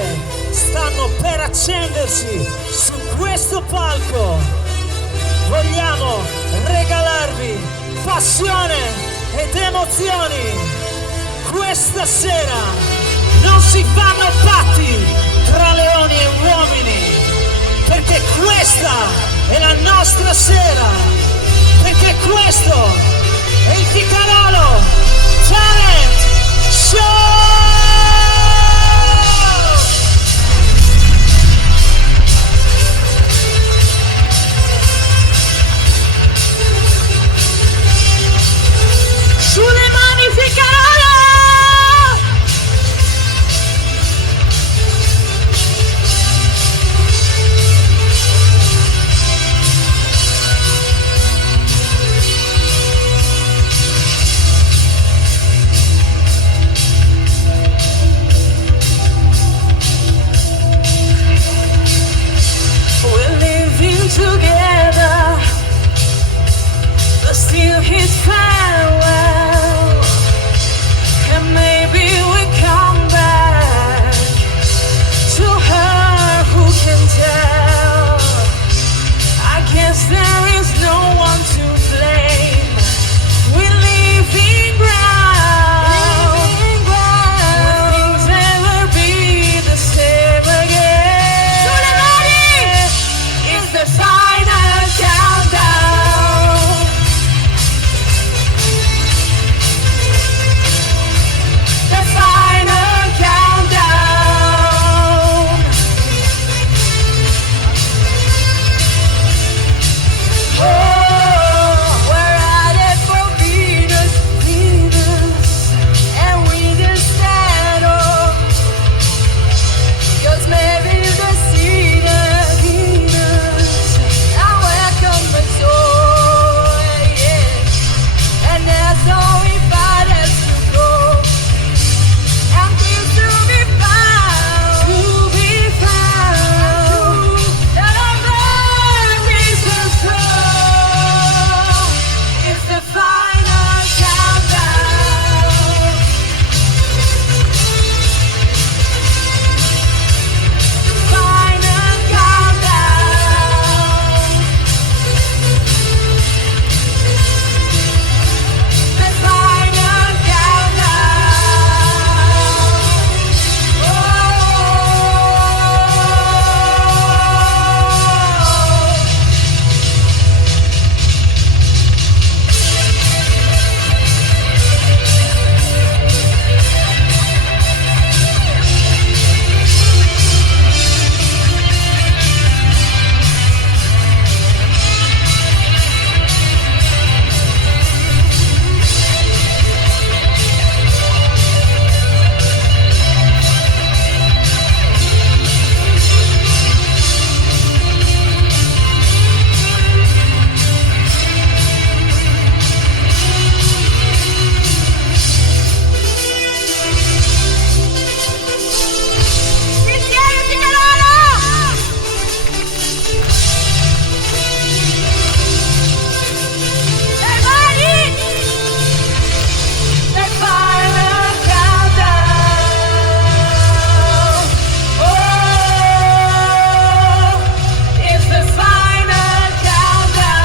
luce stanno per accendersi su questo palco. Vogliamo regalarvi passione ed emozioni. Questa sera non si fanno patti tra leoni e uomini, perché questa è la nostra sera, perché questo è il Ficarolo Talent Show! Sulle mani Ficarolo! We're living together, but still his farewell. And maybe we come back to her, who can tell? I guess there is no one to blame. We live in ground. Will things ever be the same again? It's the final countdown. The final countdown. Oh, we're at it for Venus, and we just settle. 'Cause maybe the Venus, now welcome the joy, yeah. And that's all we fight as to go. And things to be found, that our memories will grow. It's the final countdown. The final countdown. The final countdown. Oh. Insieme Ficarolo! Le mani! The final countdown. Oh, it's the final countdown.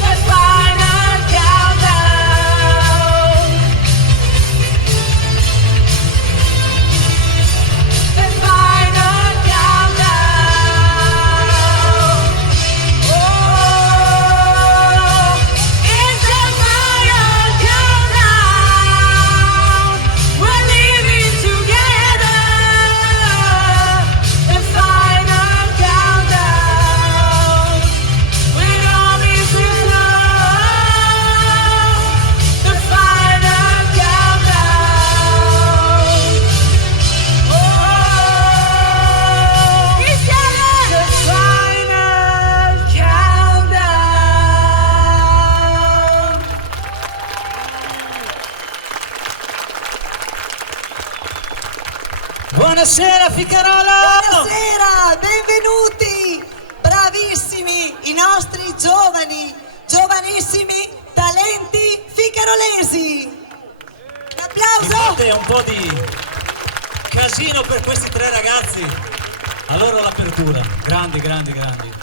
The final countdown. The final countdown. Oh, it's the final countdown. We're living together. The final countdown. We don't miss it now. The final countdown. Oh, the final countdown. Buonasera Ficarolo! Buonasera, benvenuti, bravissimi i nostri giovani, giovanissimi talenti ficarolesi. applauso! fate un po' di casino per questi tre ragazzi. Allora l'apertura, grandi.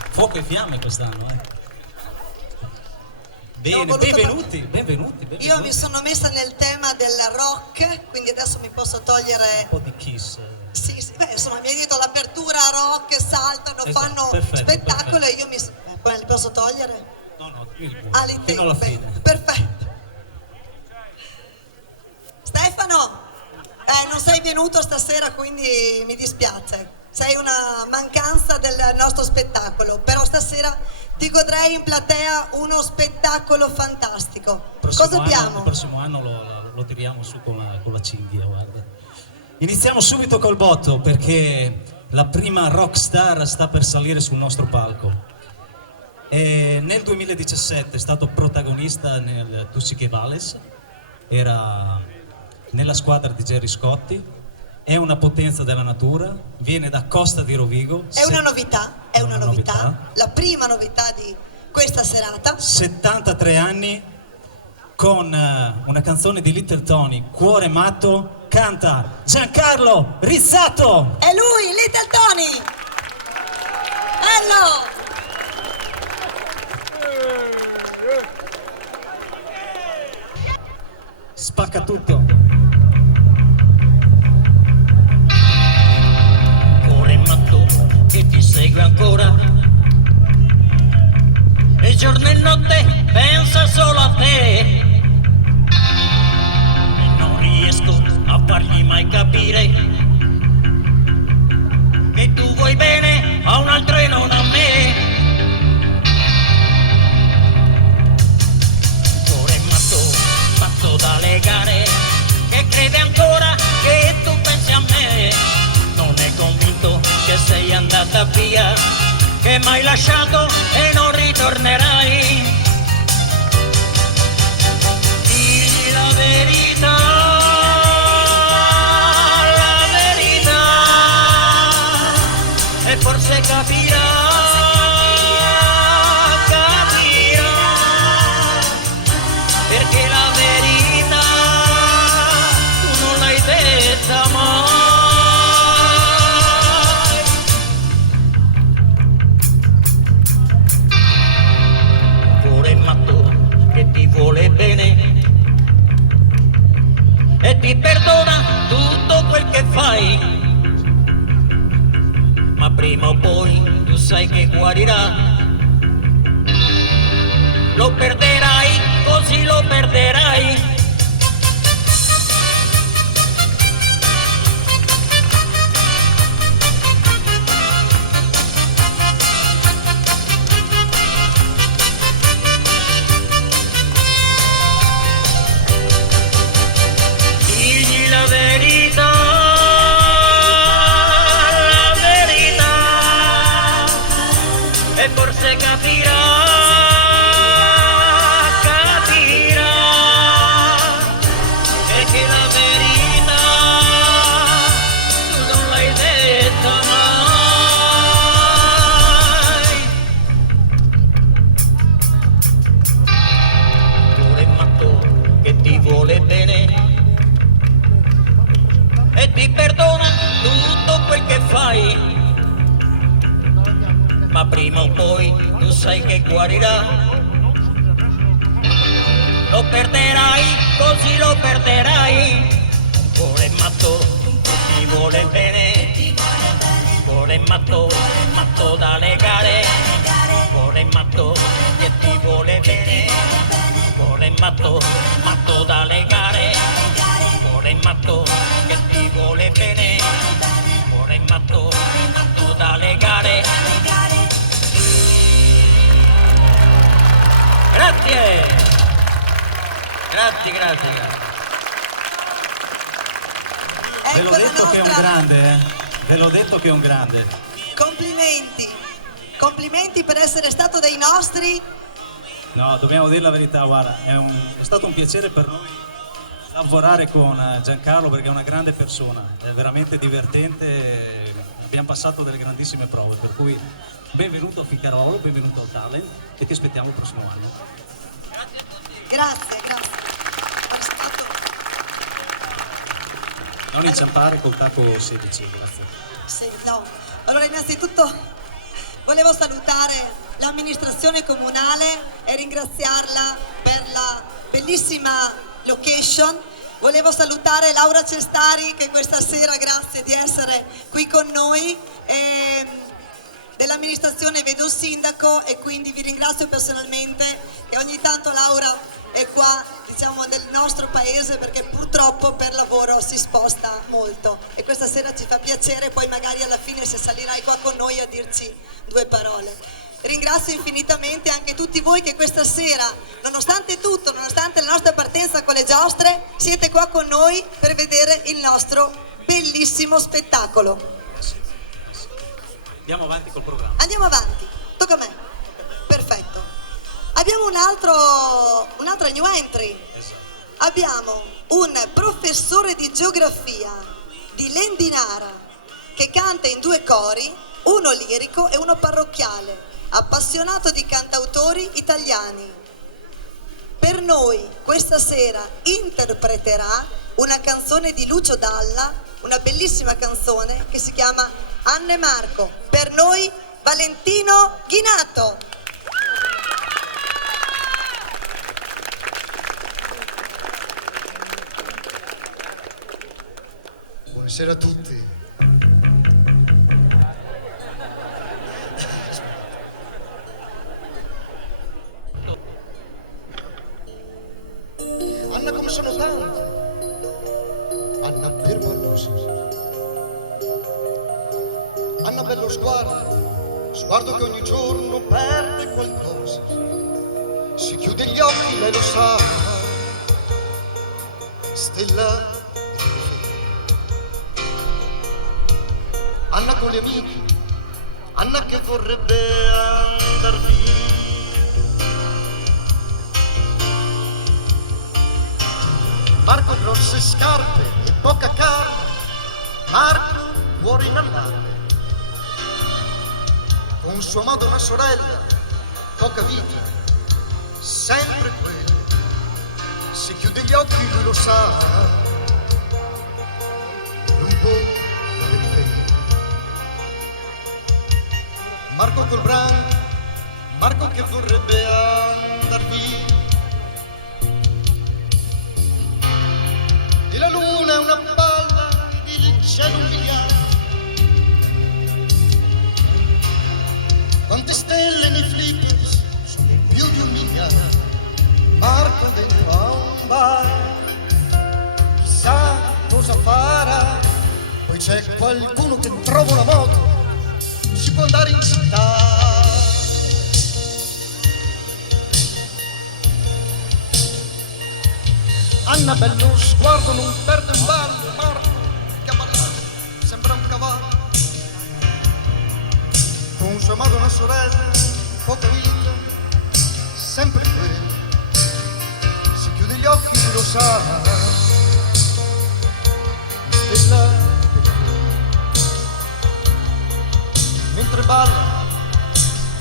Fuoco e fiamme quest'anno, Bene, benvenuti. Io mi sono messa nel tema del rock, quindi adesso mi posso togliere... Un po' di Kiss. Sì, beh, insomma, mi hai detto l'apertura rock, saltano, Esatto, fanno perfetto, spettacolo e io mi... poi li posso togliere? No, All'interno, fino alla fine. perfetto. Stefano, non sei venuto stasera, quindi mi dispiace. Sei una mancanza del nostro spettacolo, però stasera ti godrei in platea uno spettacolo fantastico. Cosa abbiamo? Il prossimo anno lo tiriamo su con la cinghia, guarda. Iniziamo subito col botto perché la prima rockstar sta per salire sul nostro palco. E nel 2017 è stato protagonista nel Tu che Vales, era nella squadra di Gerry Scotti, è una potenza della natura, viene da Costa di Rovigo. È una novità, la prima novità di questa serata. 73 anni, con una canzone di Little Tony, Cuore matto, canta Giancarlo Rizzato. È lui, Little Tony! Bello! Spacca tutto. Cuore matto che ti segue ancora, e giorno e notte pensa solo a te, e non riesco a fargli mai capire che tu vuoi bene a un altro e non a me. Cuore matto da legare, che crede ancora che tu pensi a me, non è convinto che sei andata via, che m'hai lasciato e non ritornerai. Digli la verità, e forse capirà, perché la verità tu non l'hai detta mai. Cuore matto che ti vuole bene e ti perdona tutto quel che fai, ma prima o poi tu sai che guarirà. Lo perderai, così lo perderai. Digli la verità, e forse capirà, perché la verità tu non l'hai detta mai. Cuore matto che ti vuole bene e ti perdona tutto quel che fai, ma prima o poi tu sai che guarirà. Lo perderai, così lo perderai. Un cuore matto che ti vuole bene, cuore matto da legare, cuore matto che ti vuole bene, cuore matto da legare, cuore matto che ti vuole bene, cuore matto da legare. Grazie. Ve l'ho detto che è un grande, ve l'ho detto che è un grande. Complimenti per essere stato dei nostri. No, dobbiamo dire la verità, guarda, è stato un piacere per noi lavorare con Giancarlo perché è una grande persona, è veramente divertente, abbiamo passato delle grandissime prove, per cui benvenuto a Ficarolo, benvenuto al Talent e ti aspettiamo il prossimo anno. Grazie. Non inciampare col tacco 16, grazie. Sì, no. Allora innanzitutto volevo salutare l'amministrazione comunale e ringraziarla per la bellissima location. Volevo salutare Laura Cestari che questa sera, grazie di essere qui con noi. E dell'amministrazione vedo il sindaco e quindi vi ringrazio personalmente, e ogni tanto Laura è qua, diciamo, nel nostro paese perché purtroppo per lavoro si sposta molto e questa sera ci fa piacere, poi magari alla fine se salirai qua con noi a dirci due parole. Ringrazio infinitamente anche tutti voi che questa sera, nonostante tutto, nonostante la nostra partenza con le giostre, siete qua con noi per vedere il nostro bellissimo spettacolo. Andiamo avanti col programma. Andiamo avanti, tocca a me. Perfetto. Abbiamo un'altra new entry. Abbiamo un professore di geografia di Lendinara che canta in due cori, uno lirico e uno parrocchiale, appassionato di cantautori italiani. Per noi questa sera interpreterà una canzone di Lucio Dalla, una bellissima canzone che si chiama Anna e Marco. Per noi Valentino Chinato. Buonasera a tutti. Anna come sono tante. Anna Permarosa. Anna bello sguardo che ogni giorno perde qualcosa. Si chiude gli occhi, lei lo sa. Stella. Anna con gli amici, Anna che vorrebbe andar via. Marco grosse scarpe e poca carne, Marco cuore in allarme. Con sua madre una sorella, poca vita, sempre quello. Se chiude gli occhi lui lo sa, un po'. Marco col branco, Marco che vorrebbe andar via. E la luna è una palla di cielo un miliardo. Quante stelle nei flippers sono più di 1 miliardo. Marco dentro a un bar, chissà cosa farà. Poi c'è qualcuno che trova una moto, si può andare in città. Anna bello sguardo non perde un ballo, Marco che a ballare sembra un cavallo. Con sua madre una sorella, poca vita, sempre quello. Si chiude gli occhi lui lo sa. Stella. Mentre ballano,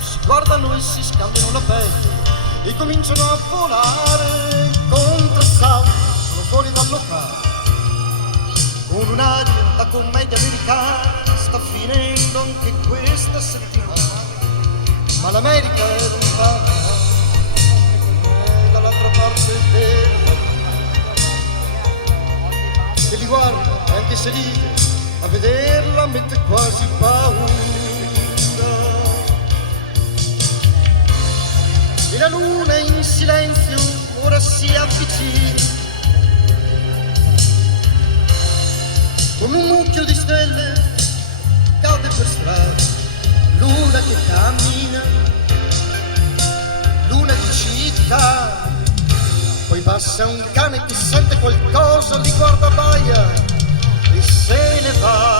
si guardano e si scambiano la pelle e cominciano a volare contrassalto, sono fuori dal locale. Con un'aria da commedia americana sta finendo anche questa settimana, ma l'America è lontana, è dall'altra parte della luna. Che li guarda, anche se ride, a vederla mette quasi paura. E la luna in silenzio ora si avvicina, con un mucchio di stelle cade per strada. Luna che cammina, luna di città. Poi passa un cane che sente qualcosa, li guarda baia e se ne va.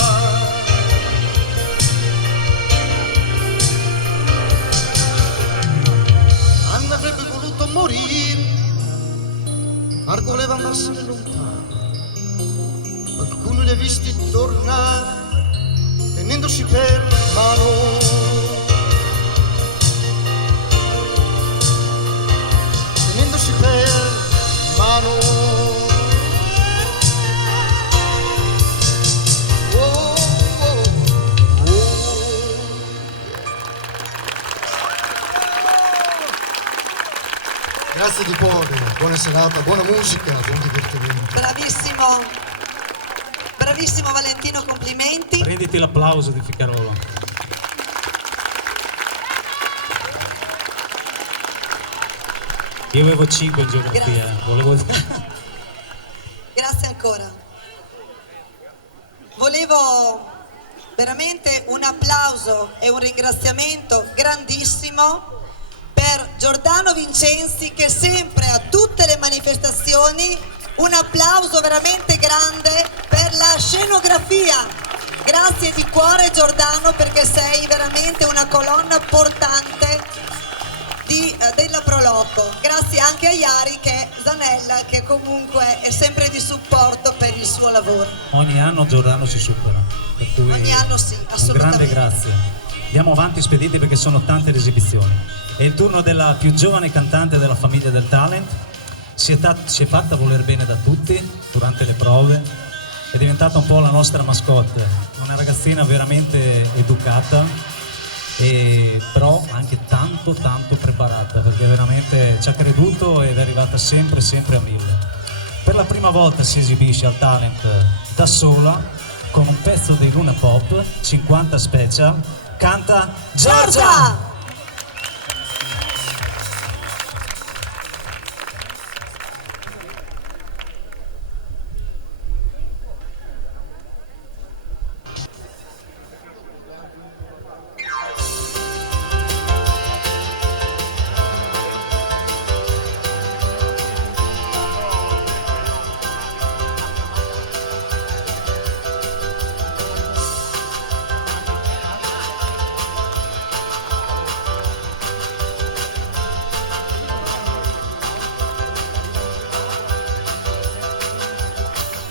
Anna avrebbe voluto morire, Marco voleva andarsene lontano. Qualcuno li ha visti tornare, tenendosi per mano. Tenendosi per mano. Grazie di cuore, buona serata, buona musica, buon divertimento. Bravissimo, bravissimo Valentino, complimenti. Prenditi l'applauso di Ficarolo. Io avevo 5 in geografia, volevo... Grazie ancora. Volevo veramente un applauso e un ringraziamento grandissimo per Giordano Vincenzi, che sempre a tutte le manifestazioni, un applauso veramente grande per la scenografia. Grazie di cuore Giordano, perché sei veramente una colonna portante della Proloco. Grazie anche a Iari Zanella, che comunque è sempre di supporto per il suo lavoro. Ogni anno Giordano si supera. Per cui Ogni anno sì, assolutamente. Un grande grazie. Andiamo avanti spediti perché sono tante le esibizioni. È il turno della più giovane cantante della famiglia del talent. Si è fatta voler bene da tutti durante le prove. È diventata un po' la nostra mascotte. Una ragazzina veramente educata, però anche tanto preparata, perché veramente ci ha creduto ed è arrivata sempre a 1000. Per la prima volta si esibisce al talent da sola con un pezzo dei Luna Pop 50 Special, canta Giorgia!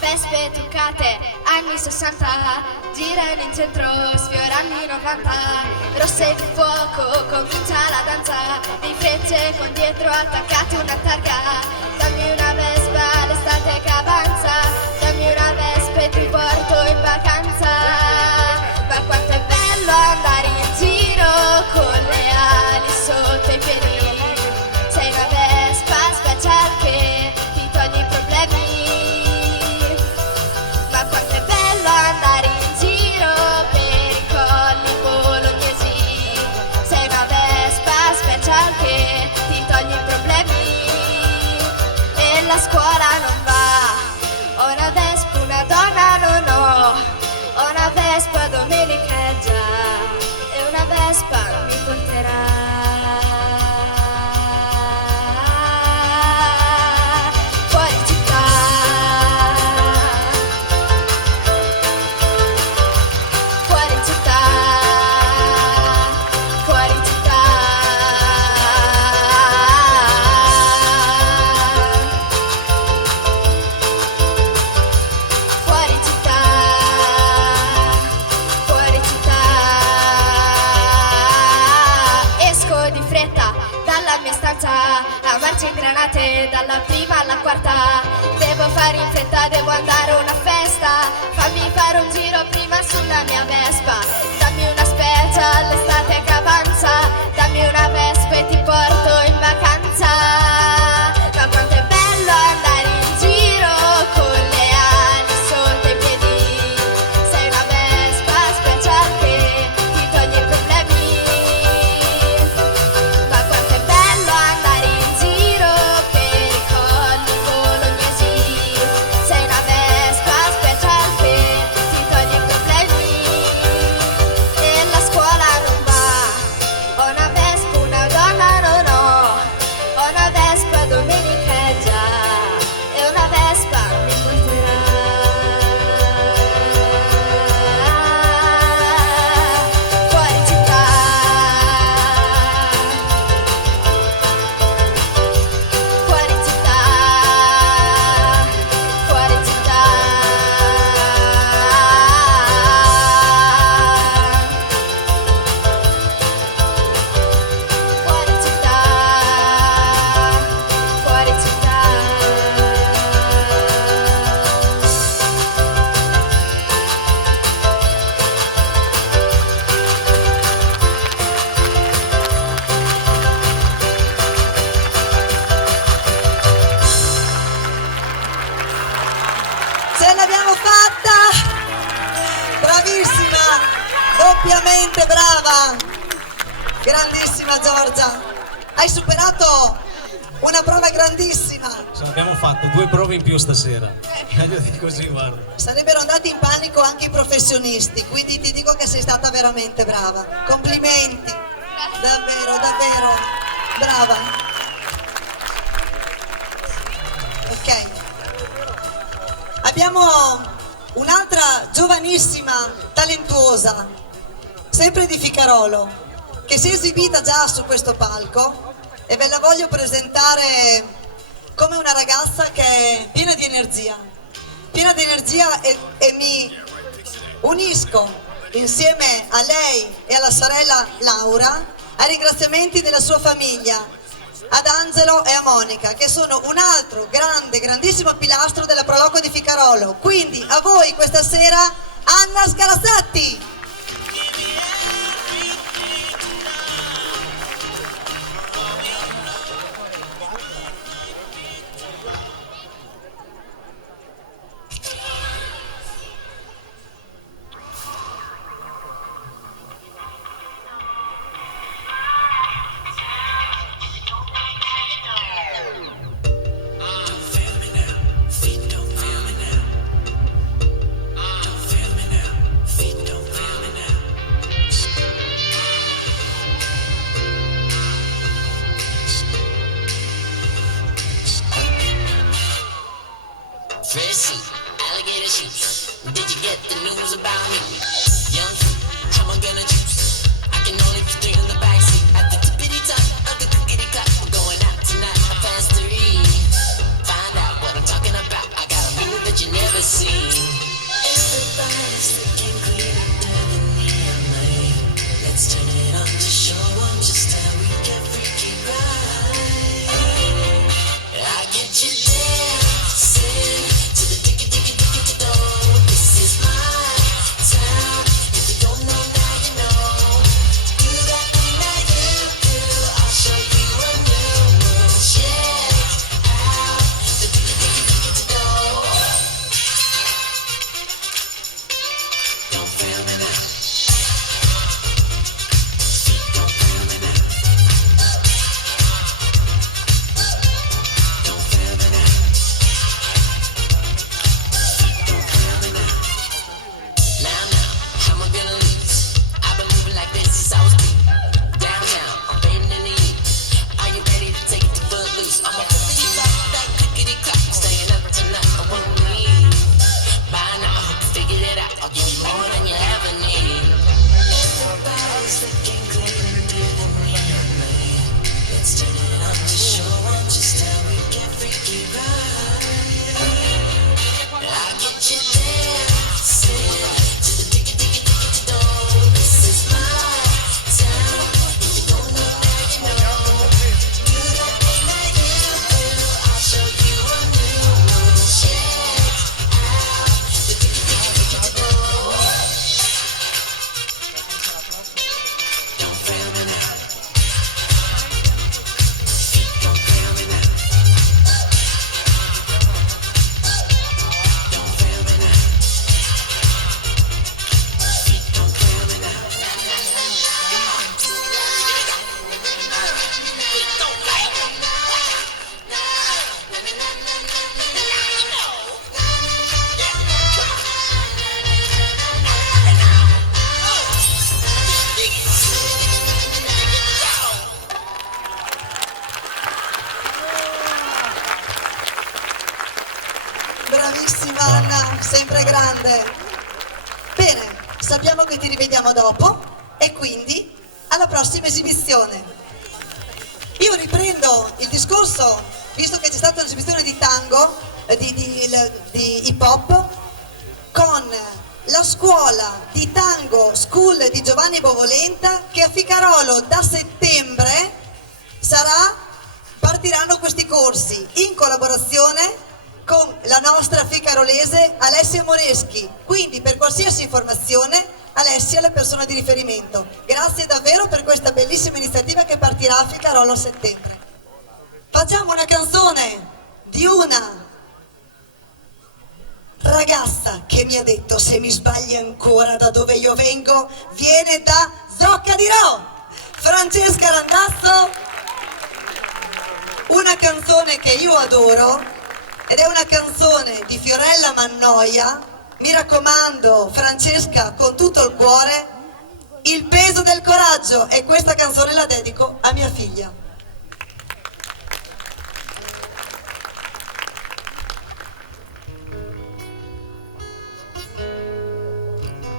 Vespe truccate, anni 60, girano in centro, sfiorando i 90. Rosse di fuoco, comincia la danza, di frecce con dietro attaccate una targa. Dammi una Vespa, l'estate che avanza, dammi una Vespa e ti porto in vacanza. Ma quanto è bello andare in giro con le ali sotto i piedi. Sei una Vespa special che ti toglie i problemi. Ma quanto è bello andare in giro per i colli bolognesi. Sei una Vespa special che ti toglie i problemi. E la scuola non va, ho una Vespa, una donna non ho. Ho una Vespa, domenica già, e una Vespa mi porterà. Fuori città, fuori città, fuori città. Fuori città, fuori città. Esco di fretta dalla mia stanza, a marcia in granate dalla prima alla quarta. Devo fare in fretta, devo andare a una festa. Fammi fare un giro prima sulla mia Vespa. Dammi una special, l'estate che avanza. Dammi una Vespa e ti porto in vacanza. Ma quanto è bello andare in giro con le ali sotto i piedi. Sei una Vespa special che ti toglie i problemi. Ma quanto è bello andare in giro per i colli bolognesi. Sei una Ce l'abbiamo fatta! Bravissima, doppiamente brava, grandissima Giorgia, hai superato una prova grandissima. Ce l'abbiamo fatto, 2 prove in più stasera. Meglio di così, guarda. Sarebbero andati in panico anche i professionisti, quindi ti dico che sei stata veramente brava. Complimenti, davvero, davvero brava. Ok, abbiamo un'altra giovanissima, talentuosa, sempre di Ficarolo, che si è esibita già su questo palco e ve la voglio presentare come una ragazza che è piena di energia e mi unisco insieme a lei e alla sorella Laura ai ringraziamenti della sua famiglia, ad Angelo e a Monica, che sono un altro grandissimo pilastro della Proloco di Ficarolo. Quindi a voi questa sera Anna Scarazzatti. Fresh suit, alligator shoes. Did you get the news about me? Young fruit, how am I gonna choose? I can only be straight in the backseat. At the tippity top of the clickety clock. We're going out tonight, a fast 3. Find out what I'm talking about. I got a move that you never seen. Everybody's looking clearer than neon light. Let's turn it on to show 'em just how we get freaky right. I get you dancing to the diggy diggy diggy do. This is my town. If you don't know now, you know. Do that thing that you do. I'll show you a new move. Check out the diggy diggy diggy do. Don't fail me now. Don't fail me now. Don't fail me now. Now, how am I gonna lose? I've been moving like this since I was 2. Downtown, I'm fading in the heat. Are you ready to take it to Footloose? I'm a flippity flop, that clickety clock. Staying up tonight, I won't leave. By now, I hope you figured it out. I'll give you more than you ever need. Everybody's looking clearer than neon light. Let's turn it on to show 'em just how we get freaky right. I get you dancing to the diggy diggy diggy do. This is my town. If you don't know now, you know. Do that thing that you do. I'll show you a new move. Check out the diggy diggy diggy do. Don't fail me now. Don't fail me now. Don't fail me now. Don't fail me now. Bravissima Anna, sempre grande. Bene, sappiamo che ti rivediamo dopo e quindi alla prossima esibizione. Io riprendo il discorso, visto che c'è stata un'esibizione di tango, di hip hop, con la scuola di tango School di Giovanni Bovolenta, che a Ficarolo da settembre partiranno questi corsi in collaborazione con la nostra ficarolese Alessia Moreschi. Quindi per qualsiasi informazione Alessia è la persona di riferimento. Grazie davvero per questa bellissima iniziativa che partirà a Ficarolo a settembre. Facciamo una canzone di una ragazza che mi ha detto se mi sbagli ancora da dove io vengo, viene da Zocca di Ro, Francesca Randasso, una canzone che io adoro ed è una canzone di Fiorella Mannoia. Mi raccomando Francesca, con tutto il cuore, Il peso del coraggio, e questa canzone la dedico a mia figlia.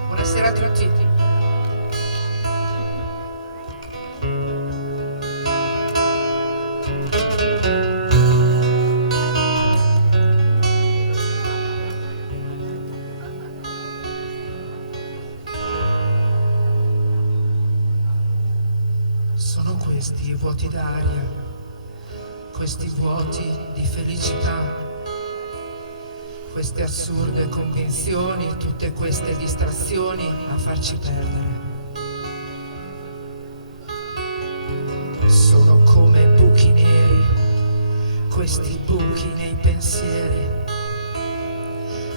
Buonasera a tutti. Sono questi i vuoti d'aria, questi vuoti di felicità, queste assurde convinzioni, tutte queste distrazioni a farci perdere. Sono come buchi neri, questi buchi nei pensieri.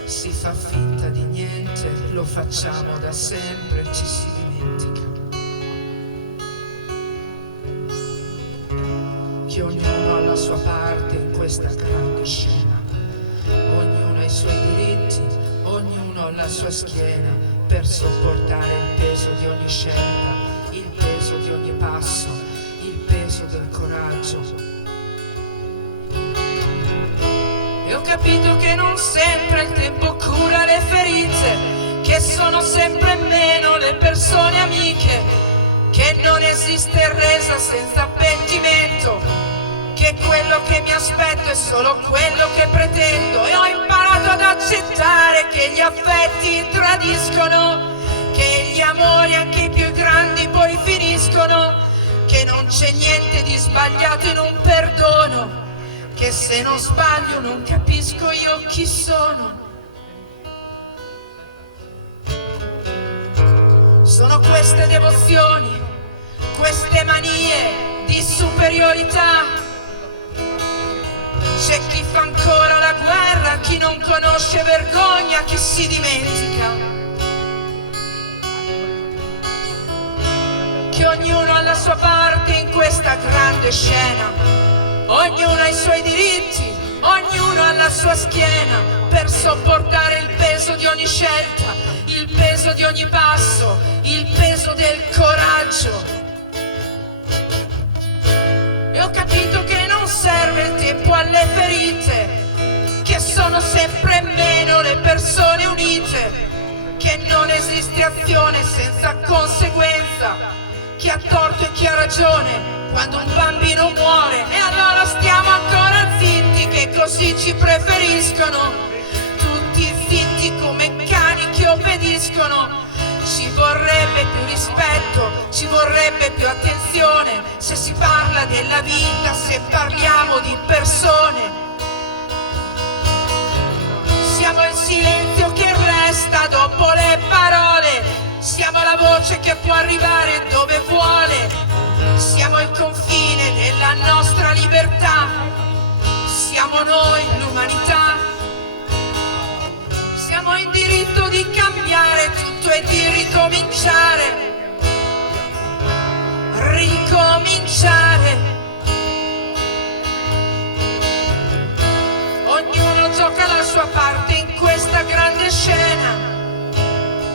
Si fa finta di niente, lo facciamo da sempre, ci si dimentica. Che ognuno ha la sua parte in questa grande scena, ognuno ha i suoi diritti, ognuno ha la sua schiena per sopportare il peso di ogni scelta, il peso di ogni passo, il peso del coraggio. E ho capito che non sempre il tempo cura le ferite, che sono sempre meno le persone amiche, che non esiste resa senza pentimento, che quello che mi aspetto è solo quello che pretendo. E ho imparato ad accettare che gli affetti tradiscono, che gli amori anche i più grandi poi finiscono, che non c'è niente di sbagliato in un perdono, che se non sbaglio non capisco io chi sono. Sono queste devozioni, queste manie di superiorità. C'è chi fa ancora la guerra, chi non conosce vergogna, chi si dimentica. Che ognuno ha la sua parte in questa grande scena, ognuno ha i suoi diritti, ognuno ha la sua schiena per sopportare il peso di ogni scelta, il peso di ogni passo, il peso del coraggio. E ho capito che non serve il tempo alle ferite, che sono sempre meno le persone unite, che non esiste azione senza conseguenza, chi ha torto e chi ha ragione quando un bambino muore. E allora stiamo ancora zitti, che così ci preferiscono, tutti zitti come cani che obbediscono. Ci vorrebbe più rispetto, ci vorrebbe più attenzione se si parla della vita, se parliamo di persone. Siamo il silenzio che resta dopo le parole, siamo la voce che può arrivare dove vuole, siamo il confine della nostra libertà, siamo noi l'umanità. Siamo in diritto di cambiare tutto e di ricominciare, ricominciare. Ognuno gioca la sua parte in questa grande scena,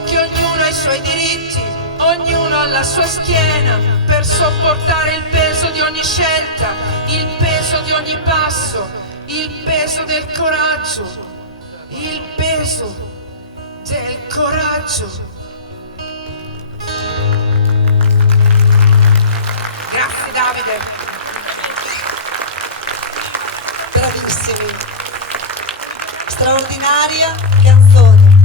che ognuno ha i suoi diritti, ognuno ha la sua schiena per sopportare il peso di ogni scelta, il peso di ogni passo, il peso del coraggio. Il peso del coraggio. Grazie Davide. Bravissimi, straordinaria canzone.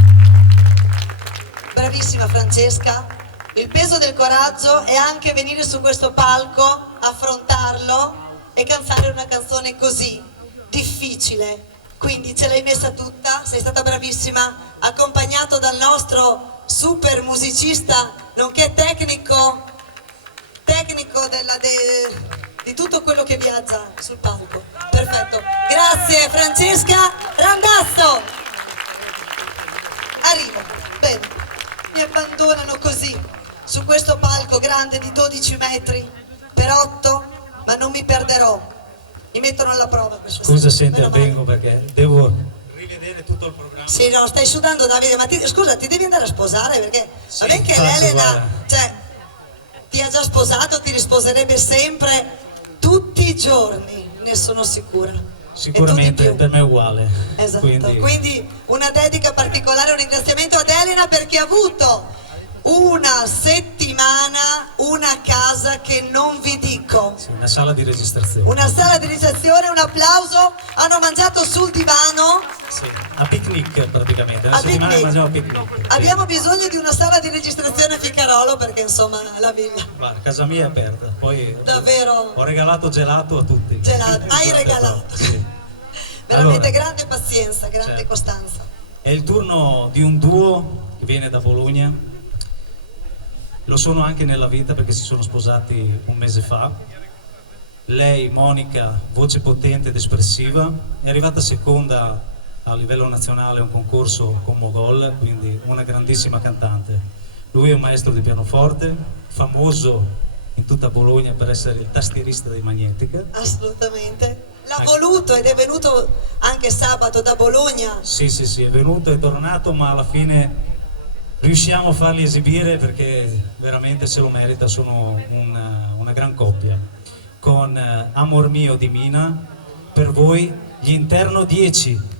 Bravissima Francesca. Il peso del coraggio è anche venire su questo palco, affrontarlo e cantare una canzone così difficile. Quindi ce l'hai messa tutta, sei stata bravissima, accompagnato dal nostro super musicista, nonché tecnico di tutto quello che viaggia sul palco. Perfetto. Grazie Francesca Randasso. mi abbandonano così su questo palco grande di 12 metri per 8, ma non mi perderò. Mi mettono alla prova questa Scusa se sera. Meno male. intervengo perché devo rivedere tutto il programma. Sì, no, stai sudando Davide, ma scusa, ti devi andare a sposare perché Sì, va bene che infatti, l'Elena, guarda. cioè, ti ha già sposato, ti risposerebbe sempre, tutti i giorni, ne sono sicura. Sicuramente E tu di per più. me è uguale. Esatto, quindi una dedica particolare, un ringraziamento ad Elena perché ha avuto una settimana, una casa che non vi dico. Sì, una sala di registrazione. Una sala di registrazione, un applauso, hanno mangiato sul divano. Sì, a picnic praticamente. Una A settimana picnic. mangiamo a picnic. Sì. Abbiamo bisogno di una sala di registrazione a Ficarolo perché insomma la villa. Guarda, casa mia è aperta. Poi Davvero ho regalato gelato a tutti. gelato, hai Durante regalato. il sì. Veramente Allora, grande pazienza, grande certo. costanza. È il turno di un duo che viene da Bologna. Lo sono anche nella vita perché si sono sposati un mese fa. Lei, Monica, voce potente ed espressiva, è arrivata seconda a livello nazionale a un concorso con Mogol, quindi una grandissima cantante. Lui è un maestro di pianoforte, famoso in tutta Bologna per essere il tastierista dei Magnetica. Assolutamente. L'ha voluto ed è venuto anche sabato da Bologna. Sì, è venuto, è tornato, ma alla fine riusciamo a farli esibire perché veramente se lo merita, sono una gran coppia. Con Amor mio di Mina, per voi gli Interno 10.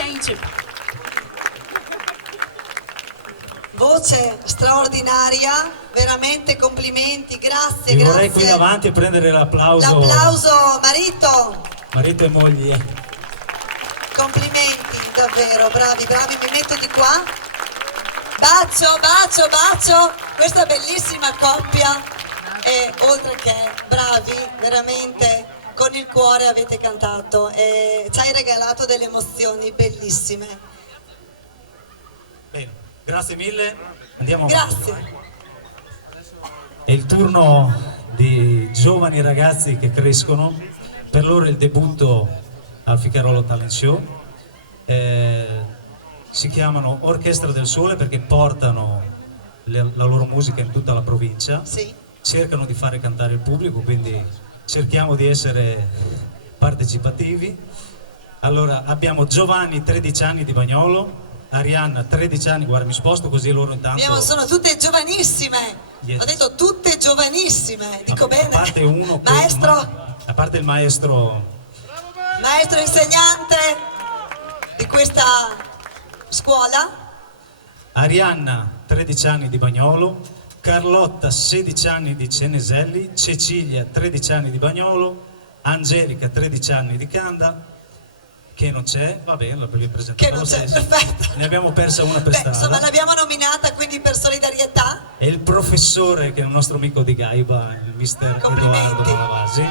change. Voce straordinaria, veramente complimenti, grazie, Vi vorrei qui grazie. davanti a prendere l'applauso. L'applauso, marito. Marito e moglie. Complimenti, davvero, bravi, bravi, mi metto di qua. Bacio, bacio, bacio, questa bellissima coppia e oltre che bravi, veramente con il cuore avete cantato e ci hai regalato delle emozioni bellissime. Bene, grazie mille. Andiamo avanti. Grazie. È il turno di giovani ragazzi che crescono. Per loro è il debutto al Ficarolo Talent Show. Si chiamano Orchestra del Sole perché portano la loro musica in tutta la provincia. Sì. Cercano di fare cantare il pubblico, quindi cerchiamo di essere partecipativi. Allora abbiamo Giovanni, 13 anni di Bagnolo, Arianna, 13 anni, guarda mi sposto così loro intanto. Sono tutte giovanissime. Yes. Ho detto tutte giovanissime, dico bene. A parte uno che- Maestro, a parte il maestro maestro insegnante di questa scuola. Arianna, 13 anni di Bagnolo, Carlotta, 16 anni di Ceneselli, Cecilia, 13 anni di Bagnolo, Angelica, 13 anni di Canda, che non c'è, va bene, l'abbiamo presentata Che non lo c'è, stesso. perfetto. Ne abbiamo persa una per strada. Insomma, l'abbiamo nominata quindi per solidarietà. E il professore, che è un nostro amico di Gaiba, il mister Complimenti. Edoardo Malavasi.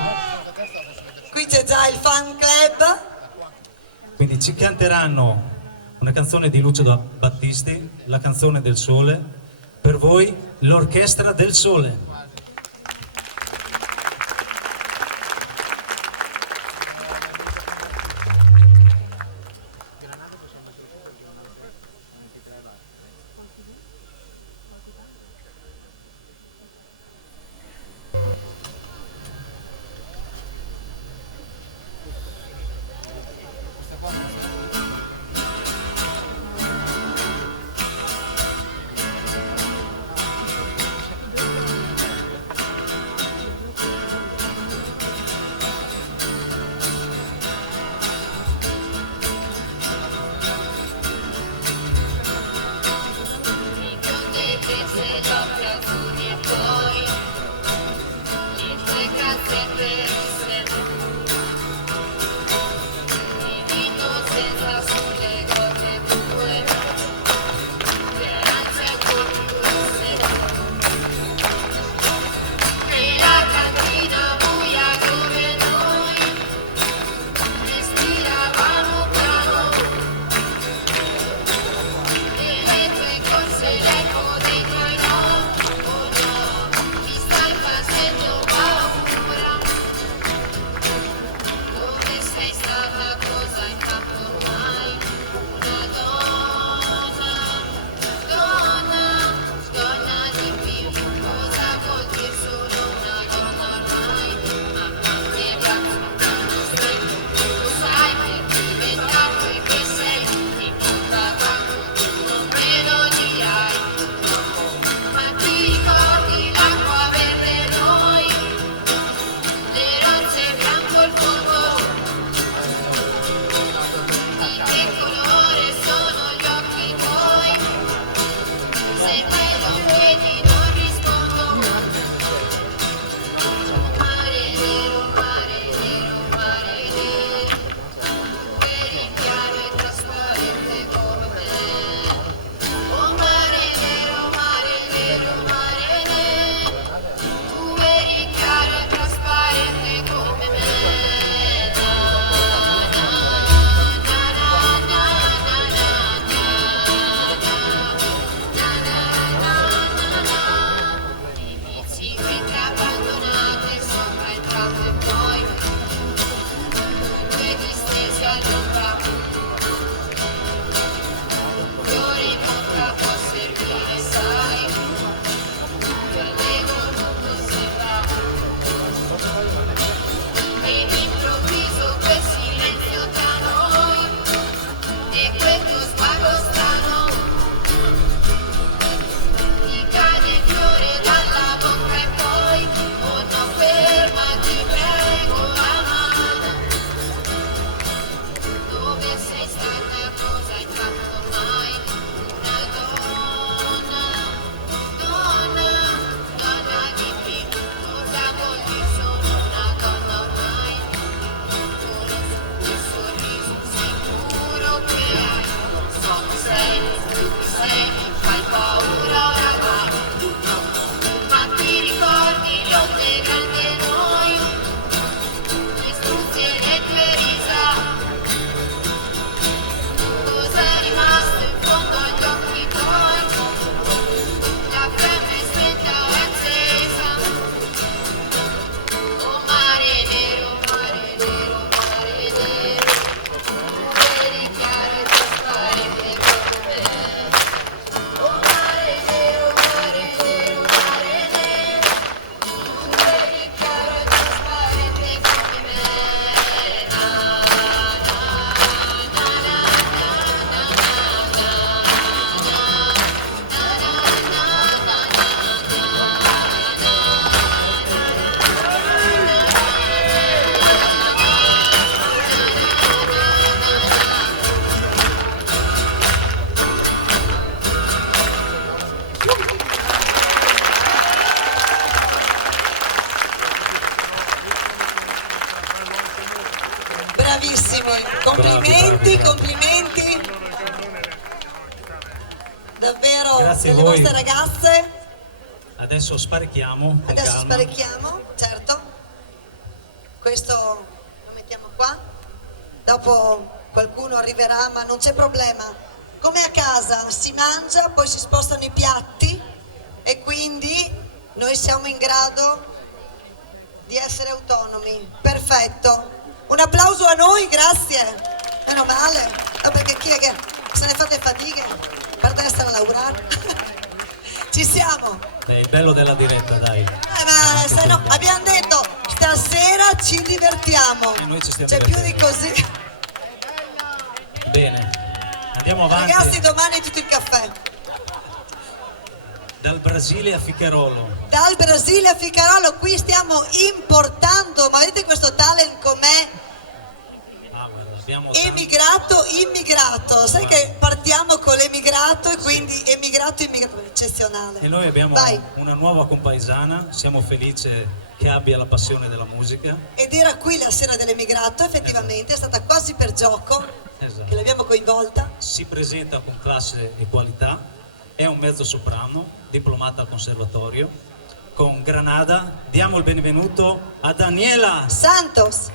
Qui c'è già il fan club. Quindi ci canteranno una canzone di Lucio Battisti, La canzone del sole, per voi l'Orchestra del Sole. Complimenti, Bravi. complimenti. Davvero, Grazie a delle voi. vostre ragazze. Adesso sparecchiamo. Con Adesso calma. sparecchiamo, certo. Questo lo mettiamo qua. Dopo qualcuno arriverà, ma non c'è problema. Come a casa si mangia, poi si spostano i piatti e quindi noi siamo in grado di essere autonomi. Perfetto. Un applauso a noi, grazie. Meno male. No, perché chi è che se ne fate fatiche per essere a lavorare? Ci siamo. Beh, il bello della diretta, dai. Ma se no, abbiamo detto stasera ci divertiamo. E noi ci stiamo C'è più di divertendo. così. Bene, andiamo avanti. Ragazzi, domani tutto il caffè. Dal Brasile a Ficherolo. Dal Brasile a Ficarolo, qui stiamo importando, ma vedete questo talent com'è? Ah, guarda, abbiamo Immigrato. Sai che partiamo con l'emigrato e quindi immigrato, eccezionale. E noi abbiamo Vai. una nuova compaesana, siamo felici che abbia la passione della musica. Ed era qui la sera dell'emigrato, effettivamente, è stata quasi per gioco Esatto. che l'abbiamo coinvolta. Si presenta con classe e qualità, è un mezzo soprano, diplomata al conservatorio. Con Granada diamo il benvenuto a Daniela. Santos.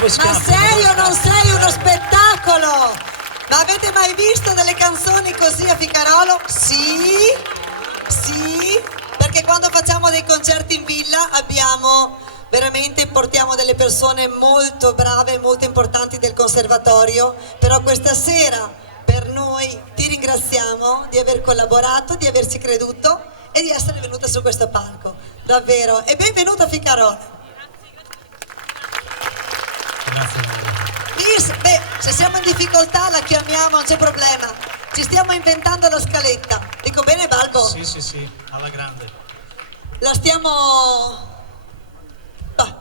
Come si Ma chiama? sei o non sei uno spettacolo? Ma avete mai visto delle canzoni così a Ficarolo? Sì, perché quando facciamo dei concerti in villa portiamo delle persone molto brave, molto importanti del conservatorio, però questa sera per noi ti ringraziamo di aver collaborato, di averci creduto e di essere venuta su questo palco, davvero, e benvenuta a Ficarolo. Grazie mille. Beh, se siamo in difficoltà la chiamiamo, non c'è problema. Ci stiamo inventando la scaletta. Dico bene, Balbo? Sì, alla grande. La stiamo...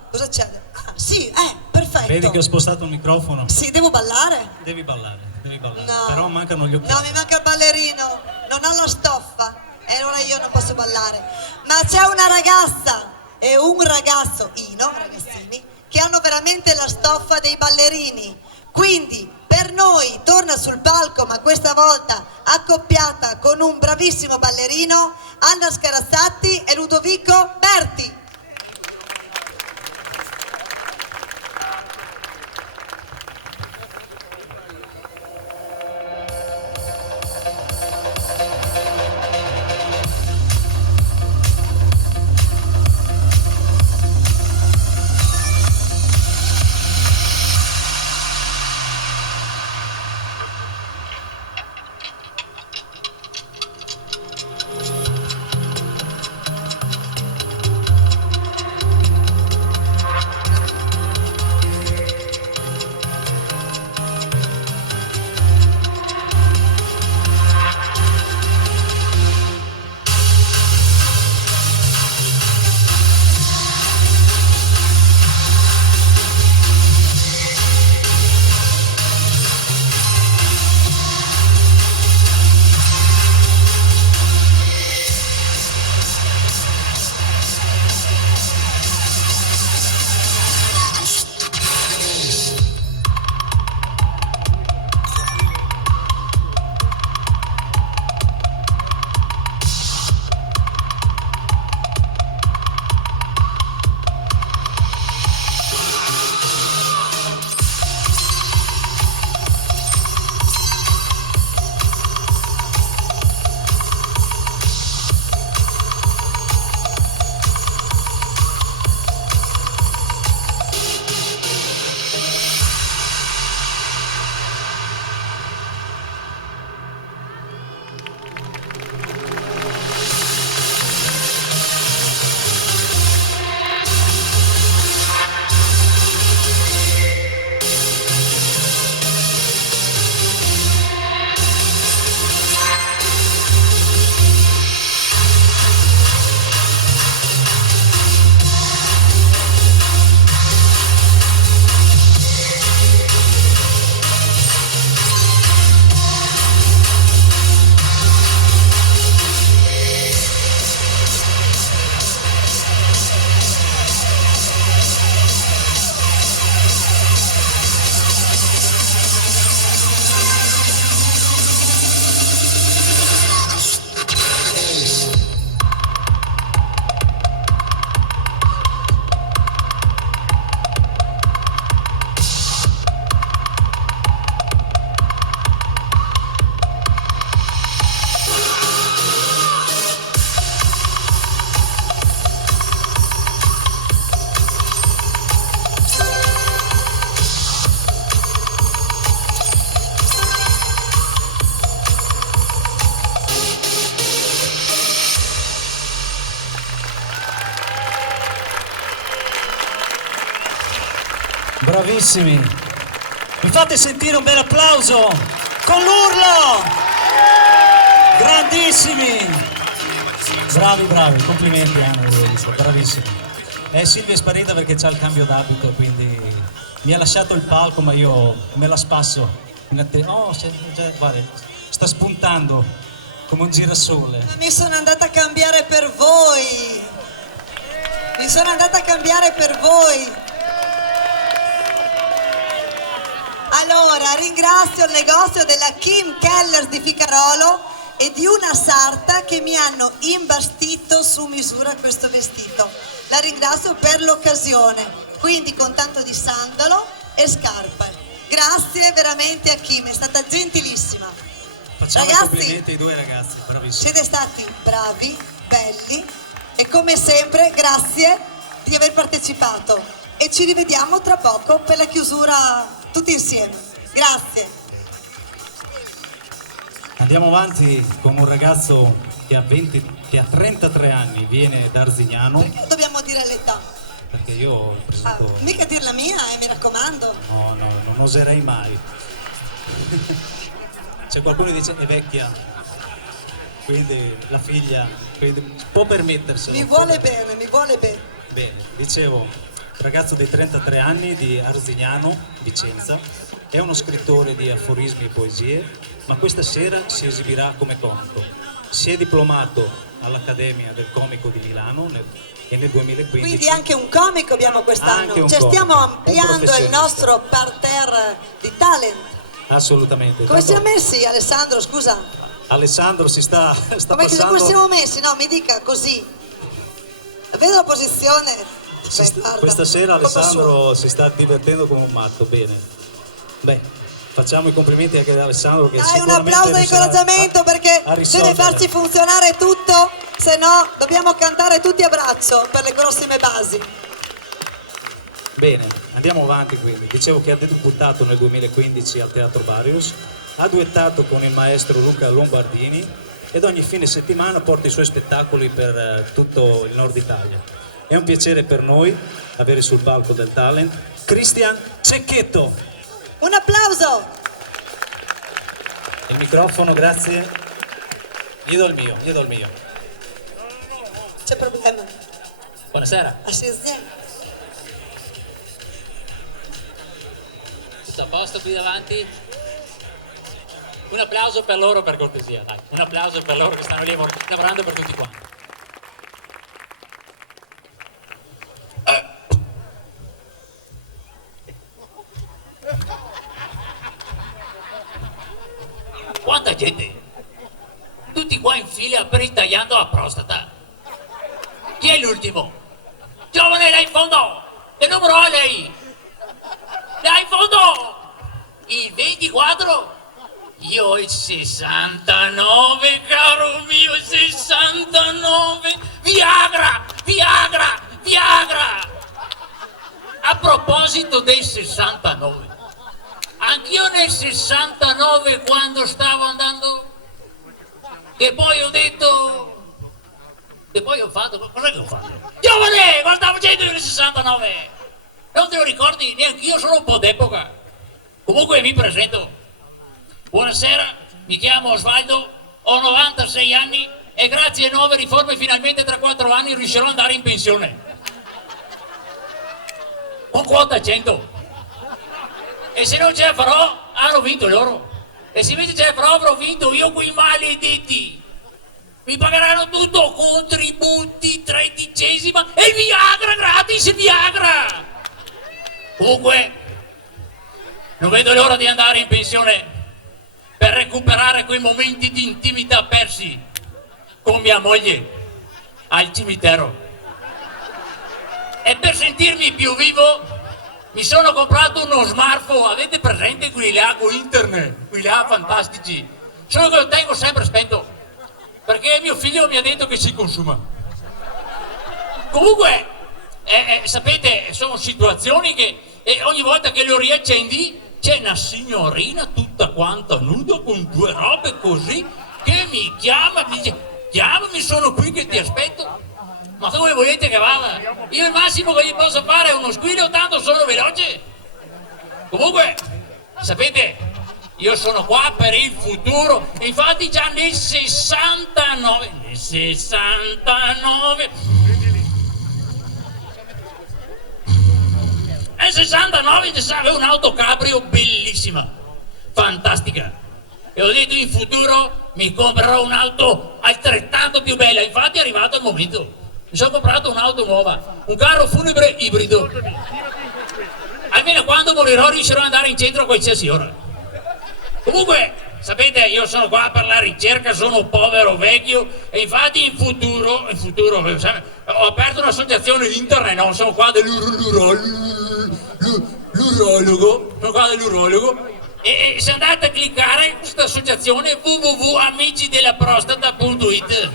cosa c'è? Ah, sì, perfetto. Vedi che ho spostato il microfono? Sì, devo ballare? Devi ballare. No. Però mancano gli occhi. No, mi manca il ballerino. Non ha la stoffa. E allora io non posso ballare. Ma c'è una ragazza e un ragazzo, ragazzini, che hanno veramente la stoffa dei ballerini. Quindi per noi torna sul palco, ma questa volta accoppiata con un bravissimo ballerino, Anna Scarazzati e Ludovico Berti. Bravissimi. Mi fate sentire un bel applauso con l'urlo. Grandissimi. Bravi, complimenti Anna, bravissimi. Silvia è sparita perché c'ha il cambio d'abito, quindi mi ha lasciato il palco, ma io me la spasso. Guarda, sta spuntando come un girasole. Ma mi sono andata a cambiare per voi. Allora, ringrazio il negozio della Kim Kellers di Ficarolo e di una sarta che mi hanno imbastito su misura questo vestito. La ringrazio per l'occasione, quindi con tanto di sandalo e scarpe. Grazie veramente a Kim, è stata gentilissima. Facciamo i Ragazzi, complimenti ai due ragazzi, bravissimi. siete stati bravi, belli e come sempre grazie di aver partecipato e ci rivediamo tra poco per la chiusura tutti insieme. Grazie. Andiamo avanti con un ragazzo che ha 33 anni, viene da Arzignano, Perché dobbiamo dire l'età? perché io ho Ah, presunto... mica dir la mia, mi raccomando. No, non oserei mai. C'è qualcuno che dice è vecchia, quindi la figlia, quindi può permetterselo. Mi vuole bene, mi vuole bene. Bene, dicevo, ragazzo di 33 anni di Arzignano, Vicenza, è uno scrittore di aforismi e poesie, ma questa sera si esibirà come comico. Si è diplomato all'Accademia del Comico di Milano e nel 2015... Quindi anche un comico abbiamo quest'anno, Anche un cioè stiamo comico, un ampliando il professionista. nostro parterre di talent. Assolutamente. Come Tanto siamo messi Alessandro, scusa? Alessandro sta Come passando... siamo messi? No, mi dica così. Vedo la posizione. Guarda, Questa sera colpa Alessandro si sta divertendo come un matto, bene. Beh, facciamo i complimenti anche ad Alessandro che sua. Dai un sicuramente applauso di riuscirà incoraggiamento perché a deve risolvere. farci funzionare tutto, se no dobbiamo cantare tutti a braccio per le prossime basi. Bene, andiamo avanti quindi. Dicevo che ha debuttato nel 2015 al Teatro Barrios, ha duettato con il maestro Luca Lombardini ed ogni fine settimana porta i suoi spettacoli per tutto il nord Italia. È un piacere per noi avere sul palco del talent Cristian Cecchetto. Un applauso! Il microfono, grazie. Gli do il mio. C'è problema? Buonasera. Ah, sì, sì. Tutto a posto qui davanti? Un applauso per loro per cortesia, dai. Un applauso per loro che stanno lì lavorando per tutti quanti. Quanta gente! Tutti qua in fila per ritagliando la prostata. Chi è l'ultimo? Giovane là in fondo! Che numero ha lei? Là in fondo! Il 24? Io ho il 69, caro mio, 69! Viagra! Viagra! Viagra! A proposito del 69, anch'io nel 69 quando stavo andando, che poi ho detto, che poi ho fatto, cos'è che ho fatto? Giovane, cosa stavo facendo io nel 69? Non te lo ricordi? Neanch'io sono un po' d'epoca. Comunque mi presento. Buonasera, mi chiamo Osvaldo, ho 96 anni e grazie a 9 riforme finalmente tra 4 anni riuscirò ad andare in pensione. Con quota 100. E se non ce la farò, hanno vinto loro. E se invece ce la farò, avrò vinto io, quei maledetti. Mi pagheranno tutto, contributi, tredicesima e il Viagra gratis, il Viagra! Comunque, non vedo l'ora di andare in pensione per recuperare quei momenti di intimità persi con mia moglie al cimitero. E per sentirmi più vivo mi sono comprato uno smartphone, avete presente quelli là con internet, quelli là fantastici, solo che lo tengo sempre spento perché mio figlio mi ha detto che si consuma. Comunque sapete, sono situazioni che ogni volta che lo riaccendi c'è una signorina tutta quanta nuda con due robe così che mi chiama, mi dice chiamami, sono qui che ti aspetto. Ma dove volete che vada? Io il massimo che gli posso fare è uno squillo, tanto sono veloce. Comunque, sapete, io sono qua per il futuro. Infatti già nel 69, nel 69 avevo un'auto cabrio bellissima, fantastica. E ho detto in futuro mi comprerò un'auto altrettanto più bella. Infatti è arrivato il momento. Mi sono comprato un'auto nuova, un carro funebre ibrido. Almeno quando morirò riuscirò ad andare in centro a qualsiasi ora. Comunque, sapete, io sono qua per la ricerca, sono un povero vecchio e infatti in futuro ho aperto un'associazione internet, no? Sono qua l'urologo, sono qua dell'urologo, e se andate a cliccare questa associazione www.amicidelaprostata.it,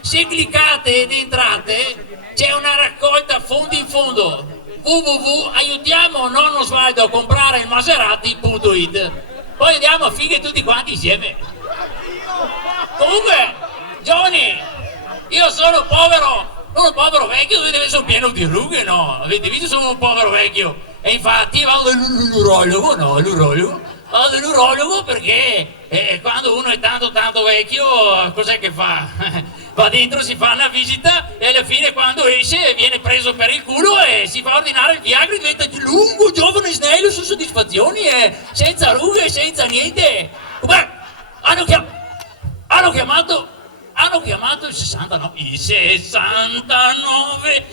se cliccate ed entrate c'è una raccolta fondi in fondo, www.aiutiamo nonno Osvaldo a comprare il Maserati.it, poi andiamo a fighe tutti quanti insieme. Comunque, giovani, io sono povero vecchio, deve essere pieno di rughe, no? Avete visto, sono un povero vecchio e infatti vado dall'urologo, vado dall'urologo perché quando uno è tanto vecchio, cos'è che fa? Va dentro, si fa una visita e alla fine quando esce viene preso per il culo e si fa ordinare il Viagra, diventa lungo, giovane, snello, su soddisfazioni e senza rughe, senza niente. Beh, hanno chiamato il 69,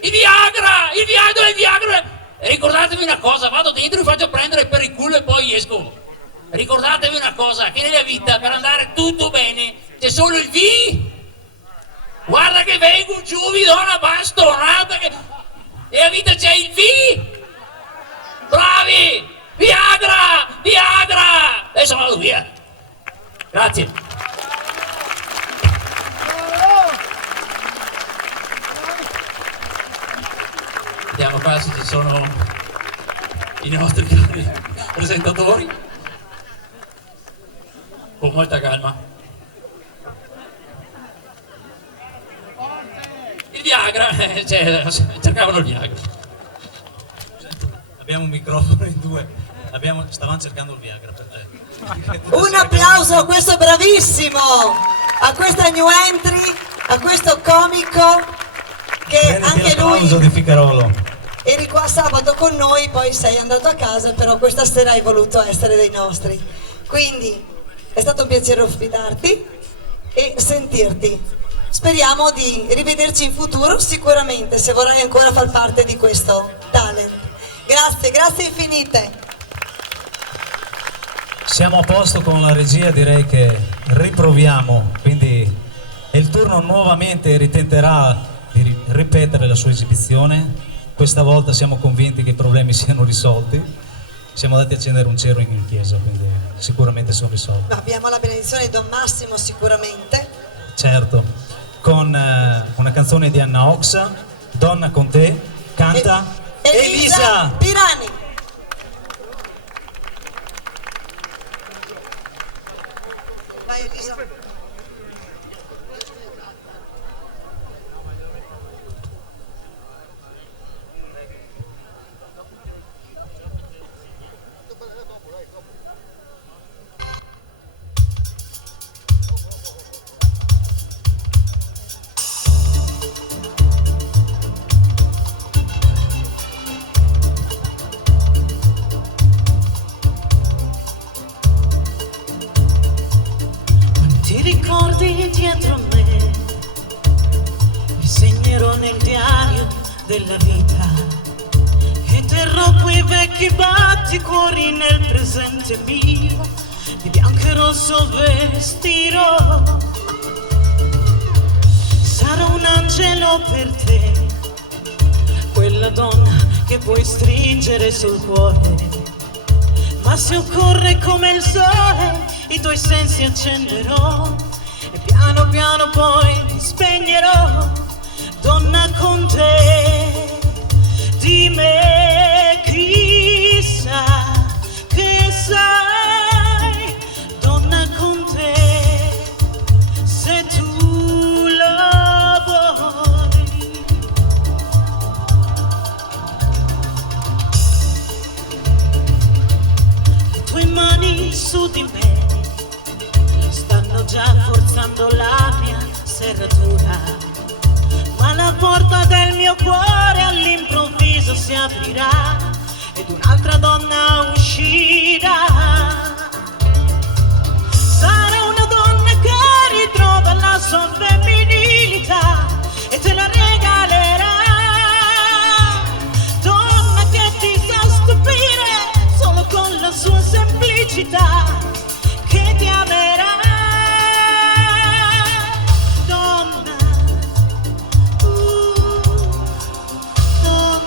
il Viagra, dove è il Viagra? Ricordatevi una cosa, vado dentro e faccio prendere per il culo e poi esco. Ricordatevi una cosa, che nella vita per andare tutto bene c'è solo il V. Guarda che vengo giù, vi do una bastonata e la vita c'è il V. Bravi, Viagra. Adesso vado via. Grazie. Vediamo qua se ci sono i nostri cari presentatori. Con molta calma. Il Viagra, cercavano il Viagra. Abbiamo un microfono in due, stavamo cercando il Viagra per te. Un applauso a questo bravissimo, a questa new entry, a questo comico che anche Applauso lui di Ficarolo. eri qua sabato con noi, poi sei andato a casa, però questa sera hai voluto essere dei nostri. Quindi è stato un piacere ospitarti e sentirti. Speriamo di rivederci in futuro, sicuramente, se vorrai ancora far parte di questo talent. Grazie infinite. Siamo a posto con la regia, direi che riproviamo, quindi è il turno nuovamente, ritenterà di ripetere la sua esibizione. Questa volta siamo convinti che i problemi siano risolti. Siamo andati a accendere un cero in chiesa, quindi sicuramente sono risolti. Ma abbiamo la benedizione di Don Massimo sicuramente. Certo, con una canzone di Anna Oxa, Donna con te, canta Elisa Pirani. Vai Elisa. Ti ricordi dietro a me, mi segnerò nel diario della vita e terrò quei vecchi batticuori nel presente mio, di bianco e rosso vestirò. Sarò un angelo per te, quella donna che puoi stringere sul cuore, ma se occorre come il sole i tuoi sensi accenderò e piano piano poi li spegnerò. Donna con te, di me chissà che sai. Donna con te, se tu la vuoi. Le tue mani su di me stanno già forzando la mia serratura, ma la porta del mio cuore all'improvviso si aprirà ed un'altra donna uscirà. Sarà una donna che ritrova la sua femminilità e te la regalerà. Donna che ti sa stupire solo con la sua semplicità, che ti amerà. Donna, donna,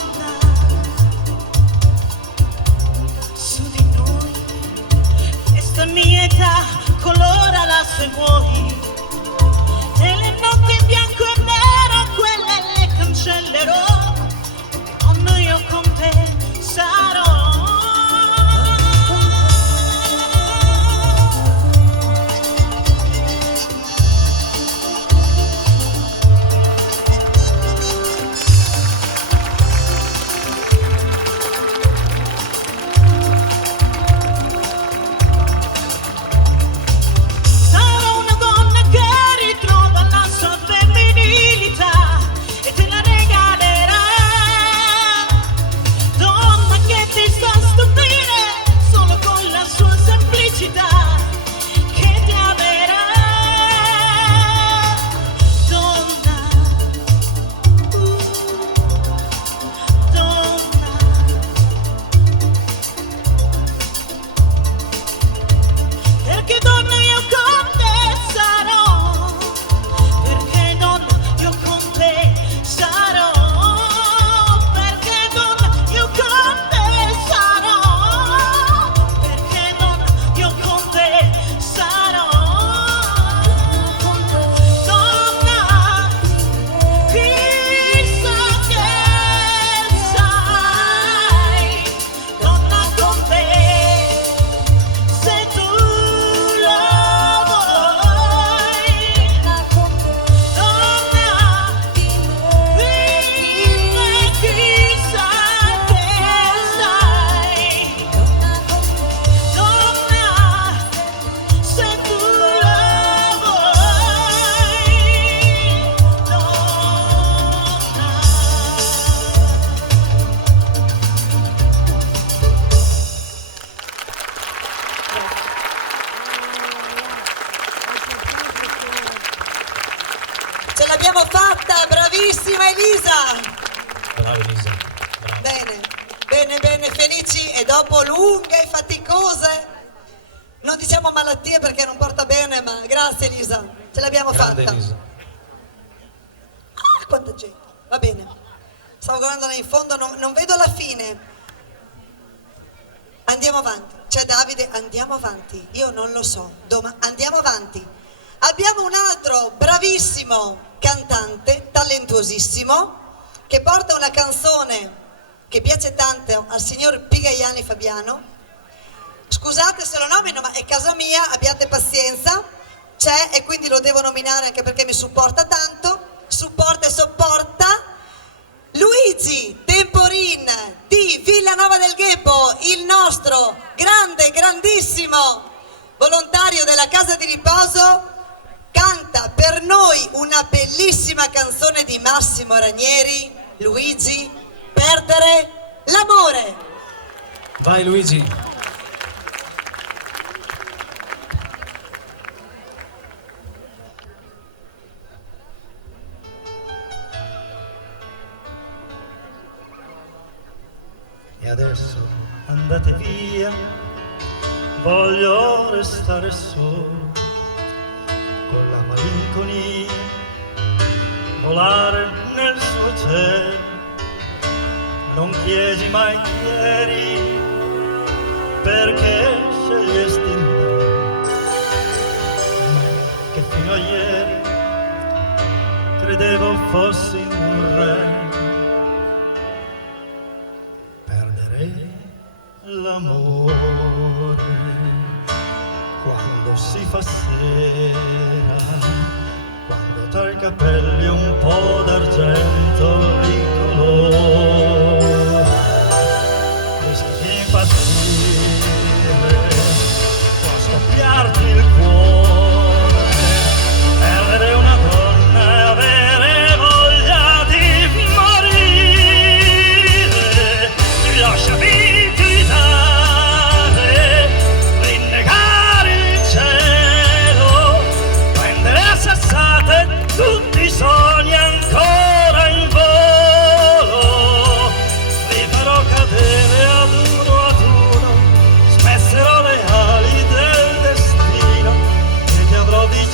Elisa. Bravo Elisa. Bravo. Bene, bene, bene, felici e dopo lunghe e faticose, non diciamo malattie perché non porta bene, ma grazie Elisa, ce l'abbiamo Grande fatta. Elisa. Ah, quanta gente, va bene. Stavo guardando là in fondo, non vedo la fine. Andiamo avanti. C'è Davide, andiamo avanti. Io non lo so. Andiamo avanti. Abbiamo un altro bravissimo cantante, talentuosissimo, che porta una canzone che piace tanto al signor Pigaiani Fabiano. Scusate se lo nomino, ma è casa mia, abbiate pazienza. C'è e quindi lo devo nominare anche perché mi supporta tanto. Supporta e sopporta. Luigi Temporin di Villanova del Ghebo, il nostro grande, grandissimo volontario della casa di riposo, canta per noi una bellissima canzone di Massimo Ranieri. Luigi, Perdere l'amore. Vai Luigi. E adesso andate via, voglio restare solo, con la malinconia, volare nel suo cielo. Non chiedi mai chi eri, perché scegliesti me, che fino a ieri credevo fossi un re. L'amore quando si fa sera, quando tra i capelli un po' d'argento di colore, rischi di impazzire, può scoppiarti il cuore, perdere una donna e avere voglia di morire. Lasciami tutti i sogni ancora in volo, li farò cadere ad uno, spesserò le ali del destino e ti avrò vicino.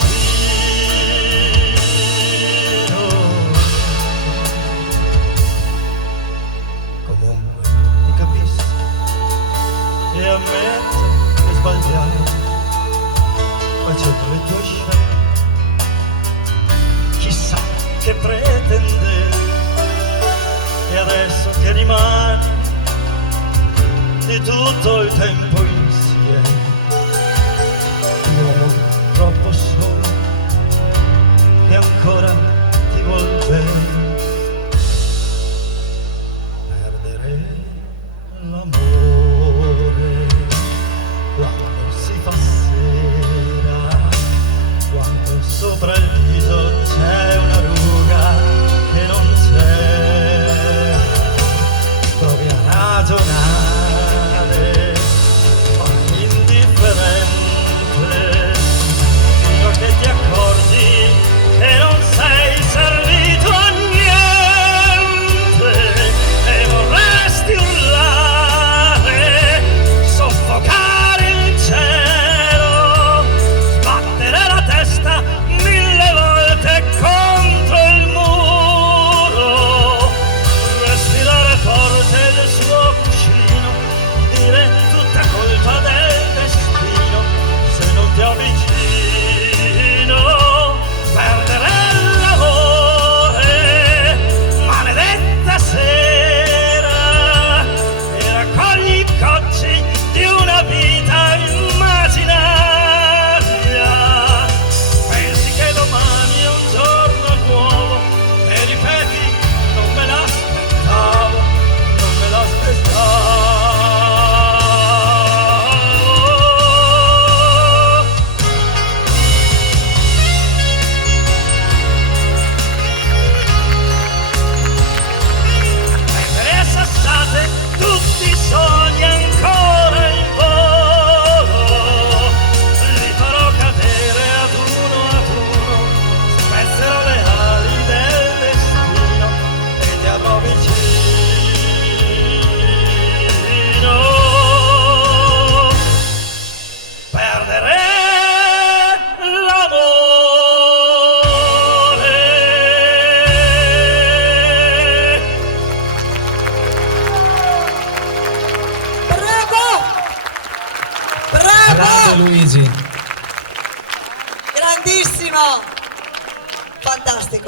Comunque ti capisco e ammetto che sbagliavo, facendo le tue scelte. Chissà che pretendevo, e adesso che rimane di tutto il tempo insieme, uomo troppo solo che ancora ti vuol bene. Perdere l'amore quando si fa sera, quando sopra il viso c'è una ruga che non c'è. Provi a ragionare,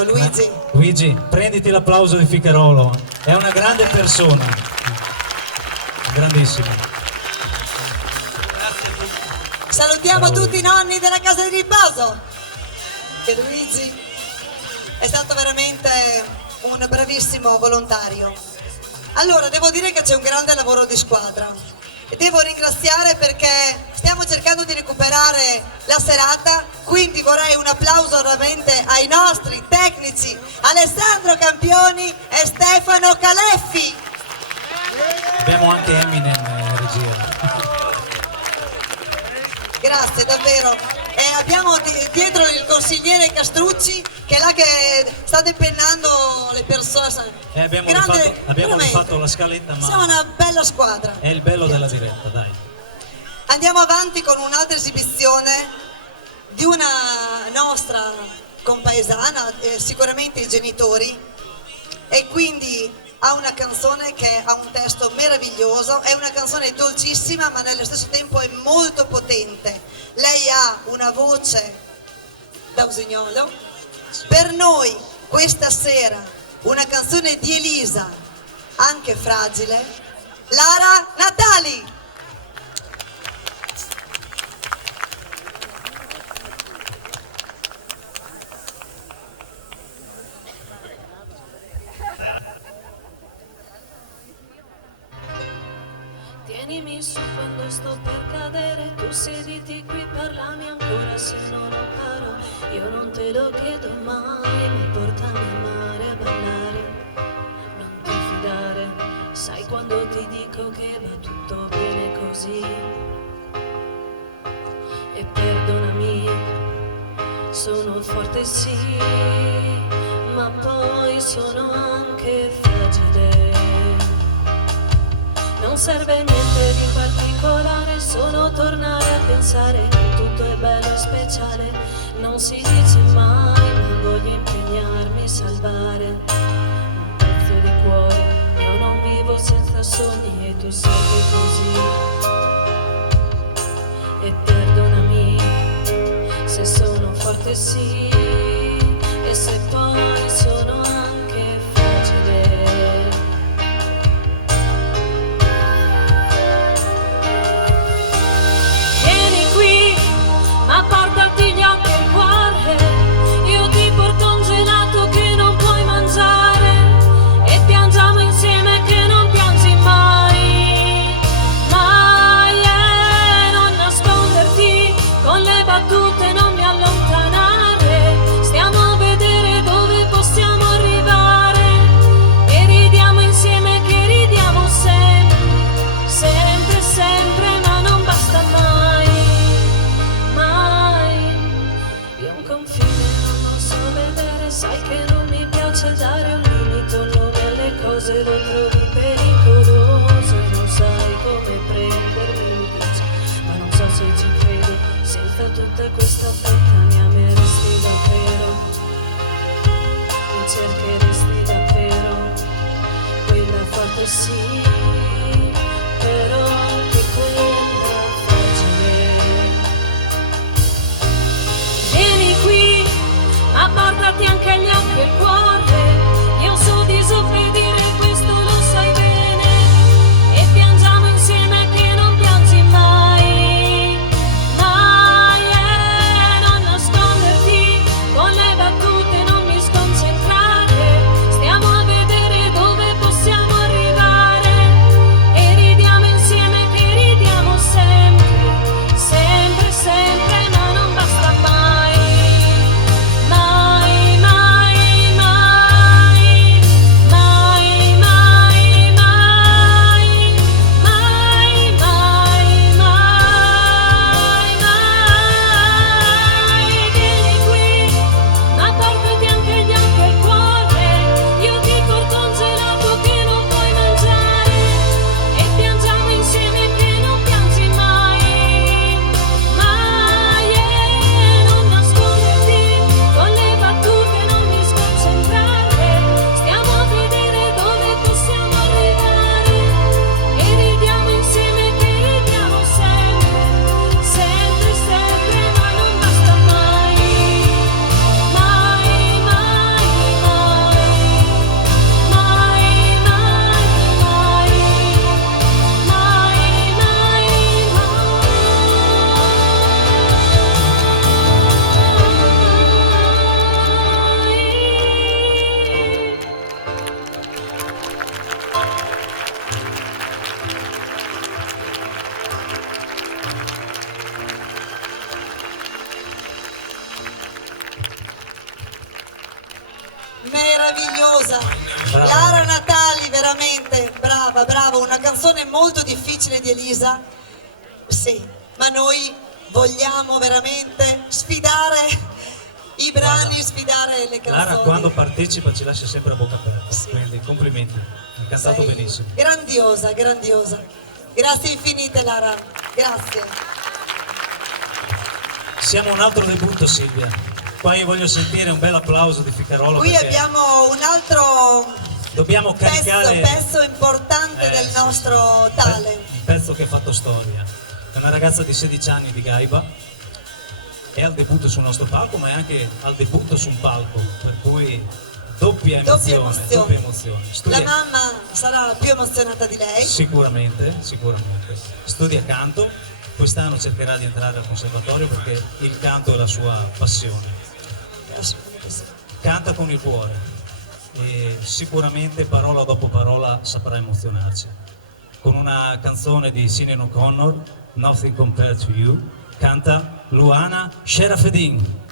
Luigi. Luigi, prenditi l'applauso di Ficarolo, è una grande persona, grandissima. Salutiamo Bravo. tutti i nonni della casa di riposo. E Luigi è stato veramente un bravissimo volontario. Allora, devo dire che c'è un grande lavoro di squadra e devo ringraziare perché stiamo cercando di recuperare la serata, quindi vorrei un applauso veramente ai nostri tecnici Alessandro Campioni e Stefano Caleffi. Abbiamo anche Eminem in regia. Grazie davvero. E abbiamo dietro il consigliere Castrucci che è là che sta depennando le persone. Abbiamo Grande, rifatto veramente. la scaletta, Siamo ma una bella squadra. è il bello della diretta, dai. Andiamo avanti con un'altra esibizione di una nostra compaesana, sicuramente i genitori, e quindi ha una canzone che ha un testo meraviglioso, è una canzone dolcissima ma nello stesso tempo è molto potente. Lei ha una voce da usignolo. Per noi questa sera una canzone di Elisa, anche fragile, Lara Natali. Tienimi su quando sto per cadere, tu sediti qui, parlami ancora se non ho paro. Io non te lo chiedo mai, ma portami a mare a ballare. Non ti fidare, sai quando ti dico che va tutto bene così. E perdonami, sono forte sì, ma poi sono anche fragile. Non serve niente di particolare, solo tornare a pensare che tutto è bello e speciale. Non si dice mai, ma voglio impegnarmi a salvare un pezzo di cuore. Io non vivo senza sogni e tu sai che è così. E perdonami se sono forte sì, e se poi sono anche fragile. Ma portati gli occhi e il cuore, io ti porto un gelato che non puoi mangiare e piangiamo insieme che non piangi mai, mai, non nasconderti con le battute, non mi allontanare, stiamo a vedere dove possiamo arrivare e ridiamo insieme che ridiamo sempre, sempre, sempre, ma non basta mai. Sai che non mi piace dare un limite, un nome alle cose, lo trovi pericoloso e non sai come prendermi il viso. Ma non so se ci credi, senza tutta questa fretta mi ameresti davvero, mi cercheresti davvero, quella forte sì, però anche quella fragile. Vieni qui, ma portati anche gli occhi e il cuore, io so disobbedire, questo lo so. veramente, brava, una canzone molto difficile di Elisa, sì, ma noi vogliamo veramente sfidare i brani, sfidare le canzoni. Lara quando partecipa ci lascia sempre a bocca aperta, Sì. quindi complimenti, hai cantato Sei benissimo. grandiosa. Grazie infinite Lara, grazie. Siamo a un altro debutto, Silvia. Qua io voglio sentire un bel applauso di Ficarolo Qui perché abbiamo un altro dobbiamo caricare pezzo importante del sì, nostro sì. talent. Un pezzo che ha fatto storia. È una ragazza di 16 anni di Gaiba, è al debutto sul nostro palco, ma è anche al debutto su un palco, per cui doppia emozione. La Studia, mamma sarà più emozionata di lei. sicuramente. Studia canto, quest'anno cercherà di entrare al conservatorio perché il canto è la sua passione. Canta con il cuore e sicuramente parola dopo parola saprà emozionarci. Con una canzone di Sinéad O'Connor, Nothing Compared to You, canta Luana Sherafedin.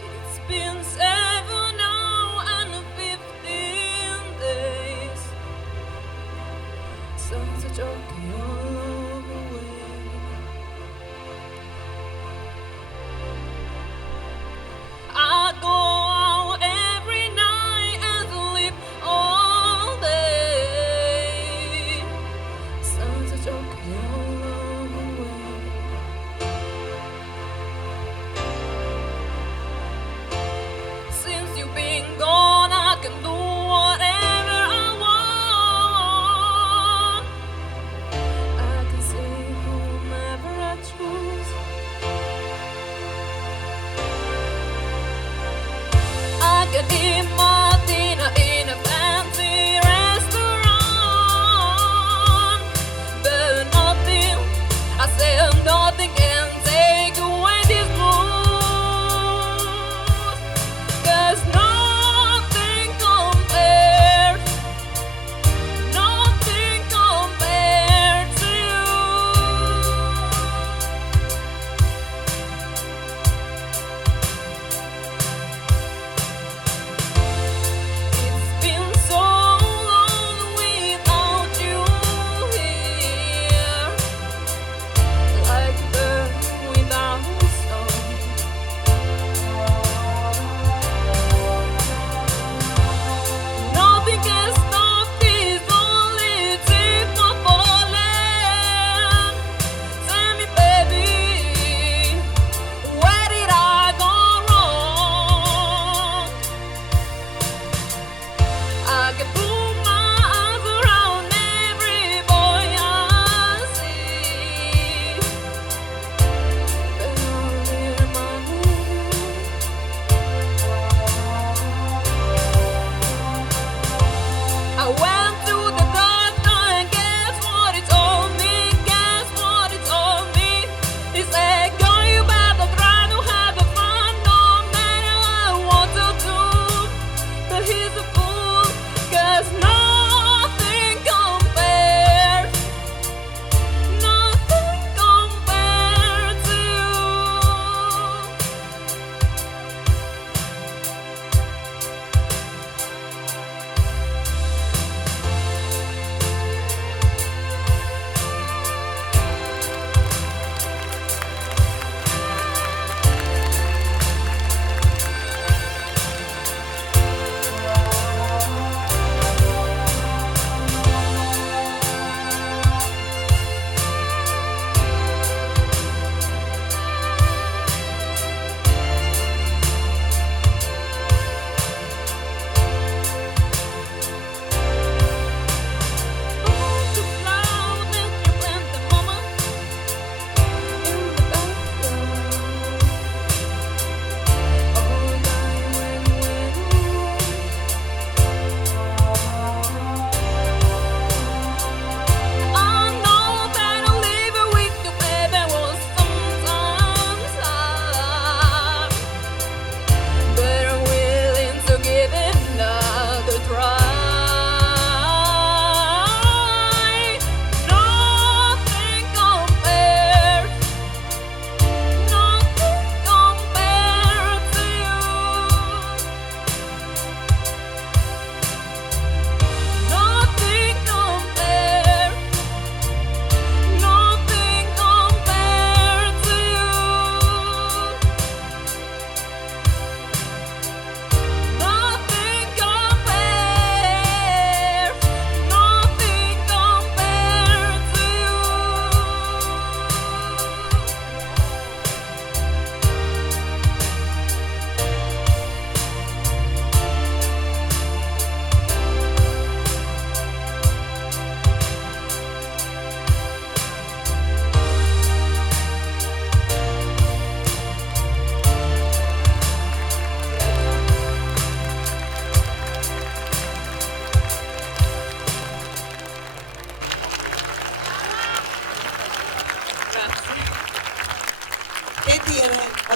It's been 7 now and 15 days since I took you away. I go out every night and sleep all day since I took your love away. Since you've been gone, I can do whatever I want. I can say whomever I choose. I can eat my dinner in a fancy restaurant, but nothing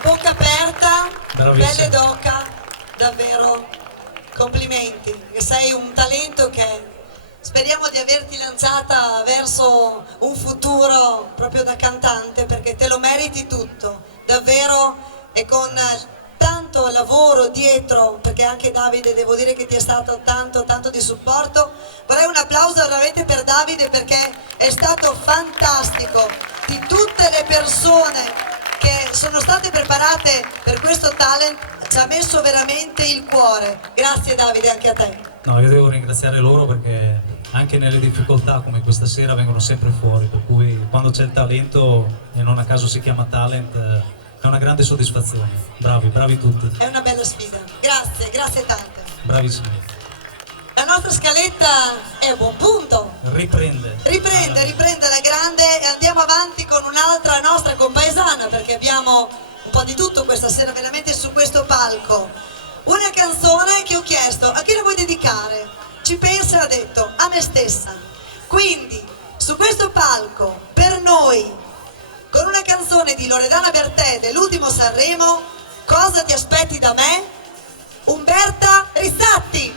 a bocca aperta, Bravissima. pelle d'oca, davvero complimenti, perché sei un talento che speriamo di averti lanciata verso un futuro proprio da cantante, perché te lo meriti tutto, davvero, e con tanto lavoro dietro, perché anche Davide devo dire che ti è stato tanto di supporto. Vorrei un applauso veramente per Davide, perché è stato fantastico, di tutte le persone che sono state preparate per questo talent, ci ha messo veramente il cuore. Grazie Davide, anche a te. No, io devo ringraziare loro perché anche nelle difficoltà come questa sera vengono sempre fuori, per cui quando c'è il talento, e non a caso si chiama talent, è una grande soddisfazione. Bravi tutti, È una bella sfida. Grazie tante. bravissimi. La nostra scaletta è a buon punto. Riprende Riprende la grande, e andiamo avanti con un'altra nostra compaesana, perché abbiamo un po' di tutto questa sera veramente su questo palco. Una canzone che ho chiesto: a chi la vuoi dedicare? Ci pensa e ha detto: a me stessa. Quindi su questo palco, per noi, con una canzone di Loredana Bertè dell'ultimo Sanremo, Cosa ti aspetti da me? Umberta Rizzatti.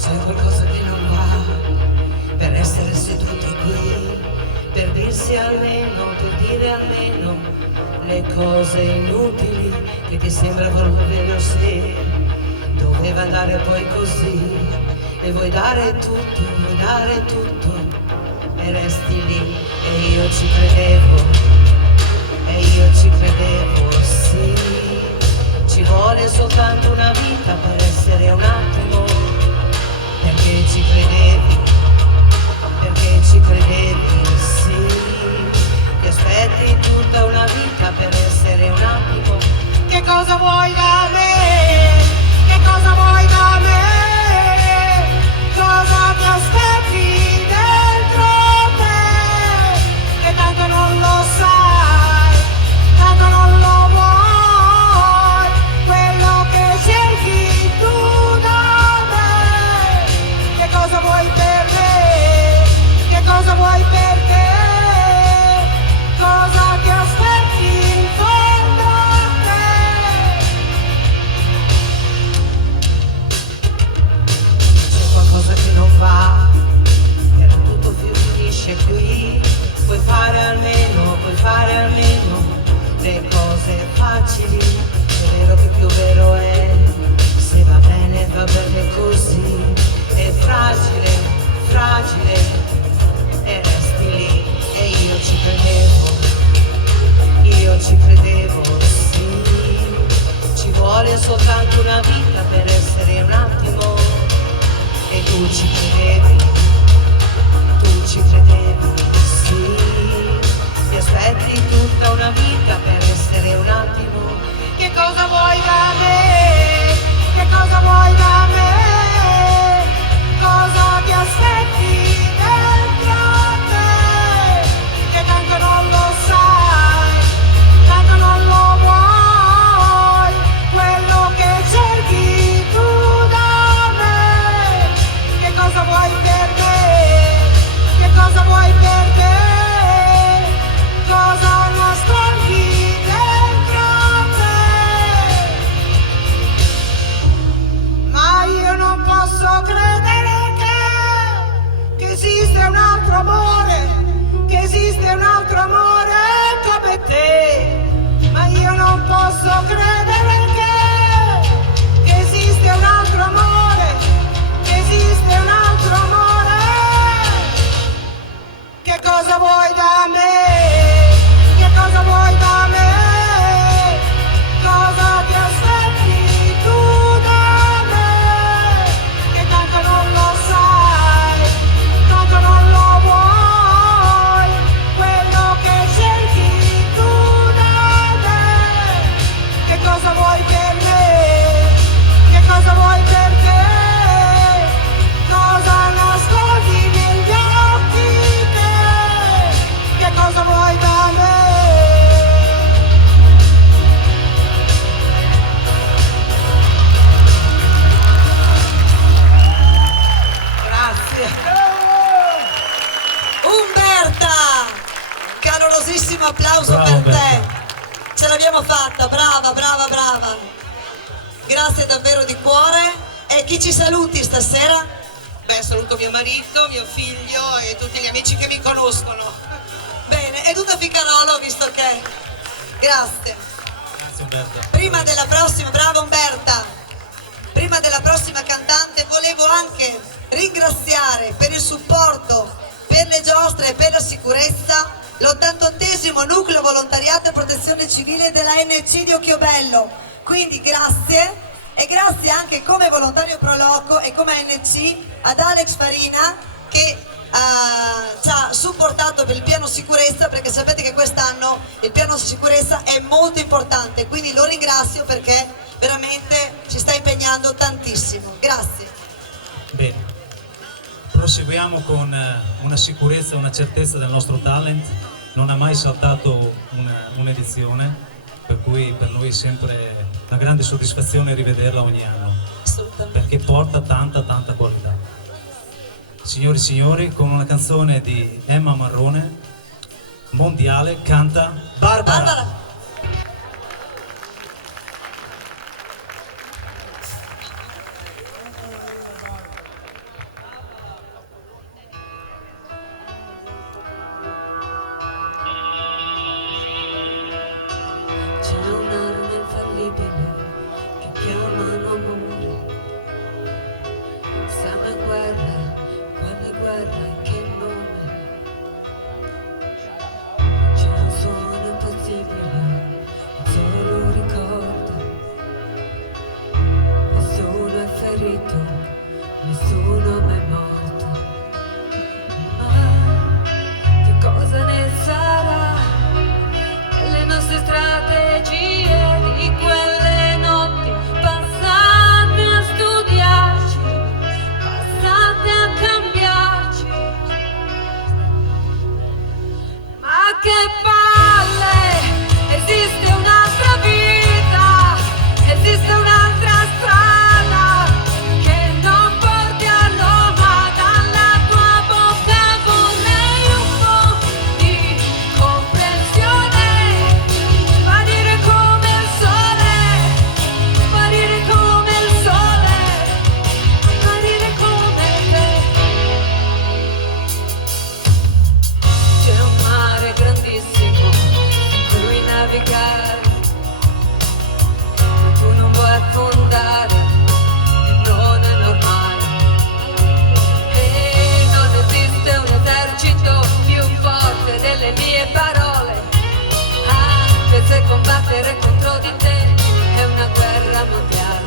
C'è qualcosa che non va per essere seduti qui, per dirsi almeno, per dire almeno le cose inutili che ti sembra proprio vero, sì. Doveva andare poi così, e vuoi dare tutto e resti lì. E io ci credevo, sì. Ci vuole soltanto una vita per essere un attimo. Perché ci credevi, sì. Ti aspetti tutta una vita per essere un attimo. Che cosa vuoi da me? Che cosa vuoi da me? Cosa ti aspetti dentro te? Che tanto non lo sai, tanto non lo vuoi, quello che cerchi tu da me. Che cosa vuoi per me? Che cosa vuoi per te? Cosa ti aspetti in fondo a te? C'è qualcosa che non va, e tutto finisce qui. Puoi fare almeno le cose facili. È vero che più vero è, se va bene così. È fragile, e resti lì. E io ci credevo, sì. Ci vuole soltanto una vita per essere un attimo. E tu ci credevi, sì. Ti aspetti tutta una vita per essere un attimo. Che cosa vuoi da me? Che cosa vuoi da me? Cosa ti aspetti dentro te? Che tanto non lo sai, tanto non lo vuoi, quello che cerchi tu da me. Che cosa vuoi per me? Che cosa vuoi per te? Cosa nascondi dentro te? Ma io non posso credere che esiste un altro amore, che esiste un altro amore come te. Ma io non posso credere che esiste un altro amore, che esiste un altro amore. Che cosa vuoi da me? Che cosa vuoi da me? Cosa ti aspetti tu da me? Che tanto non lo sai, tanto non lo vuoi. applauso Bravo, per Umberto. te. Ce l'abbiamo fatta, brava, brava, brava. Grazie davvero di cuore. E chi ci saluti stasera? Beh, saluto mio marito, mio figlio e tutti gli amici che mi conoscono. Bene, e tutta Ficarolo, visto che... Grazie. Grazie Umberto. Prima della prossima, brava Umberta, prima della prossima cantante volevo anche ringraziare per il supporto, per le giostre e per la sicurezza l'88esimo Nucleo Volontariato e Protezione Civile della NC di Occhiobello. Quindi grazie, e grazie anche come volontario Pro Loco e come NC ad Alex Farina che ci ha supportato per il piano sicurezza, perché sapete che quest'anno il piano sicurezza è molto importante, quindi lo ringrazio perché veramente ci sta impegnando tantissimo. Grazie. Bene, proseguiamo con una sicurezza, una certezza del nostro talent. Non ha mai saltato un'edizione, per cui per noi è sempre una grande soddisfazione rivederla ogni anno, perché porta tanta qualità. Signori e signori, con una canzone di Emma Marrone, Mondiale, canta Barbara. Barbara. C'è un'arma infallibile che chiamano amore. Siamo in guerra, quale guerra, in che nome? C'è un suono impossibile, un solo ricordo. Nessuno è ferito, nessuno è mai morto. Ma che cosa ne sarà delle nostre strategie, di quelle notti passate a studiarci, passate a cambiarci? Ma che palle, esiste un'altra vita, esiste un'altra strada che non porti a Roma. Dalla tua bocca vorrei un po' di comprensione, sparire come il sole, sparire come il sole, sparire come te. C'è un mare grandissimo su cui navigare, ma tu non vuoi affondare e non è normale. E non esiste un esercito più forte delle mie parole, anche se combattere contro di te è una guerra mondiale.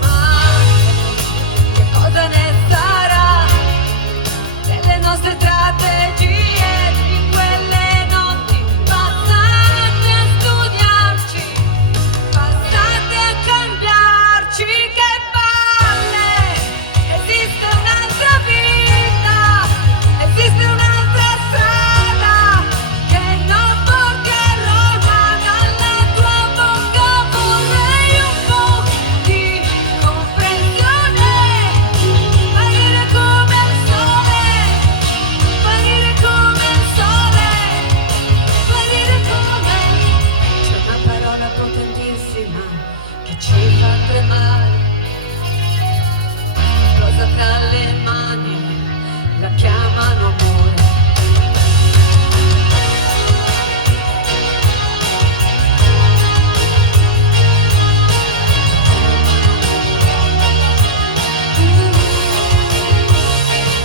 Ma che cosa ne sarà delle nostre strategie, di quelle notti passate a studiarci, passate a cambiarci? Che palle, esiste un'altra vita, esiste un'altra strada che non porti a Roma. Dalla tua bocca vorrei un po' di comprensione, sparire come il sole, sparire come il sole, sparire come... C'è una parola potentissima che ci fa tremare, cosa tra le mani, la chiamano amore.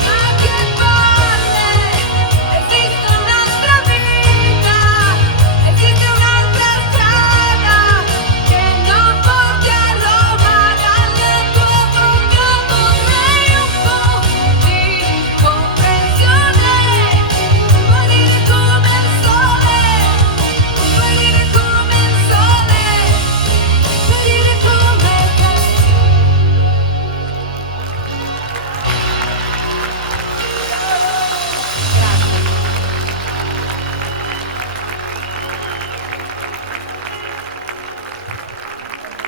Ma che palle, esiste un'altra vita, esiste un'altra strada che non porti a Roma. Dalla tua bocca vorrei un po' di comprensione, sparire come il sole, sparire come il sole, sparire come te.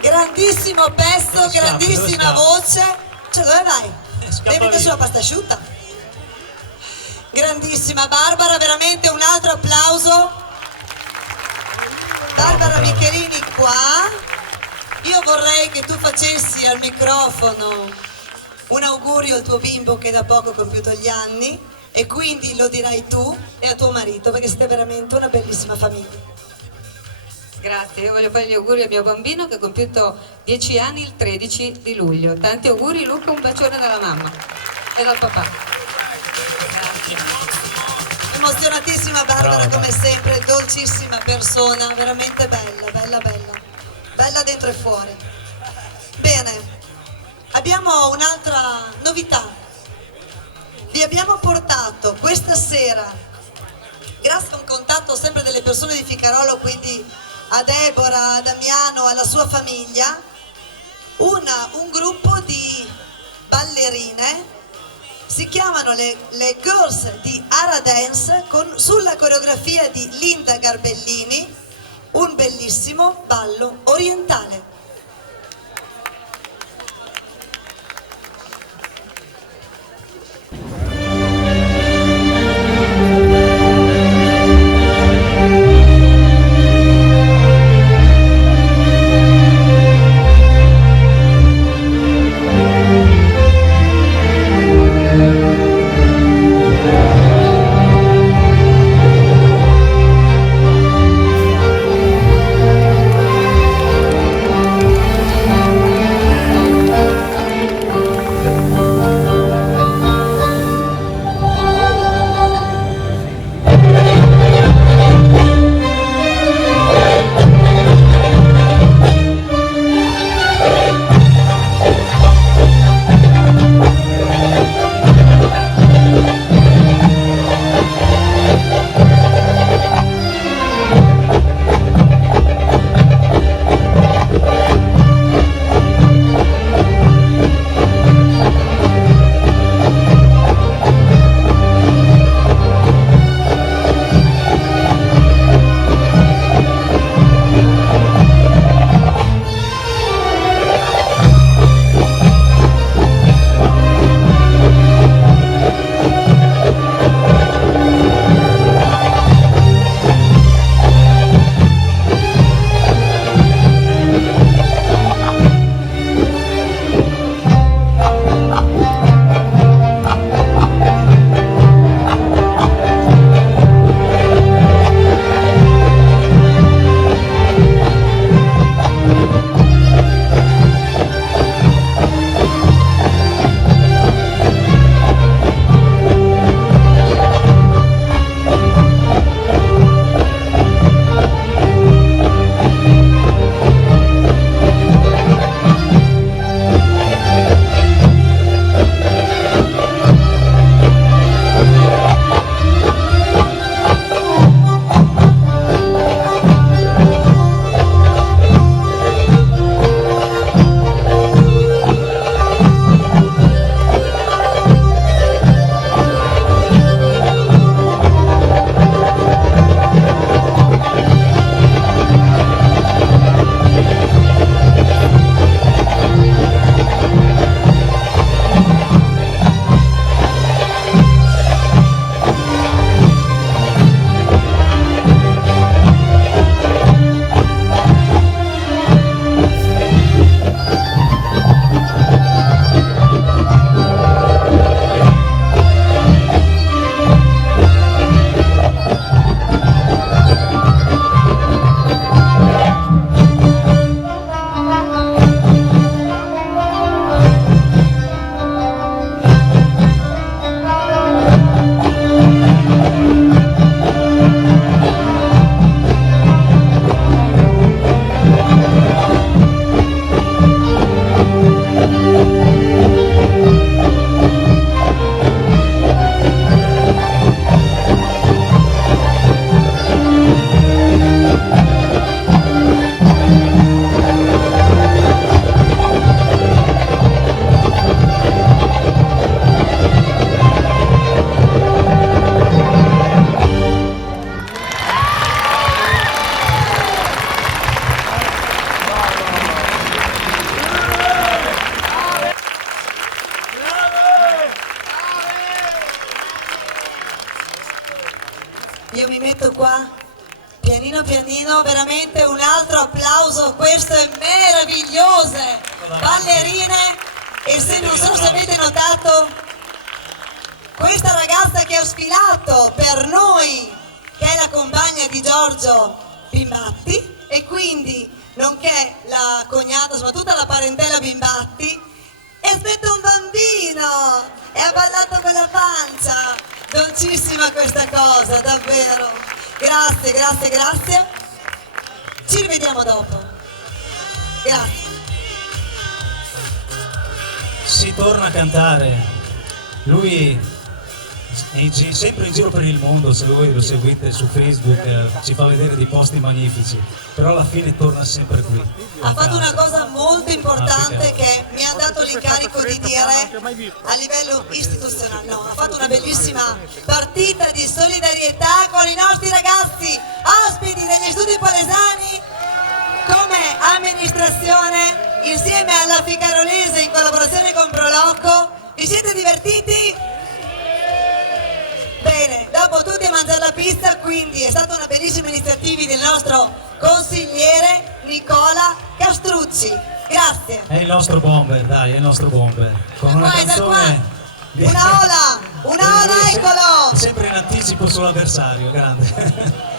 Grandissimo pezzo, Dove scappi, grandissima dove scappi? voce. Cioè, dove vai? Scappa Devi mettere via. sulla pasta asciutta. Grandissima Barbara, veramente un altro applauso. Barbara Michelini qua. Io vorrei che tu facessi al microfono un augurio al tuo bimbo che da poco ha compiuto gli anni, e quindi lo dirai tu e a tuo marito, perché siete veramente una bellissima famiglia. Grazie, io voglio fare gli auguri al mio bambino che ha compiuto 10 anni il 13 di luglio. Tanti auguri Luca, un bacione dalla mamma e dal papà. Emozionatissima Barbara, Brava. come sempre, dolcissima persona, veramente bella, bella, bella, bella dentro e fuori. Bene, abbiamo un'altra novità. Vi abbiamo portato questa sera, grazie a un contatto sempre delle persone di Ficarolo, quindi a Deborah, a Damiano, alla sua famiglia, un gruppo di ballerine. Si chiamano le Girls di Ara Dance, sulla coreografia di Linda Garbellini, un bellissimo ballo orientale. metto qua, pianino pianino, veramente un altro applauso, questo è meravigliose ballerine. E se non so se avete notato, questa ragazza che ha sfilato per noi, che è la compagna di Giorgio Bimbatti e quindi nonché la cognata, insomma tutta la parentela Bimbatti, e aspetta un bambino e ha ballato con la pancia. Dolcissima questa cosa, davvero. Grazie, grazie, grazie. Ci rivediamo dopo. Grazie. Si torna a cantare. Lui è sempre in giro per il mondo, se voi lo seguite su Facebook, ci fa vedere dei posti magnifici, però alla fine torna sempre qui. Ha fatto una cosa molto importante che mi ha dato l'incarico di dire a livello istituzionale. No, ha fatto una bellissima partita di solidarietà con i nostri ragazzi ospiti degli studi palesani come amministrazione insieme alla Ficarolese in collaborazione con Proloco. Vi siete divertiti? Bene, dopo tutti a mangiare la pizza, quindi è stata una bellissima iniziativa del nostro consigliere Nicola Castrucci. Grazie. È il nostro bomber, dai, è il nostro bomber. Con una canzone di... Una ola, eccolo! Sempre in anticipo sull'avversario, grande.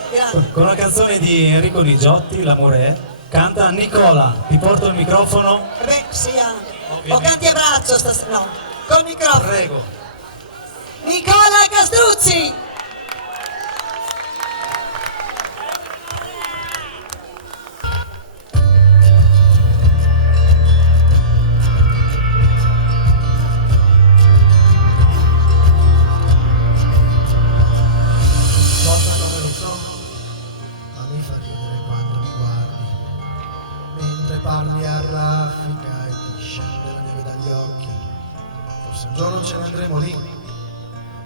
Con una canzone di Enrico Nigiotti, L'amore è. Canta Nicola, ti porto il microfono. Beh, sia. O canti a braccio stasera? No, col microfono. Prego. Nicola Castrucci! Forse non lo so, ma mi fa ridere quando mi guardi, mentre parli a raffica e ti scende la neve dagli occhi. Forse un giorno ce ne andremo lì,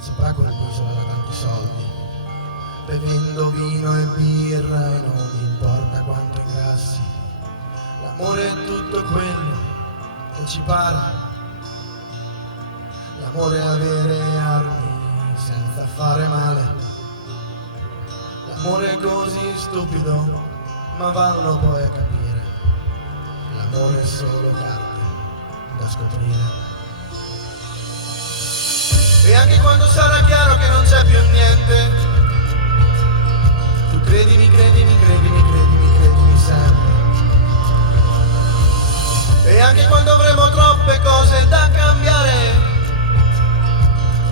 sopra quell'isola da tanti soldi, bevendo vino e birra e non mi importa quanto ingrassi. L'amore è tutto quello che ci pare, l'amore è avere armi senza fare male. L'amore è così stupido, ma vanno poi a capire. L'amore è solo carte da scoprire. E anche quando sarà chiaro che non c'è più niente, tu credimi, credimi, credimi, credimi, credimi sempre. E anche quando avremo troppe cose da cambiare,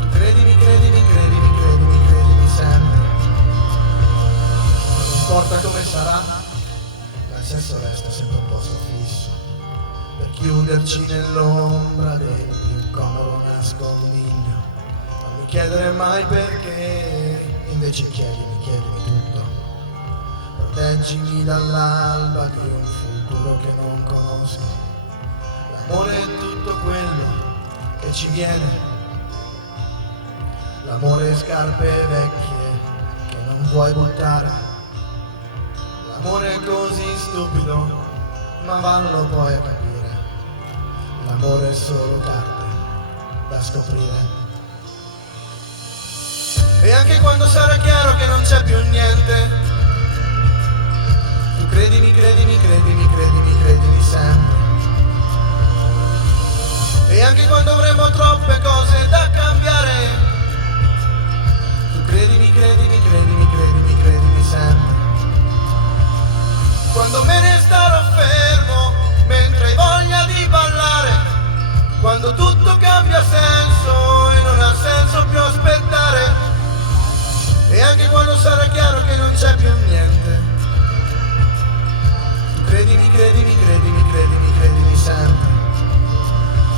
tu credimi, credimi, credimi, credimi, credimi sempre. Non importa come sarà, ma il sesso resta sempre un posto fisso, per chiuderci nell'ombra del più comodo nascondiglio. Chiedere mai perché, invece chiedimi tutto. Proteggimi dall'alba di un futuro che non conosco. L'amore è tutto quello che ci viene. L'amore è scarpe vecchie che non vuoi buttare. L'amore è così stupido, ma vanno poi a capire. L'amore è solo carte da scoprire. E anche quando sarà chiaro che non c'è più niente, tu credimi, credimi, credimi, credimi, credimi sempre. E anche quando avremo troppe cose da cambiare, tu credimi, credimi, credimi, credimi, credimi sempre. Quando me ne starò fermo, mentre hai voglia di ballare, quando tutto cambia senso e non ha senso più aspettare. E anche quando sarà chiaro che non c'è più niente, tu credimi, credimi, credimi, credimi, credimi sempre.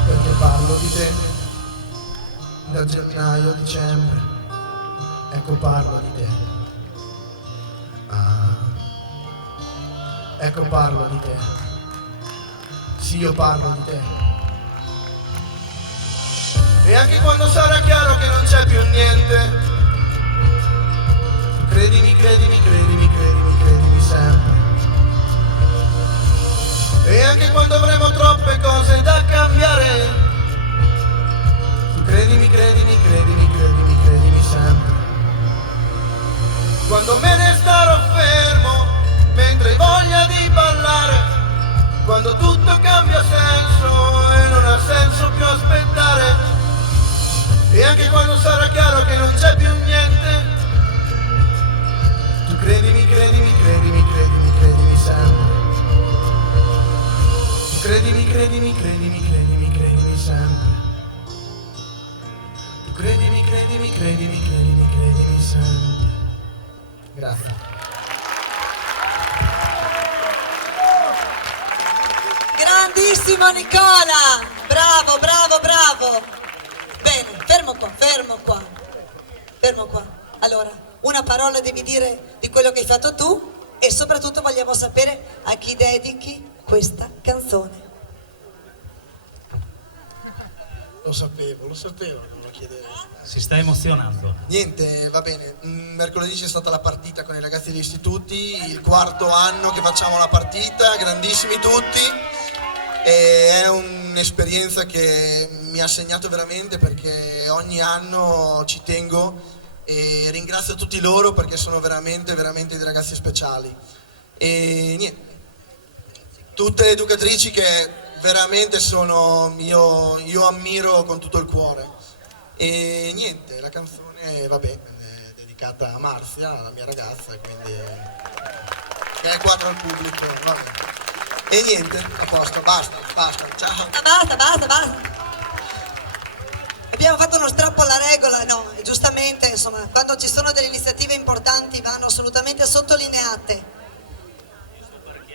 Perché parlo di te da gennaio a dicembre, ecco parlo di te. Ecco parlo di te. Sì, io parlo di te. E anche quando sarà chiaro che non c'è più niente, credimi, credimi, credimi, credimi, credimi sempre. E anche quando avremo troppe cose da cambiare, tu credimi, credimi, credimi, credimi, credimi sempre. Quando credimi, credimi, credimi, credimi, credimi sempre. Grazie. Grandissimo Nicola! Bravo, bravo, bravo! Bene, fermo qua, fermo qua. Fermo qua. Allora, una parola devi dire di quello che hai fatto tu e soprattutto vogliamo sapere a chi dedichi questa canzone. Lo sapevo, non lo chiedevo. Si sta emozionando. Niente, va bene. Mercoledì c'è stata la partita con i ragazzi degli istituti, il 4º anno che facciamo la partita, grandissimi tutti. E è un'esperienza che mi ha segnato veramente perché ogni anno ci tengo e ringrazio tutti loro perché sono veramente, veramente dei ragazzi speciali. E niente, tutte le educatrici che veramente sono, io ammiro con tutto il cuore. E niente, la canzone, vabbè, è dedicata a Marzia, la mia ragazza, quindi che è qua tra il pubblico, vabbè. E niente, a posto, basta, ciao. Basta. Abbiamo fatto uno strappo alla regola, no, giustamente, insomma, quando ci sono delle iniziative importanti vanno assolutamente sottolineate.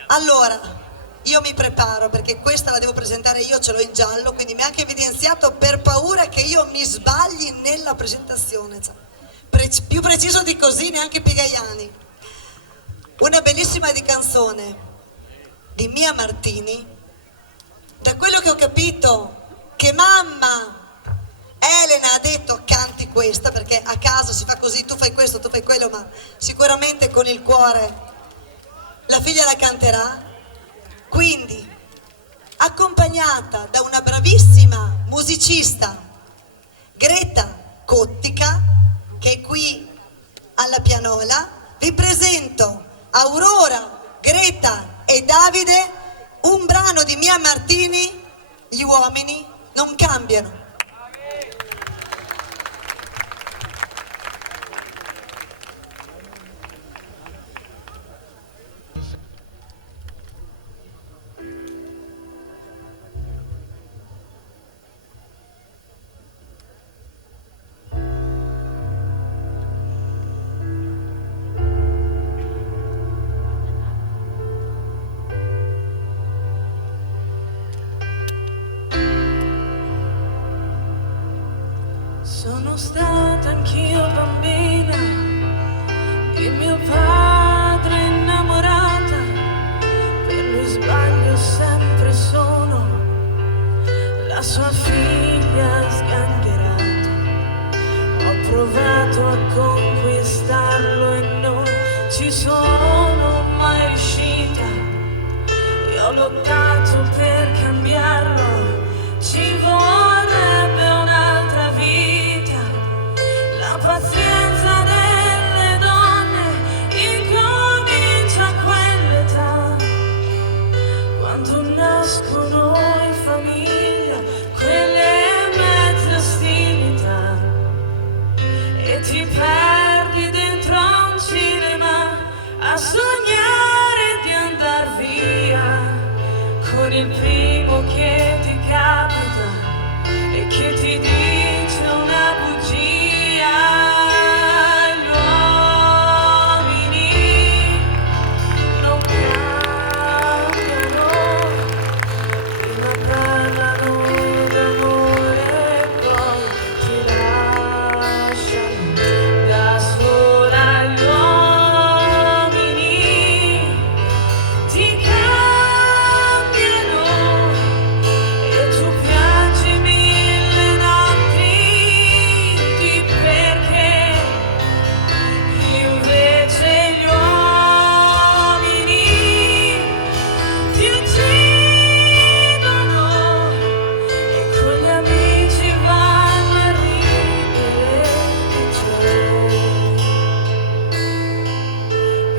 Allora, io mi preparo perché questa la devo presentare io, ce l'ho in giallo, quindi mi ha anche evidenziato per paura che io mi sbagli nella presentazione. Più preciso di così neanche Pigaiani. Una bellissima di canzone di Mia Martini. Da quello che ho capito che mamma Elena ha detto canti questa, perché a casa si fa così, tu fai questo, tu fai quello, ma sicuramente con il cuore la figlia la canterà. Quindi, accompagnata da una bravissima musicista, Greta Cottica, che è qui alla pianola, vi presento Aurora, Greta e Davide, un brano di Mia Martini, Gli uomini non cambiano. Sono stata anch'io bambina, di mio padre innamorata, per lui sbaglio sempre sono la sua figlia sgangherata. Ho provato a conquistarlo e non ci sono mai riuscita, e ho lottato per cambiarlo, ci vorrebbe un'altra vita. La pazienza delle donne incomincia a quell'età, quando nascono in famiglia quelle mezze ostilità, e ti perdi dentro a un cinema a sognare di andar via con il primo che ti capita e che ti dice una bugia. Gli uomini non cambiano, prima parlano d'amore e poi ti lasciano da sola. Gli uomini ti cambiano e tu piangi mille notti di perché invece gli uomini ti uccidono e con gli amici vanno a ridere di te.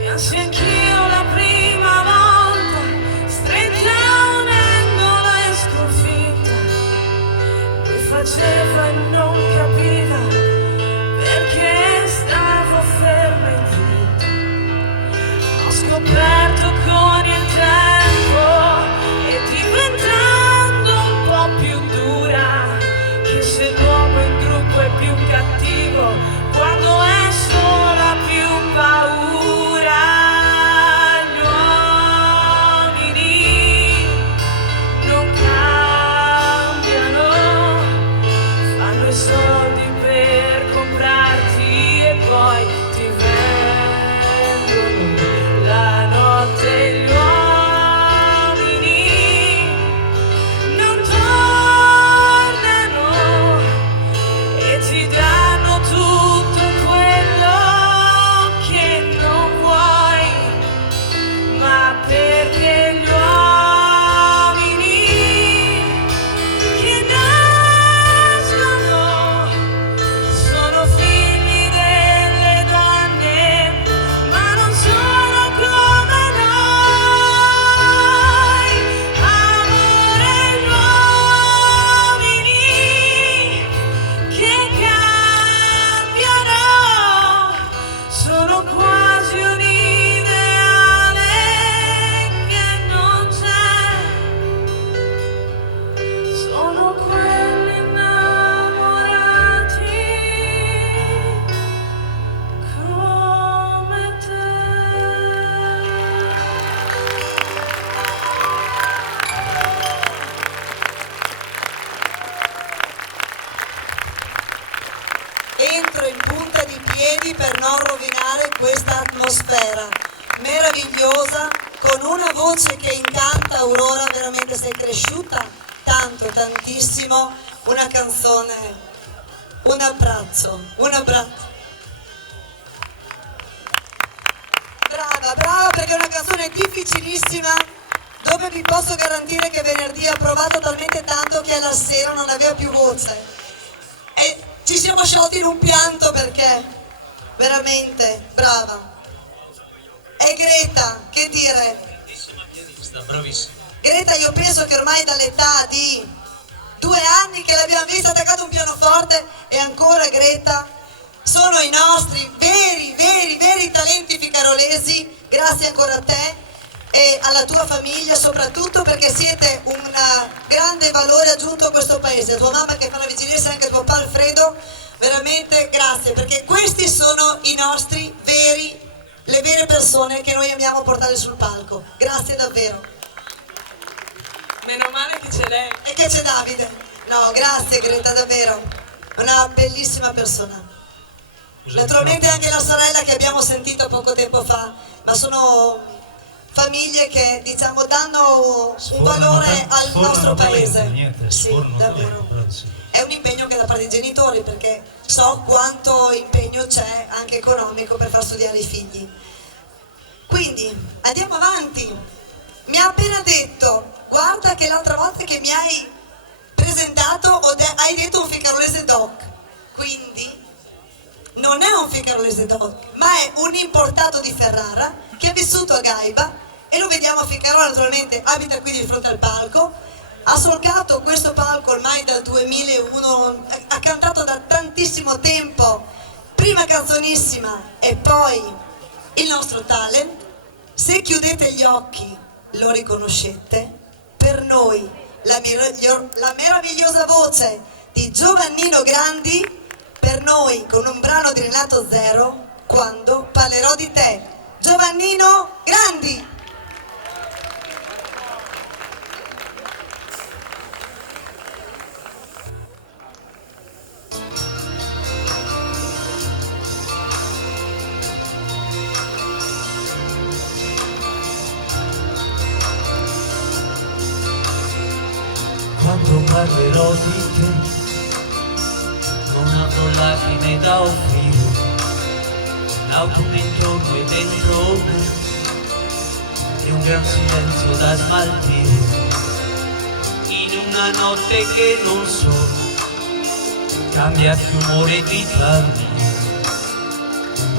Piansi anch'io la prima volta, stretta a un angolo e sconfitta. Lui faceva e non capiva perché stavo ferma e zitta. Ho scoperto con il tempo e diventando un po' più dura che se l'uomo in gruppo è più piedi per non rovinare questa atmosfera meravigliosa, con una voce che incanta. Aurora, veramente sei cresciuta tanto, tantissimo. Una canzone, un abbraccio. Brava, perché è una canzone difficilissima, dove vi posso garantire che venerdì ha provato talmente tanto che alla sera non aveva più voce. E ci siamo sciolti in un pianto perché veramente brava. E Greta, che dire? Bravissima. Greta, io penso che ormai dall'età di 2 anni che l'abbiamo vista attaccata a un pianoforte, e ancora Greta, sono i nostri veri talenti ficarolesi. Grazie ancora a te e alla tua famiglia, soprattutto perché siete un grande valore aggiunto a questo paese. A tua mamma che fa la vigilessa e anche tuo papà Alfredo, veramente grazie, perché questi sono i nostri le vere persone che noi amiamo portare sul palco. Grazie davvero. Meno male che c'è lei. E che c'è Davide. No, grazie Greta, davvero. Una bellissima persona. Naturalmente anche la sorella che abbiamo sentito poco tempo fa, ma sono famiglie che, diciamo, danno un valore al nostro paese. Sì, davvero. È un impegno che da parte dei genitori, perché so quanto impegno c'è anche economico per far studiare i figli. Quindi andiamo avanti. Mi ha appena detto, guarda che l'altra volta che mi hai presentato hai detto un ficarolese doc, quindi non è un ficarolese doc, ma è un importato di Ferrara che è vissuto a Gaiba, e lo vediamo a Ficarola, naturalmente abita qui di fronte al palco, ha solcato questo palco ormai dal 2001, ha cantato da tantissimo tempo, prima Canzonissima e poi il nostro talent. Se chiudete gli occhi lo riconoscete, per noi la meravigliosa voce di Giovannino Grandi, per noi con un brano di Renato Zero, Quando parlerò di te. Giovannino Grandi. Quando parlerò di te, non avrò lacrime da offrire, l'autunno intorno e dentro me, e un gran silenzio da smaltire, in una notte che non so, cambia fiumore di vita mia.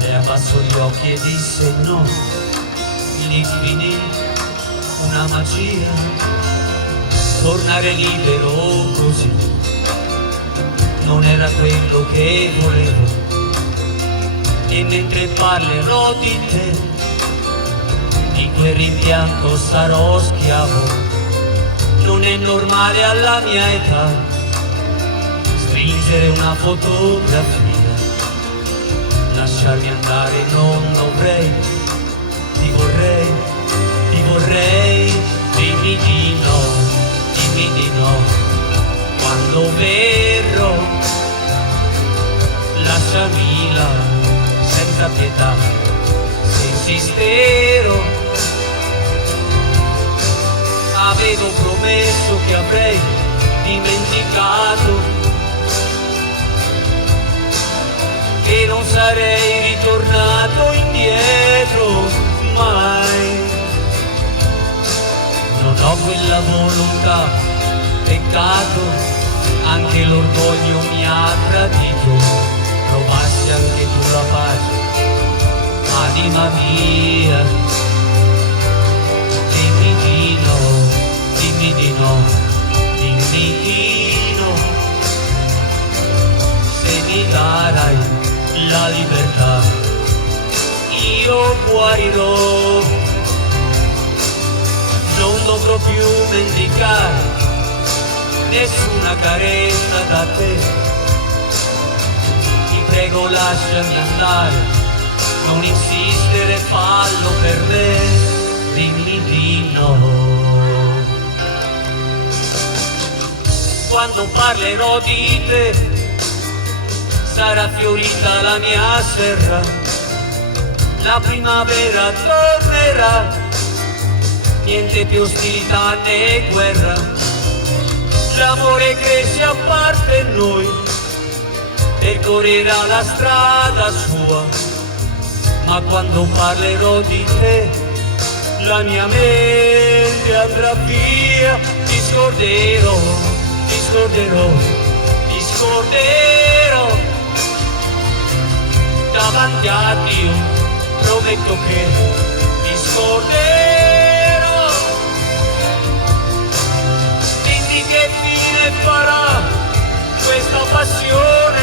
Le abbasso gli occhi e disse no, lì finì una magia. Tornare libero così non era quello che volevo, e mentre parlerò di te, di quel rimpianto sarò schiavo. Non è normale alla mia età stringere una fotografia, lasciarmi andare non dovrei, ti vorrei, dimmi di no. Dimmi di no, quando verrò, lasciami là, senza pietà, se insisterò. Avevo promesso che avrei dimenticato, che non sarei ritornato indietro mai. Non ho quella volontà, peccato, anche l'orgoglio mi ha tradito. Provassi anche tu la pace, anima mia. Dimmi di no, dimmi di no, dimmi di no. Se mi darai la libertà, io guarirò. Non dovrò più mendicare nessuna carezza da te. Ti prego lasciami andare, non insistere, fallo per me. Dimmi di no. Quando parlerò di te, sarà fiorita la mia serra, la primavera tornerà, niente più ostilità né guerra, l'amore cresce a parte noi, percorrerà la strada sua, ma quando parlerò di te, la mia mente andrà via, ti scorderò, ti scorderò, ti scorderò, davanti a Dio prometto che ti scorderò. Dimmi che fine farà questa passione,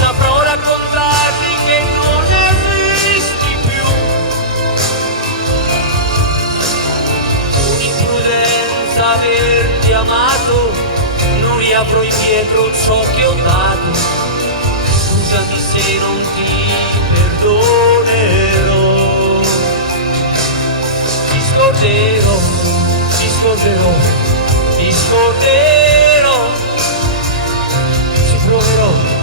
saprò raccontarti che non esisti più. Un'imprudenza averti amato, non riavrò indietro ciò che ho dato. Scusami se non ti perdonerò. Ti scorderò, ti scorderò, ti scorderò, ci proverò.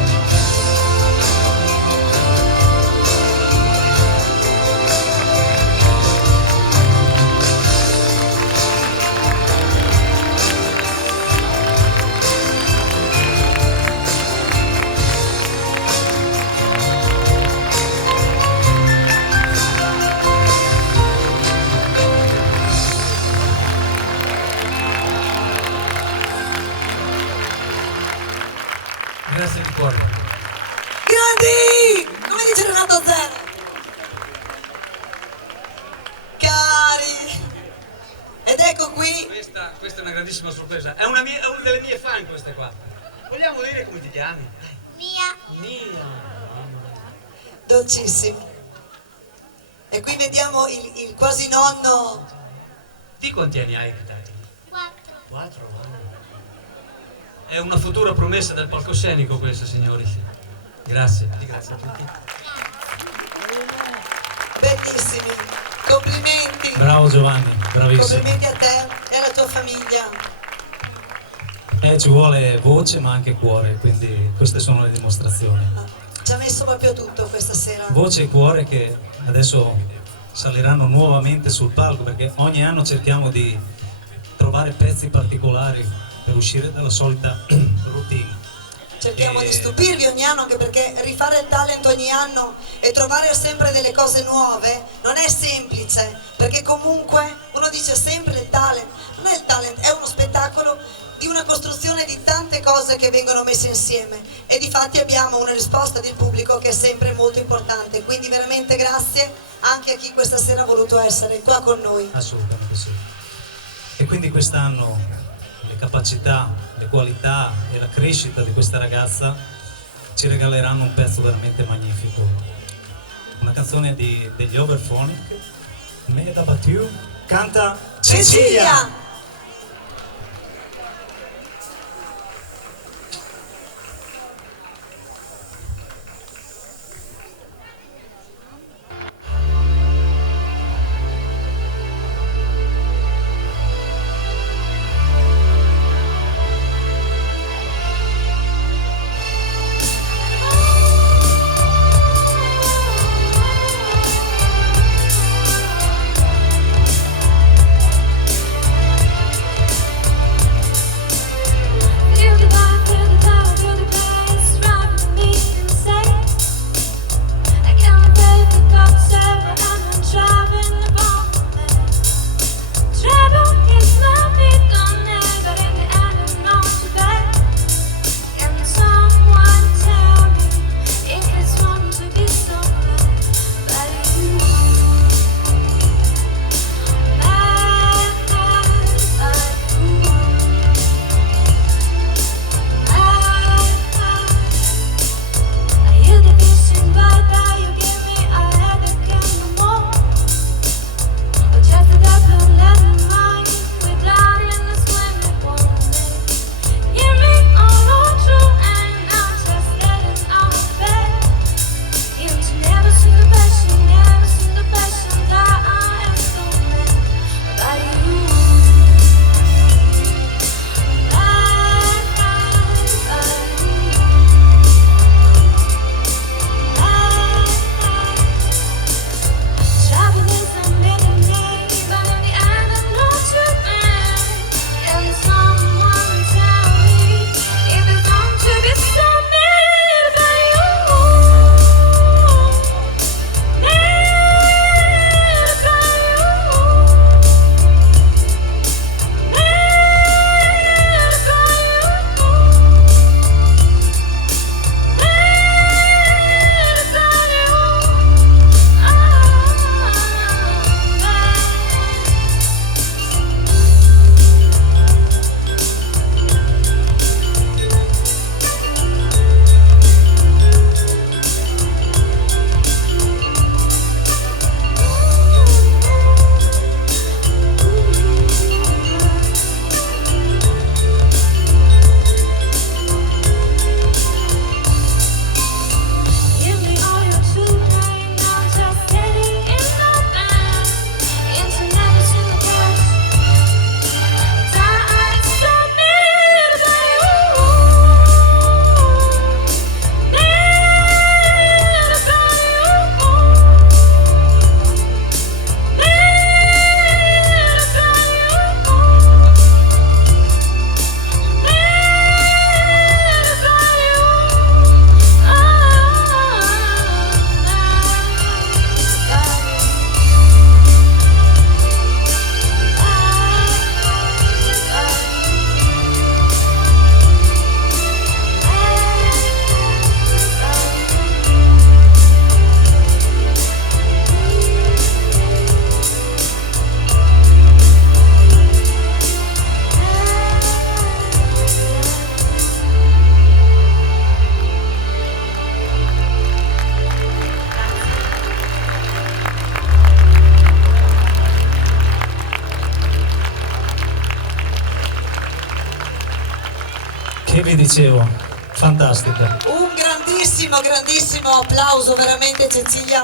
Grazie di cuore. Grandi! Come dice Renato Zero? Cari! Ed ecco qui. Questa è una grandissima sorpresa. È una delle mie fan questa qua. Vogliamo dire come ti chiami? Mia. Dolcissimo. E qui vediamo il quasi nonno. Di quanti anni hai? 4. 4 anni. È una futura promessa del palcoscenico questa, signori. Grazie. Grazie a tutti. Bellissimi. Complimenti. Bravo Giovanni, bravissimo. Complimenti a te e alla tua famiglia. Ci vuole voce ma anche cuore, quindi queste sono le dimostrazioni. Ci ha messo proprio tutto questa sera. Voce e cuore che adesso saliranno nuovamente sul palco, perché ogni anno cerchiamo di trovare pezzi particolari per uscire dalla solita routine. Cerchiamo di stupirvi ogni anno, anche perché rifare il talent ogni anno e trovare sempre delle cose nuove non è semplice, perché comunque uno dice sempre il talent, non è il talent, è uno spettacolo di una costruzione di tante cose che vengono messe insieme, e difatti abbiamo una risposta del pubblico che è sempre molto importante, quindi veramente grazie anche a chi questa sera ha voluto essere qua con noi. Assolutamente sì. E quindi quest'anno le capacità, le qualità e la crescita di questa ragazza ci regaleranno un pezzo veramente magnifico. Una canzone degli Overphonic, Me da Battu, canta Cecilia! Che vi dicevo? Fantastica. Un grandissimo, grandissimo applauso, veramente Cecilia,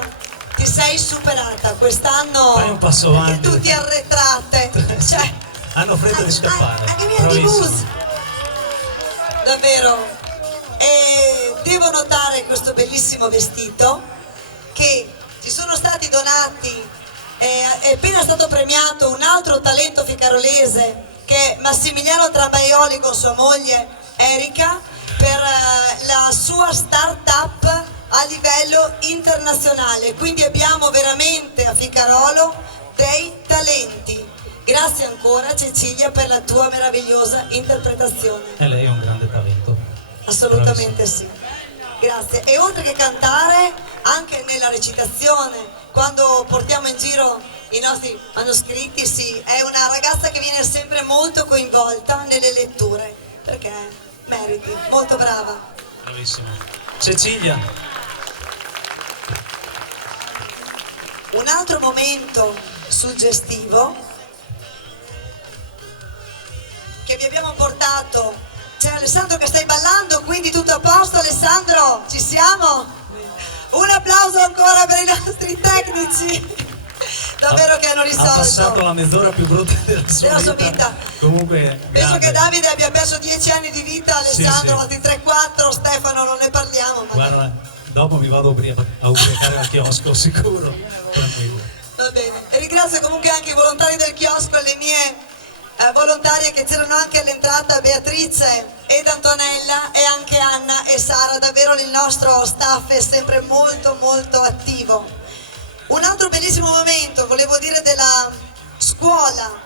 ti sei superata quest'anno. Fai un passo avanti. Tutti arretrate. Cioè, Hanno freddo di scappare. anche mia di Bravissimo. bus. Davvero. E devo notare questo bellissimo vestito che ci sono stati donati, è appena stato premiato un altro talento ficarolese che è Massimiliano Trabaioli con sua moglie Erika per la sua start-up a livello internazionale. Quindi abbiamo veramente a Ficarolo dei talenti. Grazie ancora Cecilia per la tua meravigliosa interpretazione. E lei è un grande talento. Assolutamente sì. Grazie. E oltre che cantare, anche nella recitazione, quando portiamo in giro i nostri manoscritti, sì, è una ragazza che viene sempre molto coinvolta nelle letture, perché meriti, molto brava. Bravissimo. Cecilia. Un altro momento suggestivo che vi abbiamo portato. C'è Alessandro che stai ballando, quindi tutto a posto Alessandro? Ci siamo? Un applauso ancora per i nostri tecnici, davvero che hanno risolto. Ha passato la mezz'ora più brutta della sua vita. Comunque, Penso grande. che Davide abbia perso 10 anni di vita, Alessandro Sì. altri 3-4, Stefano non ne parliamo. Ma Guarda, dopo mi vado a ubriacare al chiosco, sicuro. Tranquillo. va bene. E ringrazio comunque anche i volontari del chiosco e le mie volontarie che c'erano anche all'entrata, Beatrice ed Antonella e anche Anna e Sara. Davvero il nostro staff è sempre molto molto attivo. Un altro bellissimo momento, volevo dire, della scuola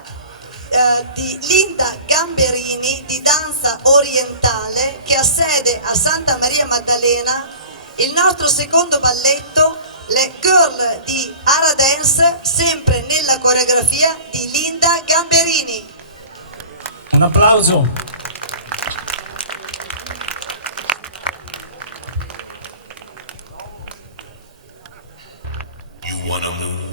di Linda Gamberini di danza orientale che ha sede a Santa Maria Maddalena, il nostro secondo balletto, le Girl di Ara Dance, sempre nella coreografia di Linda Gamberini. Un applauso. You wanna move?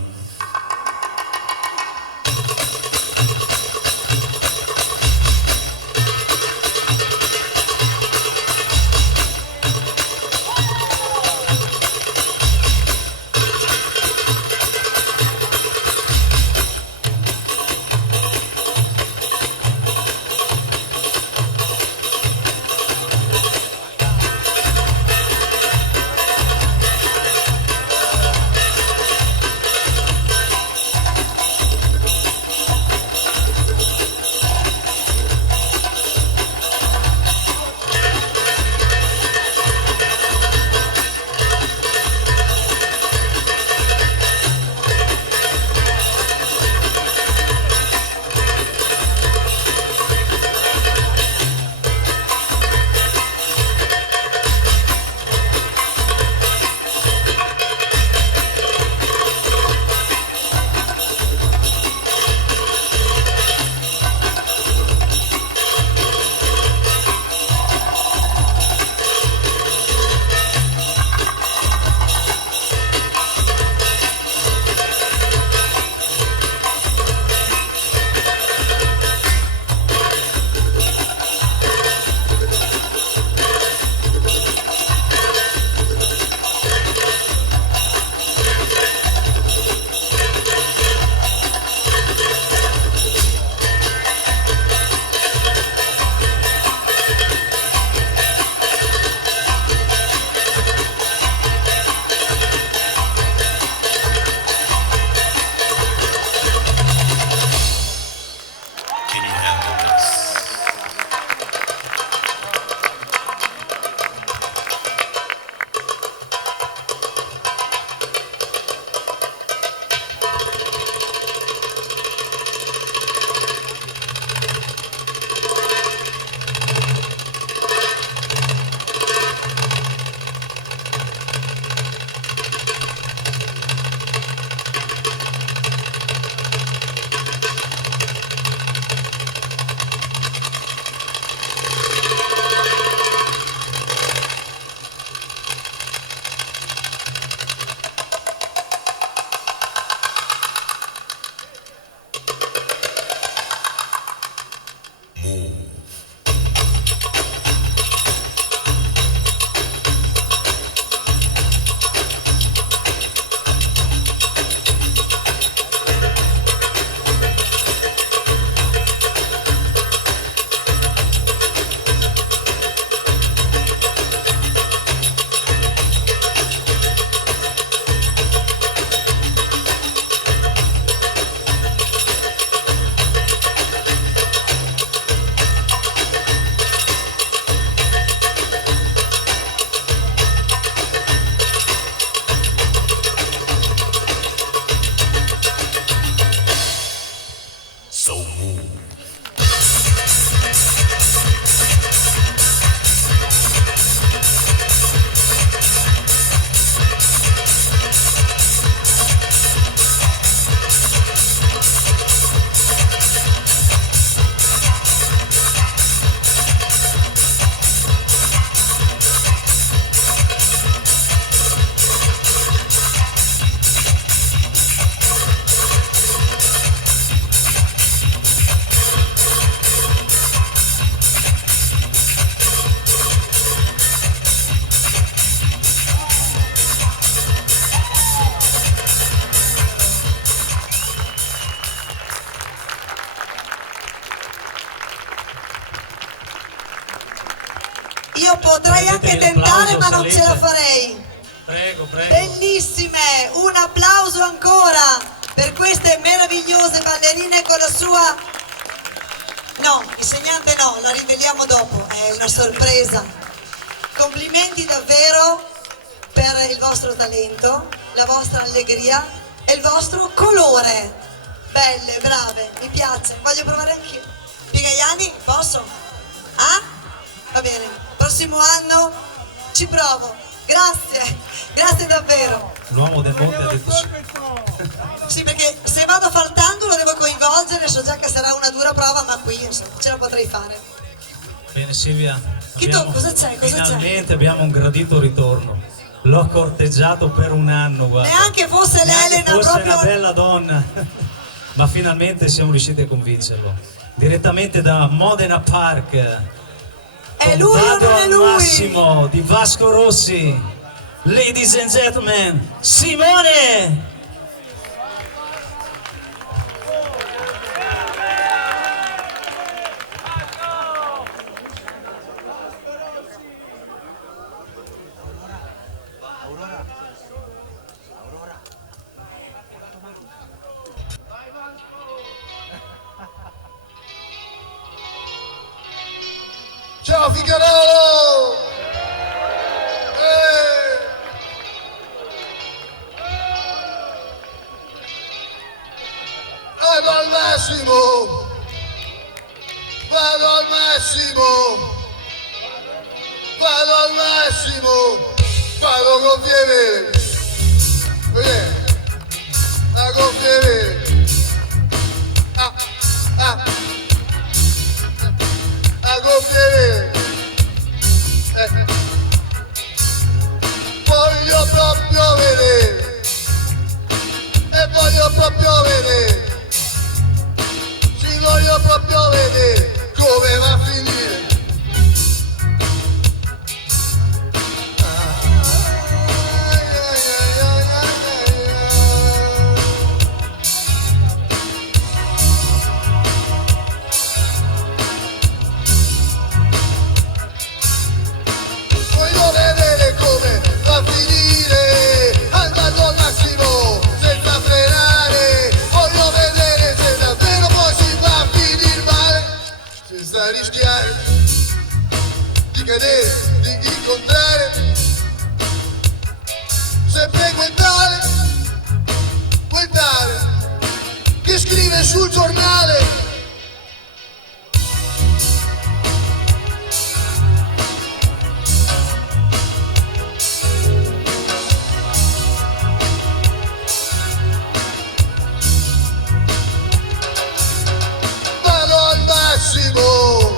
Io potrei anche Prendete tentare, l'applauso, ma non ce la salite. farei. Prego, prego. Bellissime, un applauso ancora per queste meravigliose ballerine con la sua... No, insegnante no, la riveliamo dopo, è una sorpresa. Complimenti davvero per il vostro talento, la vostra allegria e il vostro colore. Belle, brave, mi piace, voglio provare anch'io. Pigaiani, posso? Ah? Va bene, prossimo anno ci provo. Grazie, grazie davvero. L'uomo del monte ha detto sì. Sì, perché se vado a far tanto lo devo coinvolgere, so già che sarà una dura prova, ma qui insomma ce la potrei fare. Bene Silvia, Chito, cosa c'è? Cosa c'è? finalmente abbiamo un gradito ritorno. L'ho corteggiato per un anno, guarda. Neanche fosse l'Elena, Fosse proprio... una bella donna. Ma finalmente siamo riusciti a convincerlo. Direttamente da Modena Park. È lui o non è lui? Massimo di Vasco Rossi. Ladies and gentlemen, Simone! Ciao Figarolo! Vado al massimo! Vado al massimo! Vado al massimo! Vado con fievere! La con fievere! La con fievere! Voglio proprio vedere! E voglio proprio vedere! Ci voglio proprio vedere come va a finire. Voglio vedere come va a finire, andando al massimo, senza frenare. Voglio vedere se davvero poi si va a finire male, senza rischiare di cadere, di incontrare sempre quel tale che scrive sul giornale. Vado al massimo,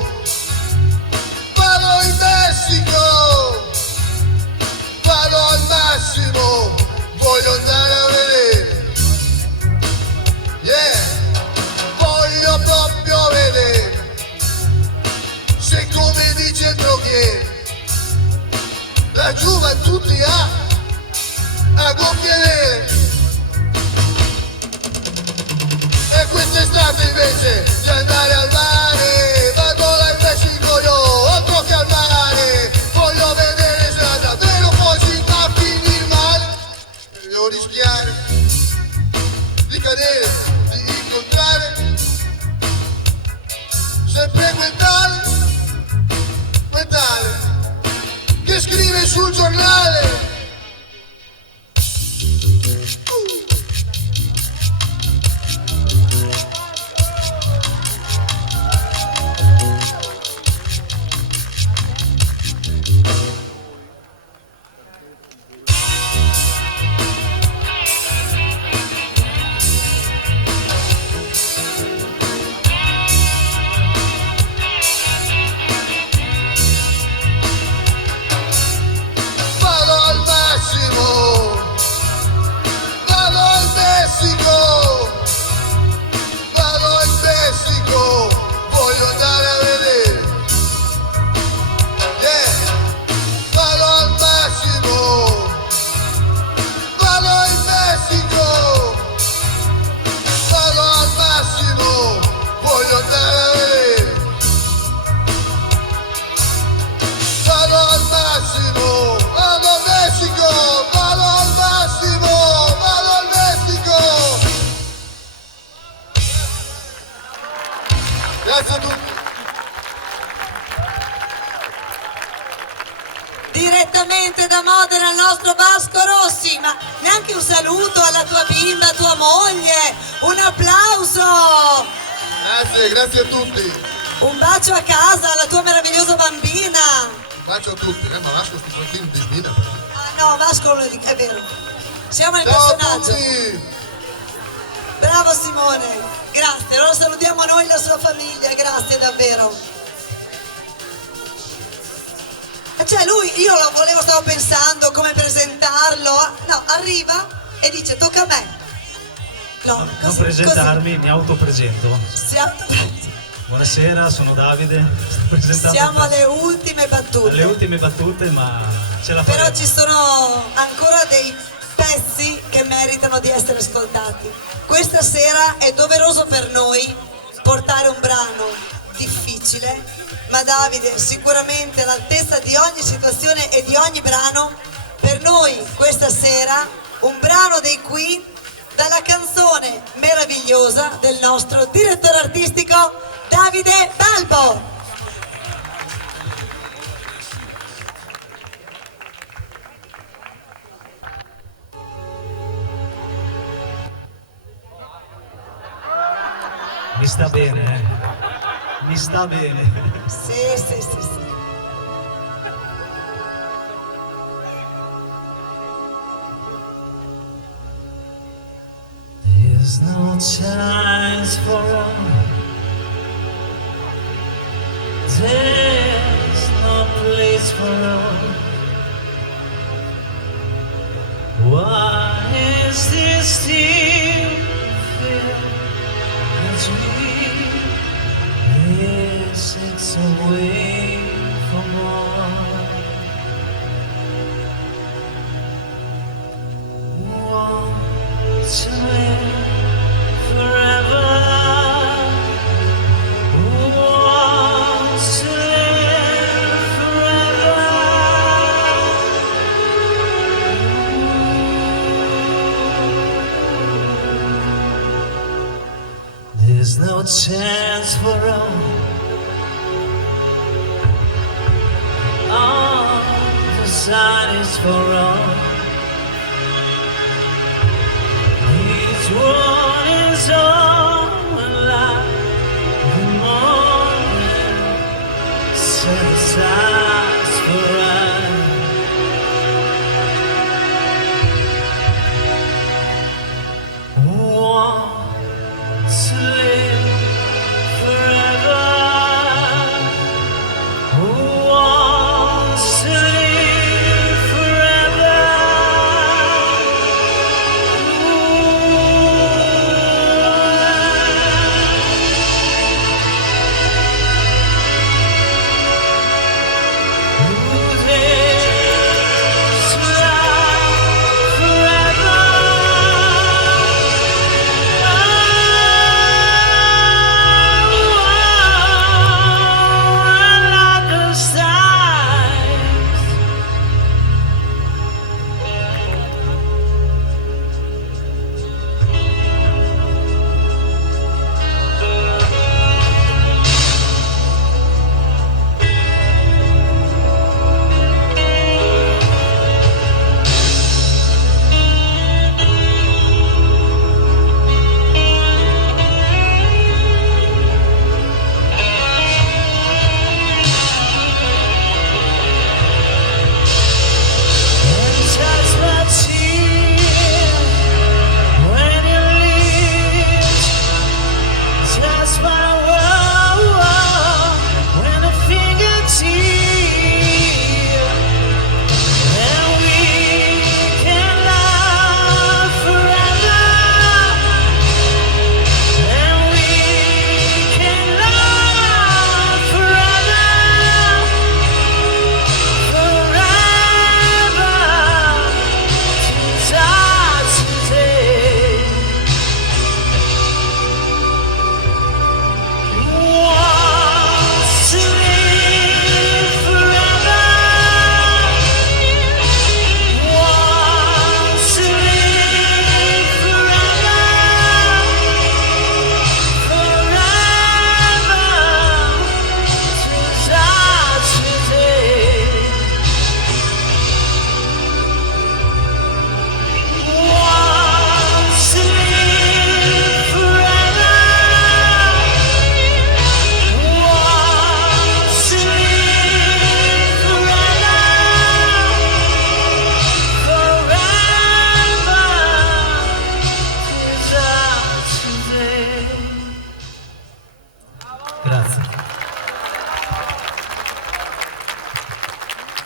vado in Messico, vado al massimo, voglio andare a vedere, voglio proprio vedere, se come dice il droghiere, la gioventù ti ha a gonfie nere. E quest'estate invece di andare al mare, vado là in Messico io, altro che al mare. Voglio vedere se davvero poi si va a finire male. Devo rischiare di cadere, di incontrare sempre quel tale che scrive sul giornale. Vado al direttamente da Modena il nostro Vasco Rossi, ma neanche un saluto alla tua bimba, tua moglie, un applauso, Grazie a tutti. un bacio a casa alla tua meravigliosa bambina. Bacio a tutti, ma Vasco sti tranquillo di smina. Ah no, Vasco è vero, siamo nel Ciao a personaggio. tutti. Bravo Simone, grazie, allora salutiamo noi la sua famiglia, grazie davvero. Cioè lui, io lo volevo, stavo pensando come presentarlo, no, arriva e dice tocca a me. No, Non presentarmi, mi autopresento. Siamo, Buonasera, sono Davide. Sto presentando siamo alle ultime battute. alle ultime battute, ma ce la faremo. Però ci sono ancora dei pezzi che meritano di essere ascoltati. Questa sera è doveroso per noi portare un brano difficile, ma Davide sicuramente all'altezza di ogni situazione e di ogni brano. Per noi questa sera un brano dei Queen dalla canzone meravigliosa del nostro direttore artistico Davide Balbo. Mi sta bene, mi sta bene. Sì. There's no chance for us. There's no place for us. Why is this still fear as we exit away from us? Want to live forever. Wants to live forever. There's no chance for us. All the sign is for us. Each one is all alive. The morning set aside for us. Want to live forever. Wants to live forever.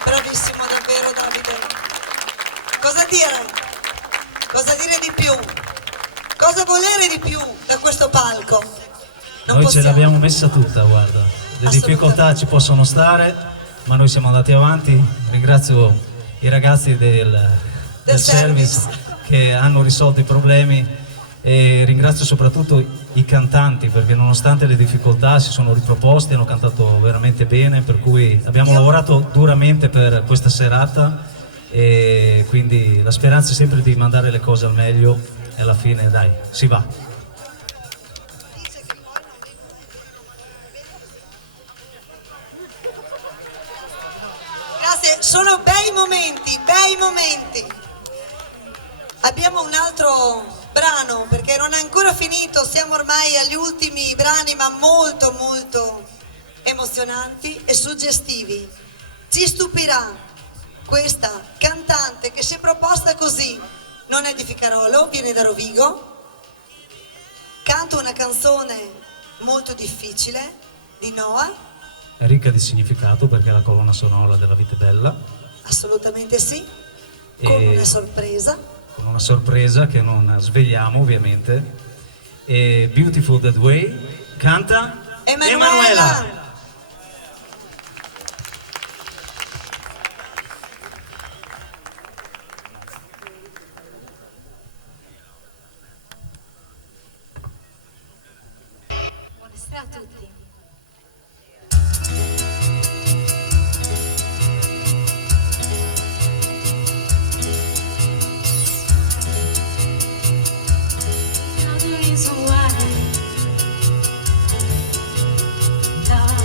Bravissimo davvero Davide. Cosa dire? Cosa dire di più? Cosa volere di più da questo palco? Noi ce l'abbiamo messa tutta, guarda. Le difficoltà ci possono stare, ma noi siamo andati avanti. Ringrazio i ragazzi del service che hanno risolto i problemi e ringrazio soprattutto i cantanti perché nonostante le difficoltà si sono riproposti, hanno cantato veramente bene, per cui abbiamo lavorato duramente per questa serata e quindi la speranza è sempre di mandare le cose al meglio e alla fine dai, si va. Grazie, sono bei momenti, bei momenti. Abbiamo un altro brano perché non è ancora finito, siamo ormai agli ultimi brani ma molto molto emozionanti e suggestivi. Ci stupirà questa cantante che si è proposta così, non è di Ficarolo, viene da Rovigo, canta una canzone molto difficile di Noah. È ricca di significato perché è la colonna sonora della Vita è Bella. Assolutamente sì, con una sorpresa. Con una sorpresa che non svegliamo ovviamente. E Beautiful That Way canta Emanuela. Buonasera a tutti. Now the reason why love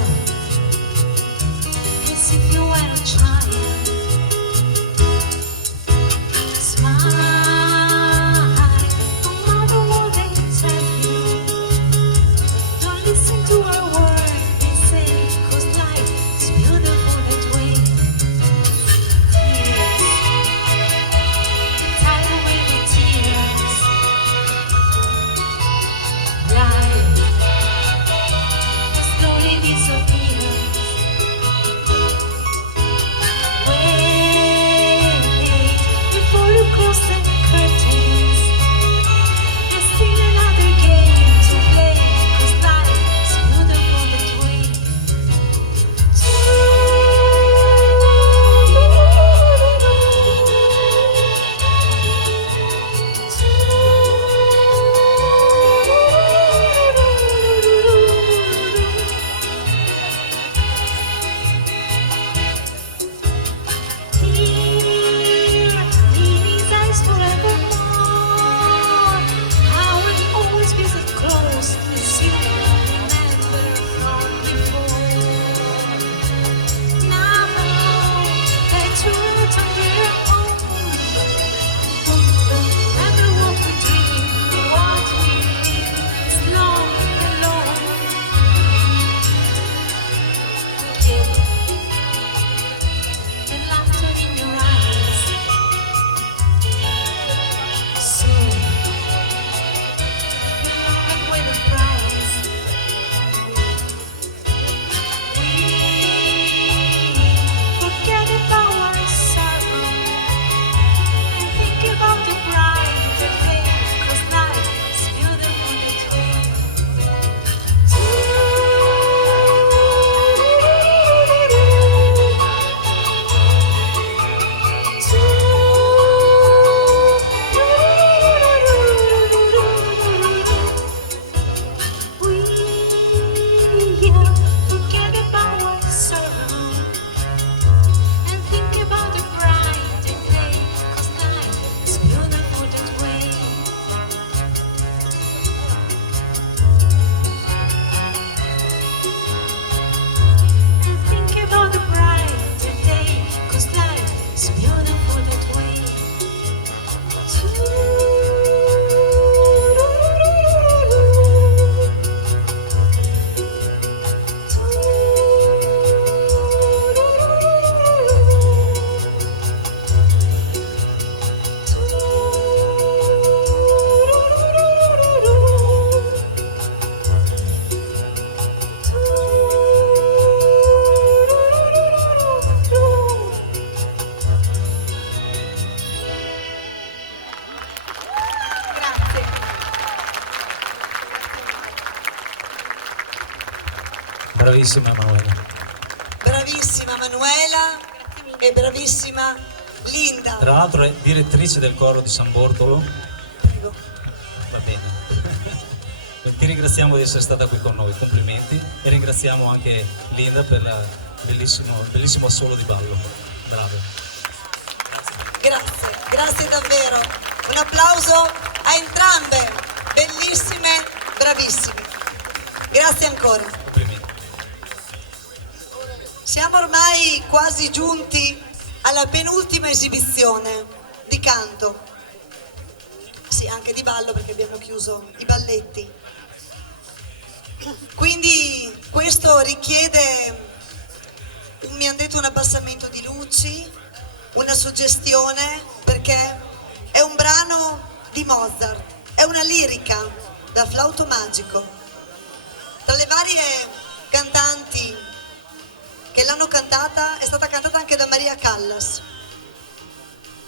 Bravissima Emanuela. Bravissima Manuela e bravissima Linda. Tra l'altro è direttrice del coro di San Bortolo. Prego. Va bene. Ti ringraziamo di essere stata qui con noi, complimenti. E ringraziamo anche Linda per il bellissimo assolo di ballo. Bravo. Grazie davvero. Un applauso a entrambe, bellissime, bravissime. Grazie ancora. Complimenti. Siamo ormai quasi giunti alla penultima esibizione di canto. Sì, anche di ballo perché abbiamo chiuso i balletti. Quindi questo richiede, mi hanno detto, un abbassamento di luci, una suggestione, perché è un brano di Mozart, è una lirica da flauto magico. Tra le varie cantanti che l'hanno cantata è stata cantata anche da Maria Callas.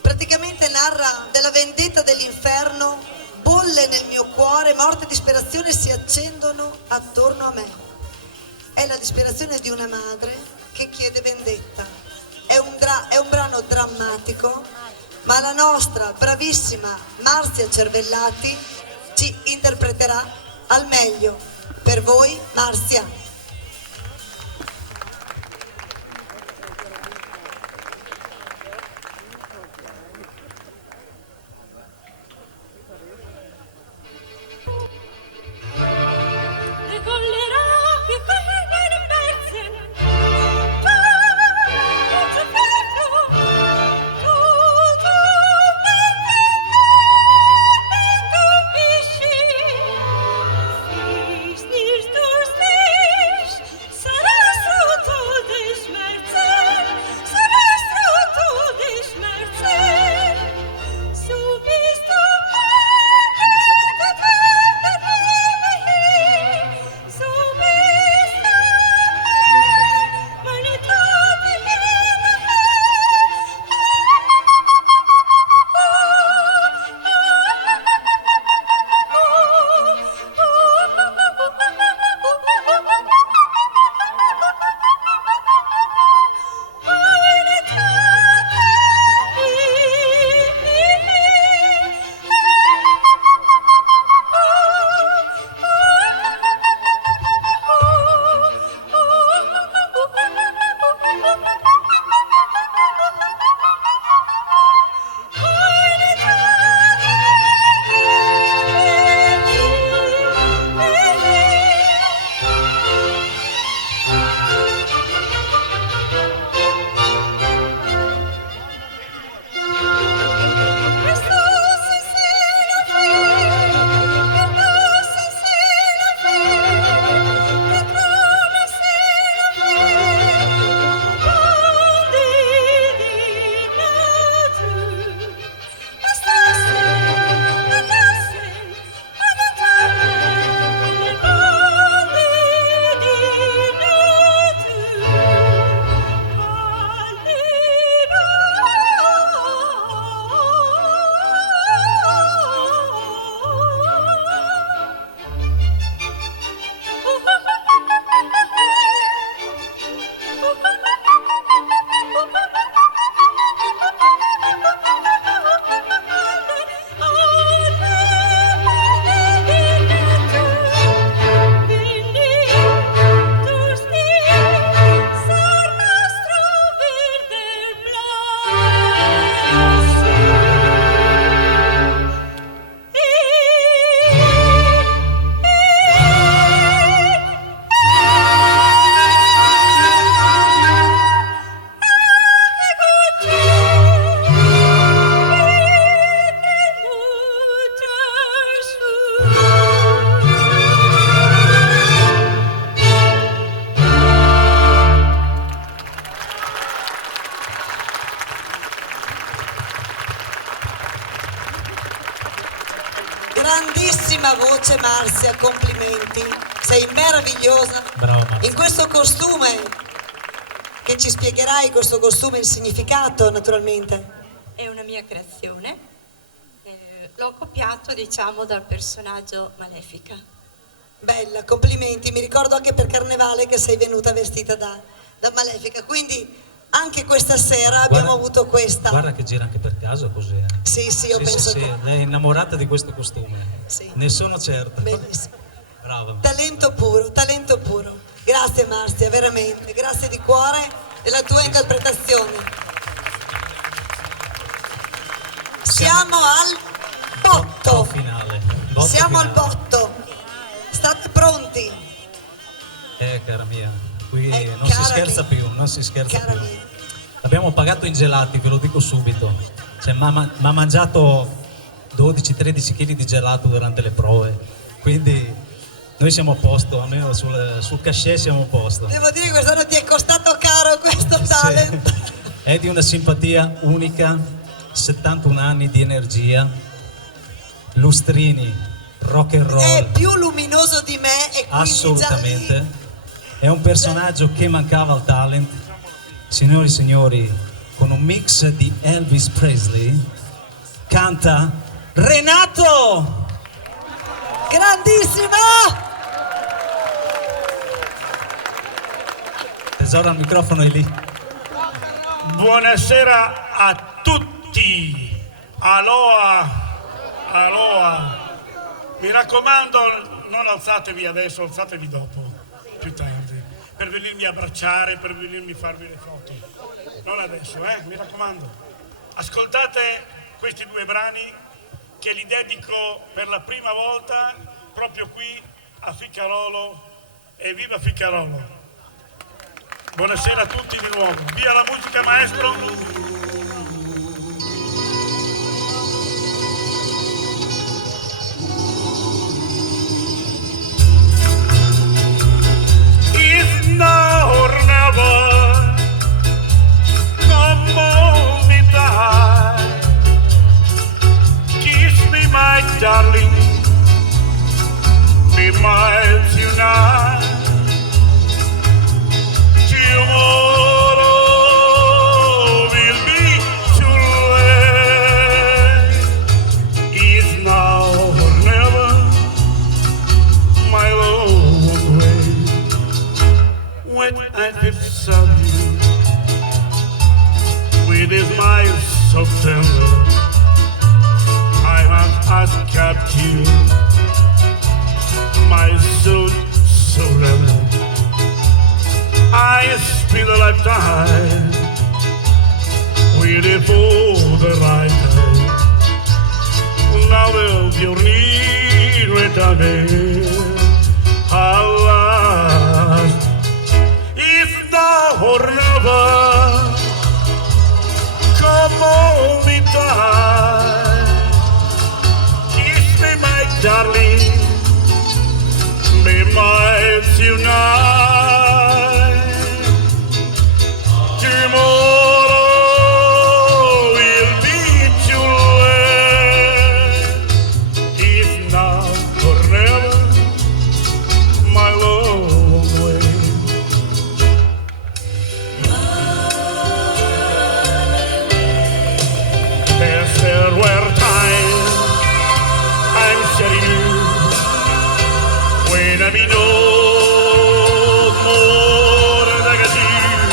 Praticamente narra della vendetta dell'inferno, bolle nel mio cuore, morte e disperazione si accendono attorno a me. È la disperazione di una madre che chiede vendetta. È un brano drammatico, ma la nostra bravissima Marzia Cervellati ci interpreterà al meglio. Per voi, Marzia. Grandissima voce Marzia, complimenti, sei meravigliosa. Brava Marzia. In questo costume, che ci spiegherai questo costume, il significato naturalmente. È una mia creazione, l'ho copiato diciamo dal personaggio Malefica. Bella, complimenti. Mi ricordo anche per Carnevale che sei venuta vestita da Malefica, quindi anche questa sera abbiamo avuto questa. Guarda che gira anche per caso così. Sì, io penso sì, che... è innamorata di questo costume. Sì. Ne sono certa. Bellissimo. Brava. Talento puro, talento puro. Grazie Marzia, veramente. Grazie di cuore della tua interpretazione. Siamo al botto. Finale. Siamo al finale. botto. State pronti? Cara mia, qui non cara si scherza mia. più, non si scherza Cara più. mia. Abbiamo pagato in gelati, ve lo dico subito. Cioè, m'ha mangiato 12-13 kg di gelato durante le prove, quindi noi siamo a posto, almeno sul cachet siamo a posto. Devo dire che quest'anno ti è costato caro questo talent. Sì. È di una simpatia unica, 71 anni di energia, lustrini, rock and roll. È più luminoso di me e quindi Assolutamente. già lì... È un personaggio che mancava al talent. Signori e signori, con un mix di Elvis Presley, canta Renato! Grandissimo! Tesoro, il microfono è lì. Buonasera a tutti. Aloha. Aloha. Mi raccomando, non alzatevi adesso, alzatevi dopo, più tardi, per venirmi a abbracciare, per venirmi a farvi le foto. Non adesso, mi raccomando. Ascoltate questi due brani che li dedico per la prima volta proprio qui a Ficarolo e viva Ficarolo. Buonasera a tutti di nuovo. Via la musica, maestro. Now or never, come on me die. Kiss me, my darling, be miles unite. Tomorrow will be too late. It's now or never, my long way. When I lips of you, with his smile so tender, I must ask captive, my soul surrender. I spend a lifetime waiting for the right time. Now the giorni returning, alas. Now or never, come on me die. Kiss me, my darling, be my tonight. Tomorrow will be too late. If now or never, my long way. There were times I'm telling you when I be no more negative,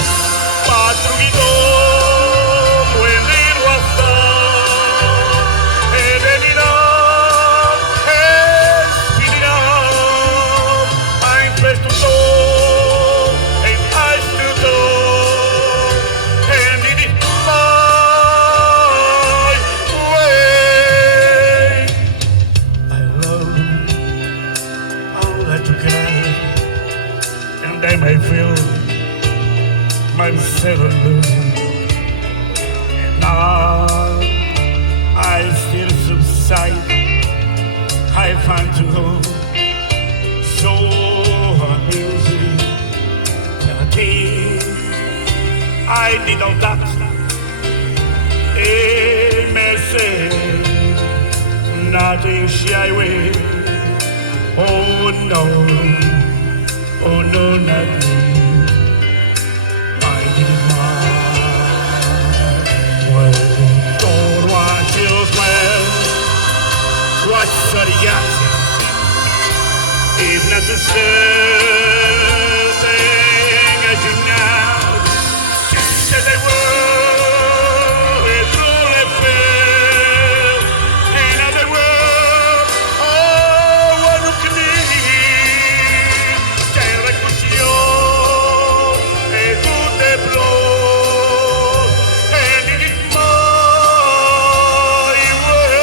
but through it all when it was done, and ended up, and speeding up, I'm placed to go, and I still do, and it is I may feel myself losing. Now I still subside. I find to go so amusing. I did all that. Nothing shy away. Oh no. Oh no, not me. I did it my way. Don't watch you smile. Watch the reaction. If not as a certain as you now. Said they were a truly fair, and as they were, oh, what look at me. Terra cuscio e tutte blu, and it is my way.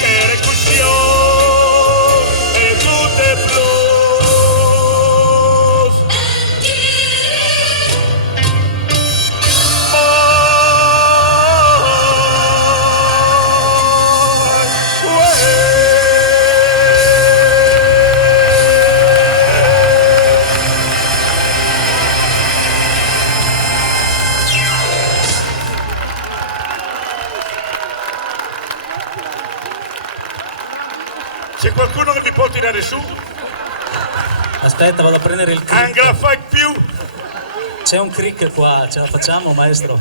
Terra cuscio e tutte blu. C'è qualcuno che mi può tirare su? Aspetta, vado a prendere il Non la crick. fai più? C'è un crick qua, ce la facciamo, maestro?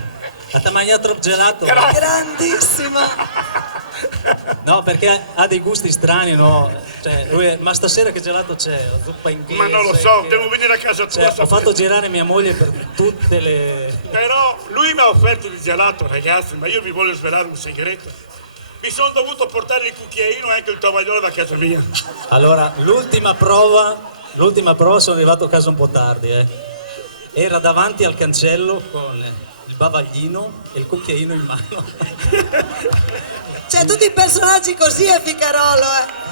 A te mangiato troppo gelato? Grandissima. No, perché ha dei gusti strani, no? Cioè, ma stasera che gelato c'è? Zuppa inglese? Ma non lo so, devo venire a casa tua. Cioè, ho fatto girare mia moglie per tutte le... Però lui mi ha offerto di gelato, ragazzi, ma io vi voglio svelare un segreto. Mi sono dovuto portare il cucchiaino e anche il tovagliolo da casa mia. Allora, l'ultima prova sono arrivato a casa un po' tardi, Era davanti al cancello con il bavaglino e il cucchiaino in mano. Cioè, tutti i personaggi così a Ficarolo,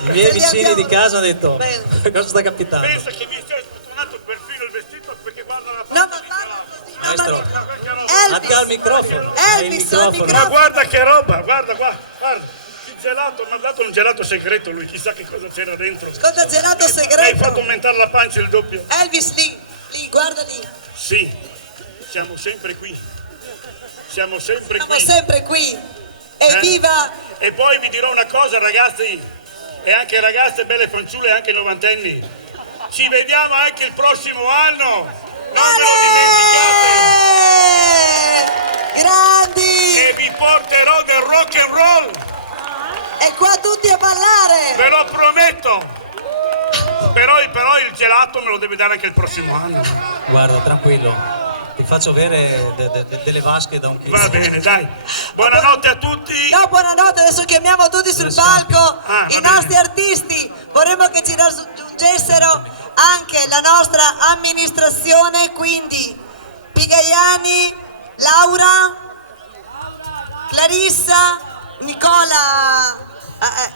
I miei Se li vicini abbiamo- di casa hanno detto, Bene. cosa sta capitando? Pensa che mi stai sfortunato perfino il vestito perché guarda la No, ma parla così, no, Maestro, ma... attacca al microfono. Elvis, al Ma microfono. guarda che roba, guarda qua, guarda. Il gelato, mi ha dato un gelato segreto lui, chissà che cosa c'era dentro. Ascolta, gelato Mi hai segreto. fatto aumentare la pancia il doppio. Elvis, lì, guarda lì. Sì, siamo sempre qui. Siamo sempre Siamo qui. sempre qui. Evviva! E poi vi dirò una cosa, ragazzi, e anche ragazze, belle fanciulle e anche novantenni. Ci vediamo anche il prossimo anno. Non ve lo dimenticate. Grandi! E vi porterò del rock and roll. E qua tutti a ballare! Ve lo prometto. Però il gelato me lo deve dare anche il prossimo anno. Guarda, tranquillo. Ti faccio avere delle vasche da un chilo. Va bene, dai. Buonanotte a tutti. No, buonanotte, adesso chiamiamo tutti sul palco i va nostri artisti. Vorremmo che ci raggiungessero anche la nostra amministrazione, quindi Pigaiani, Laura, Clarissa, Nicola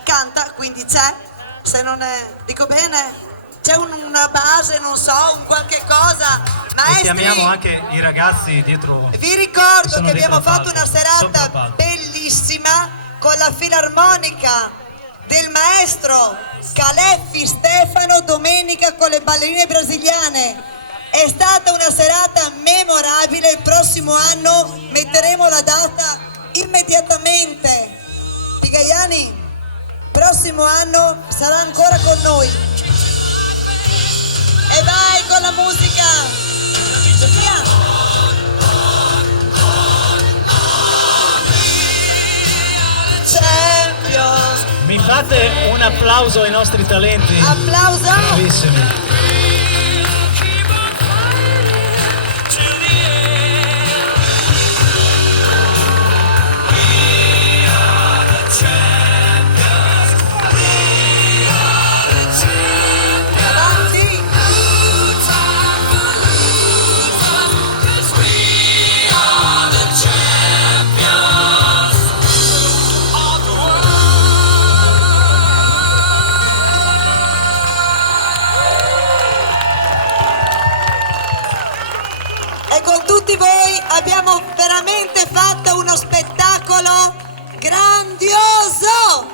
canta, quindi c'è, se non è, dico bene? C'è una base, non so, un qualche cosa. Maestri, Chiamiamo anche i ragazzi dietro. vi ricordo sono che abbiamo dietro al fatto palco, una sopra il serata palco. bellissima con la filarmonica del maestro Caleffi Stefano domenica con le ballerine brasiliane. È stata una serata memorabile, il prossimo anno metteremo la data immediatamente. Pigaiani, prossimo anno sarà ancora con noi. E vai con la musica! Sofia! Champions! Mi fate un applauso ai nostri talenti? Applauso! Bravissimi. E con tutti voi abbiamo veramente fatto uno spettacolo grandioso!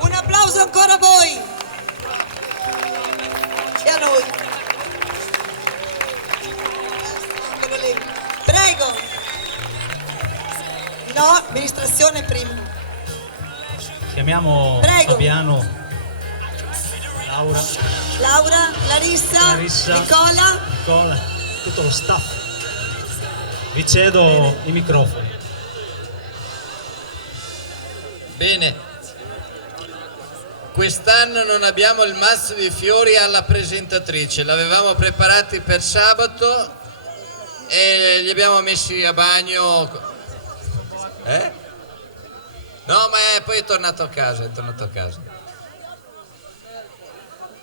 Un applauso ancora a voi! E a noi! Eccolo lì. Prego! No, amministrazione prima. Chiamiamo Prego. Fabiano, Laura, Laura, Larissa, Larissa. Nicola. tutto lo staff. Vi cedo i microfoni. Bene. quest'anno non abbiamo il mazzo di fiori alla presentatrice, l'avevamo preparati per sabato e li abbiamo messi a bagno. No, ma poi è tornato a casa,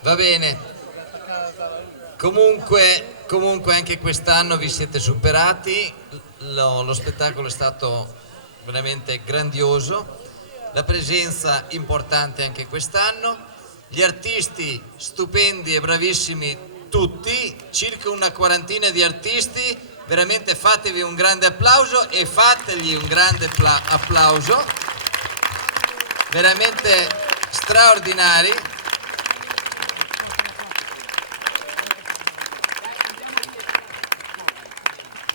Va bene. Comunque anche quest'anno vi siete superati, lo spettacolo è stato veramente grandioso, la presenza importante anche quest'anno, gli artisti stupendi e bravissimi tutti, circa una quarantina di artisti, veramente fatevi un grande applauso e fategli un grande applauso, veramente straordinari.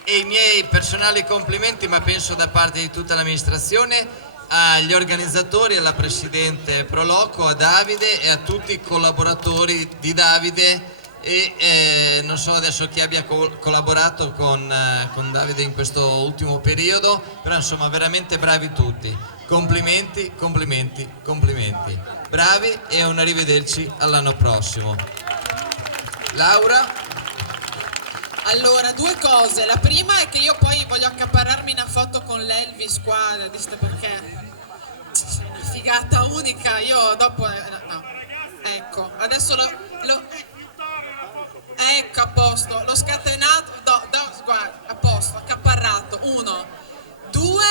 E i miei personali complimenti, ma penso da parte di tutta l'amministrazione, agli organizzatori, alla Presidente Proloco, a Davide e a tutti i collaboratori di Davide e non so adesso chi abbia collaborato con Davide in questo ultimo periodo, però insomma veramente bravi tutti. Complimenti. Bravi e un arrivederci all'anno prossimo. Laura? Allora, due cose. La prima è che io poi voglio accaparrarmi una foto con l'Elvis qua, visto perché è una figata unica. Io dopo... no. Ecco, adesso ecco, a posto. L'ho scatenato, guarda, a posto, accaparrato. 1. 2,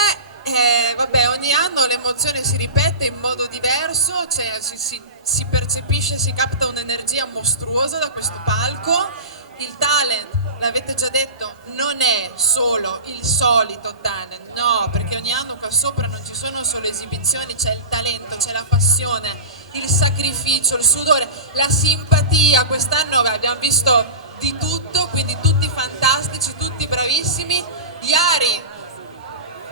vabbè, ogni anno l'emozione si ripete in modo diverso, cioè si percepisce, si capta un'energia mostruosa da questo palco. Il talent, l'avete già detto, non è solo il solito talent, no, perché ogni anno qua sopra non ci sono solo esibizioni, c'è il talento, c'è la passione, il sacrificio, il sudore, la simpatia. Quest'anno abbiamo visto di tutto, quindi tutti fantastici, tutti bravissimi. Iari,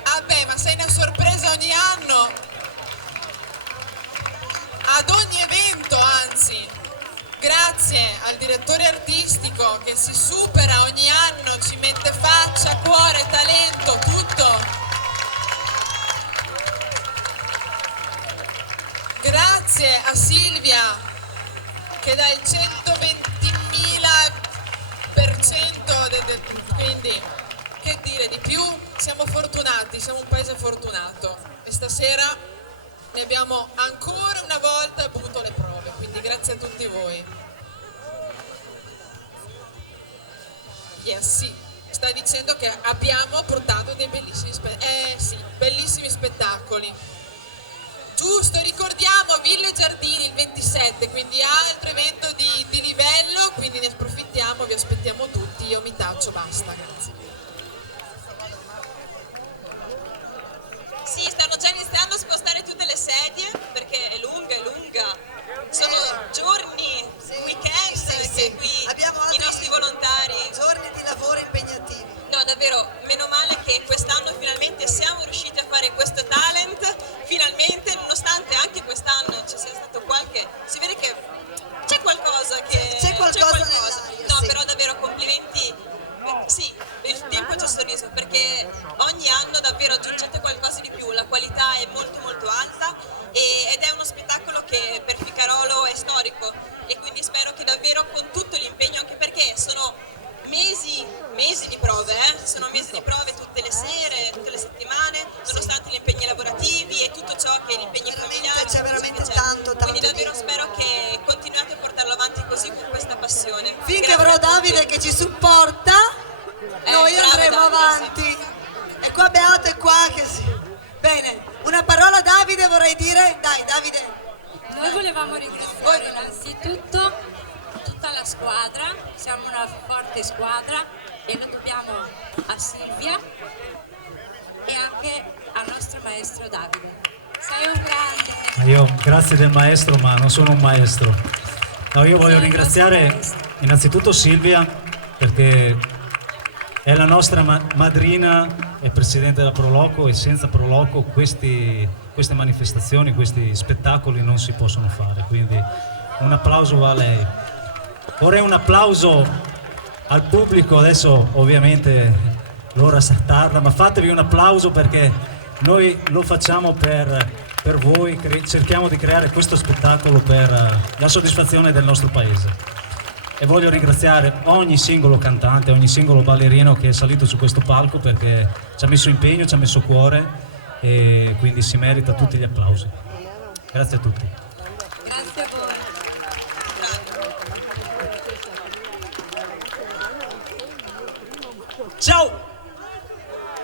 vabbè, ma sei una sorpresa ogni anno, ad ogni evento, anzi. Grazie al direttore artistico che si supera ogni anno, ci mette faccia, cuore, talento, tutto. Grazie a Silvia che dà il 120.000%, quindi che dire di più? Siamo fortunati, siamo un paese fortunato e stasera ne abbiamo ancora una volta avuto le prove, quindi grazie a tutti voi. Yes, sì, sta dicendo che abbiamo portato dei bellissimi bellissimi spettacoli. Giusto, ricordiamo Ville Giardini il 27, quindi altro evento di livello, quindi ne approfittiamo, vi aspettiamo tutti, io mi taccio, basta, grazie. Sì, stanno già iniziando a spostare tutte le sedie perché è lunga. Sono giorni, weekend che qui i nostri volontari. Giorni di lavoro impegnativi. No, davvero, meno male che quest'anno finalmente siamo riusciti a fare questo talent. Finalmente, nonostante anche quest'anno ci sia stato si vede che c'è qualcosa che. C'è qualcosa. No, sì. Però davvero complimenti. Sì, il tempo ci ha sorriso perché ogni anno davvero aggiungete qualcosa di più, la qualità è molto molto alta ed è uno spettacolo che per Ficarolo è storico e quindi spero che davvero con tutto l'impegno, anche perché sono mesi di prove, sono mesi di prove tutte le sere, tutte le settimane, nonostante gli impegni lavorativi e tutto ciò che è gli impegni familiari. C'è veramente tanto. Quindi davvero spero che continuate a portarlo avanti così con questa passione. Finché avrò Davide che ci supporta, noi andremo avanti. E qua Beato è qua che sì. Bene, una parola Davide vorrei dire. Dai Davide. Noi volevamo ringraziare innanzitutto tutta la squadra, siamo una forte squadra e lo dobbiamo a Silvia e anche al nostro maestro Davide. Sei un grande. Io grazie del maestro, ma non sono un maestro. No, io voglio ringraziare innanzitutto Silvia perché è la nostra madrina e presidente della Proloco e senza Proloco queste manifestazioni, questi spettacoli non si possono fare, quindi un applauso va a lei. Vorrei un applauso al pubblico, adesso ovviamente l'ora si tarda, ma fatevi un applauso perché noi lo facciamo per per voi, cerchiamo di creare questo spettacolo per la soddisfazione del nostro paese. E voglio ringraziare ogni singolo cantante, ogni singolo ballerino che è salito su questo palco, perché ci ha messo impegno, ci ha messo cuore e quindi si merita tutti gli applausi. Grazie a tutti. Grazie a voi. Ciao!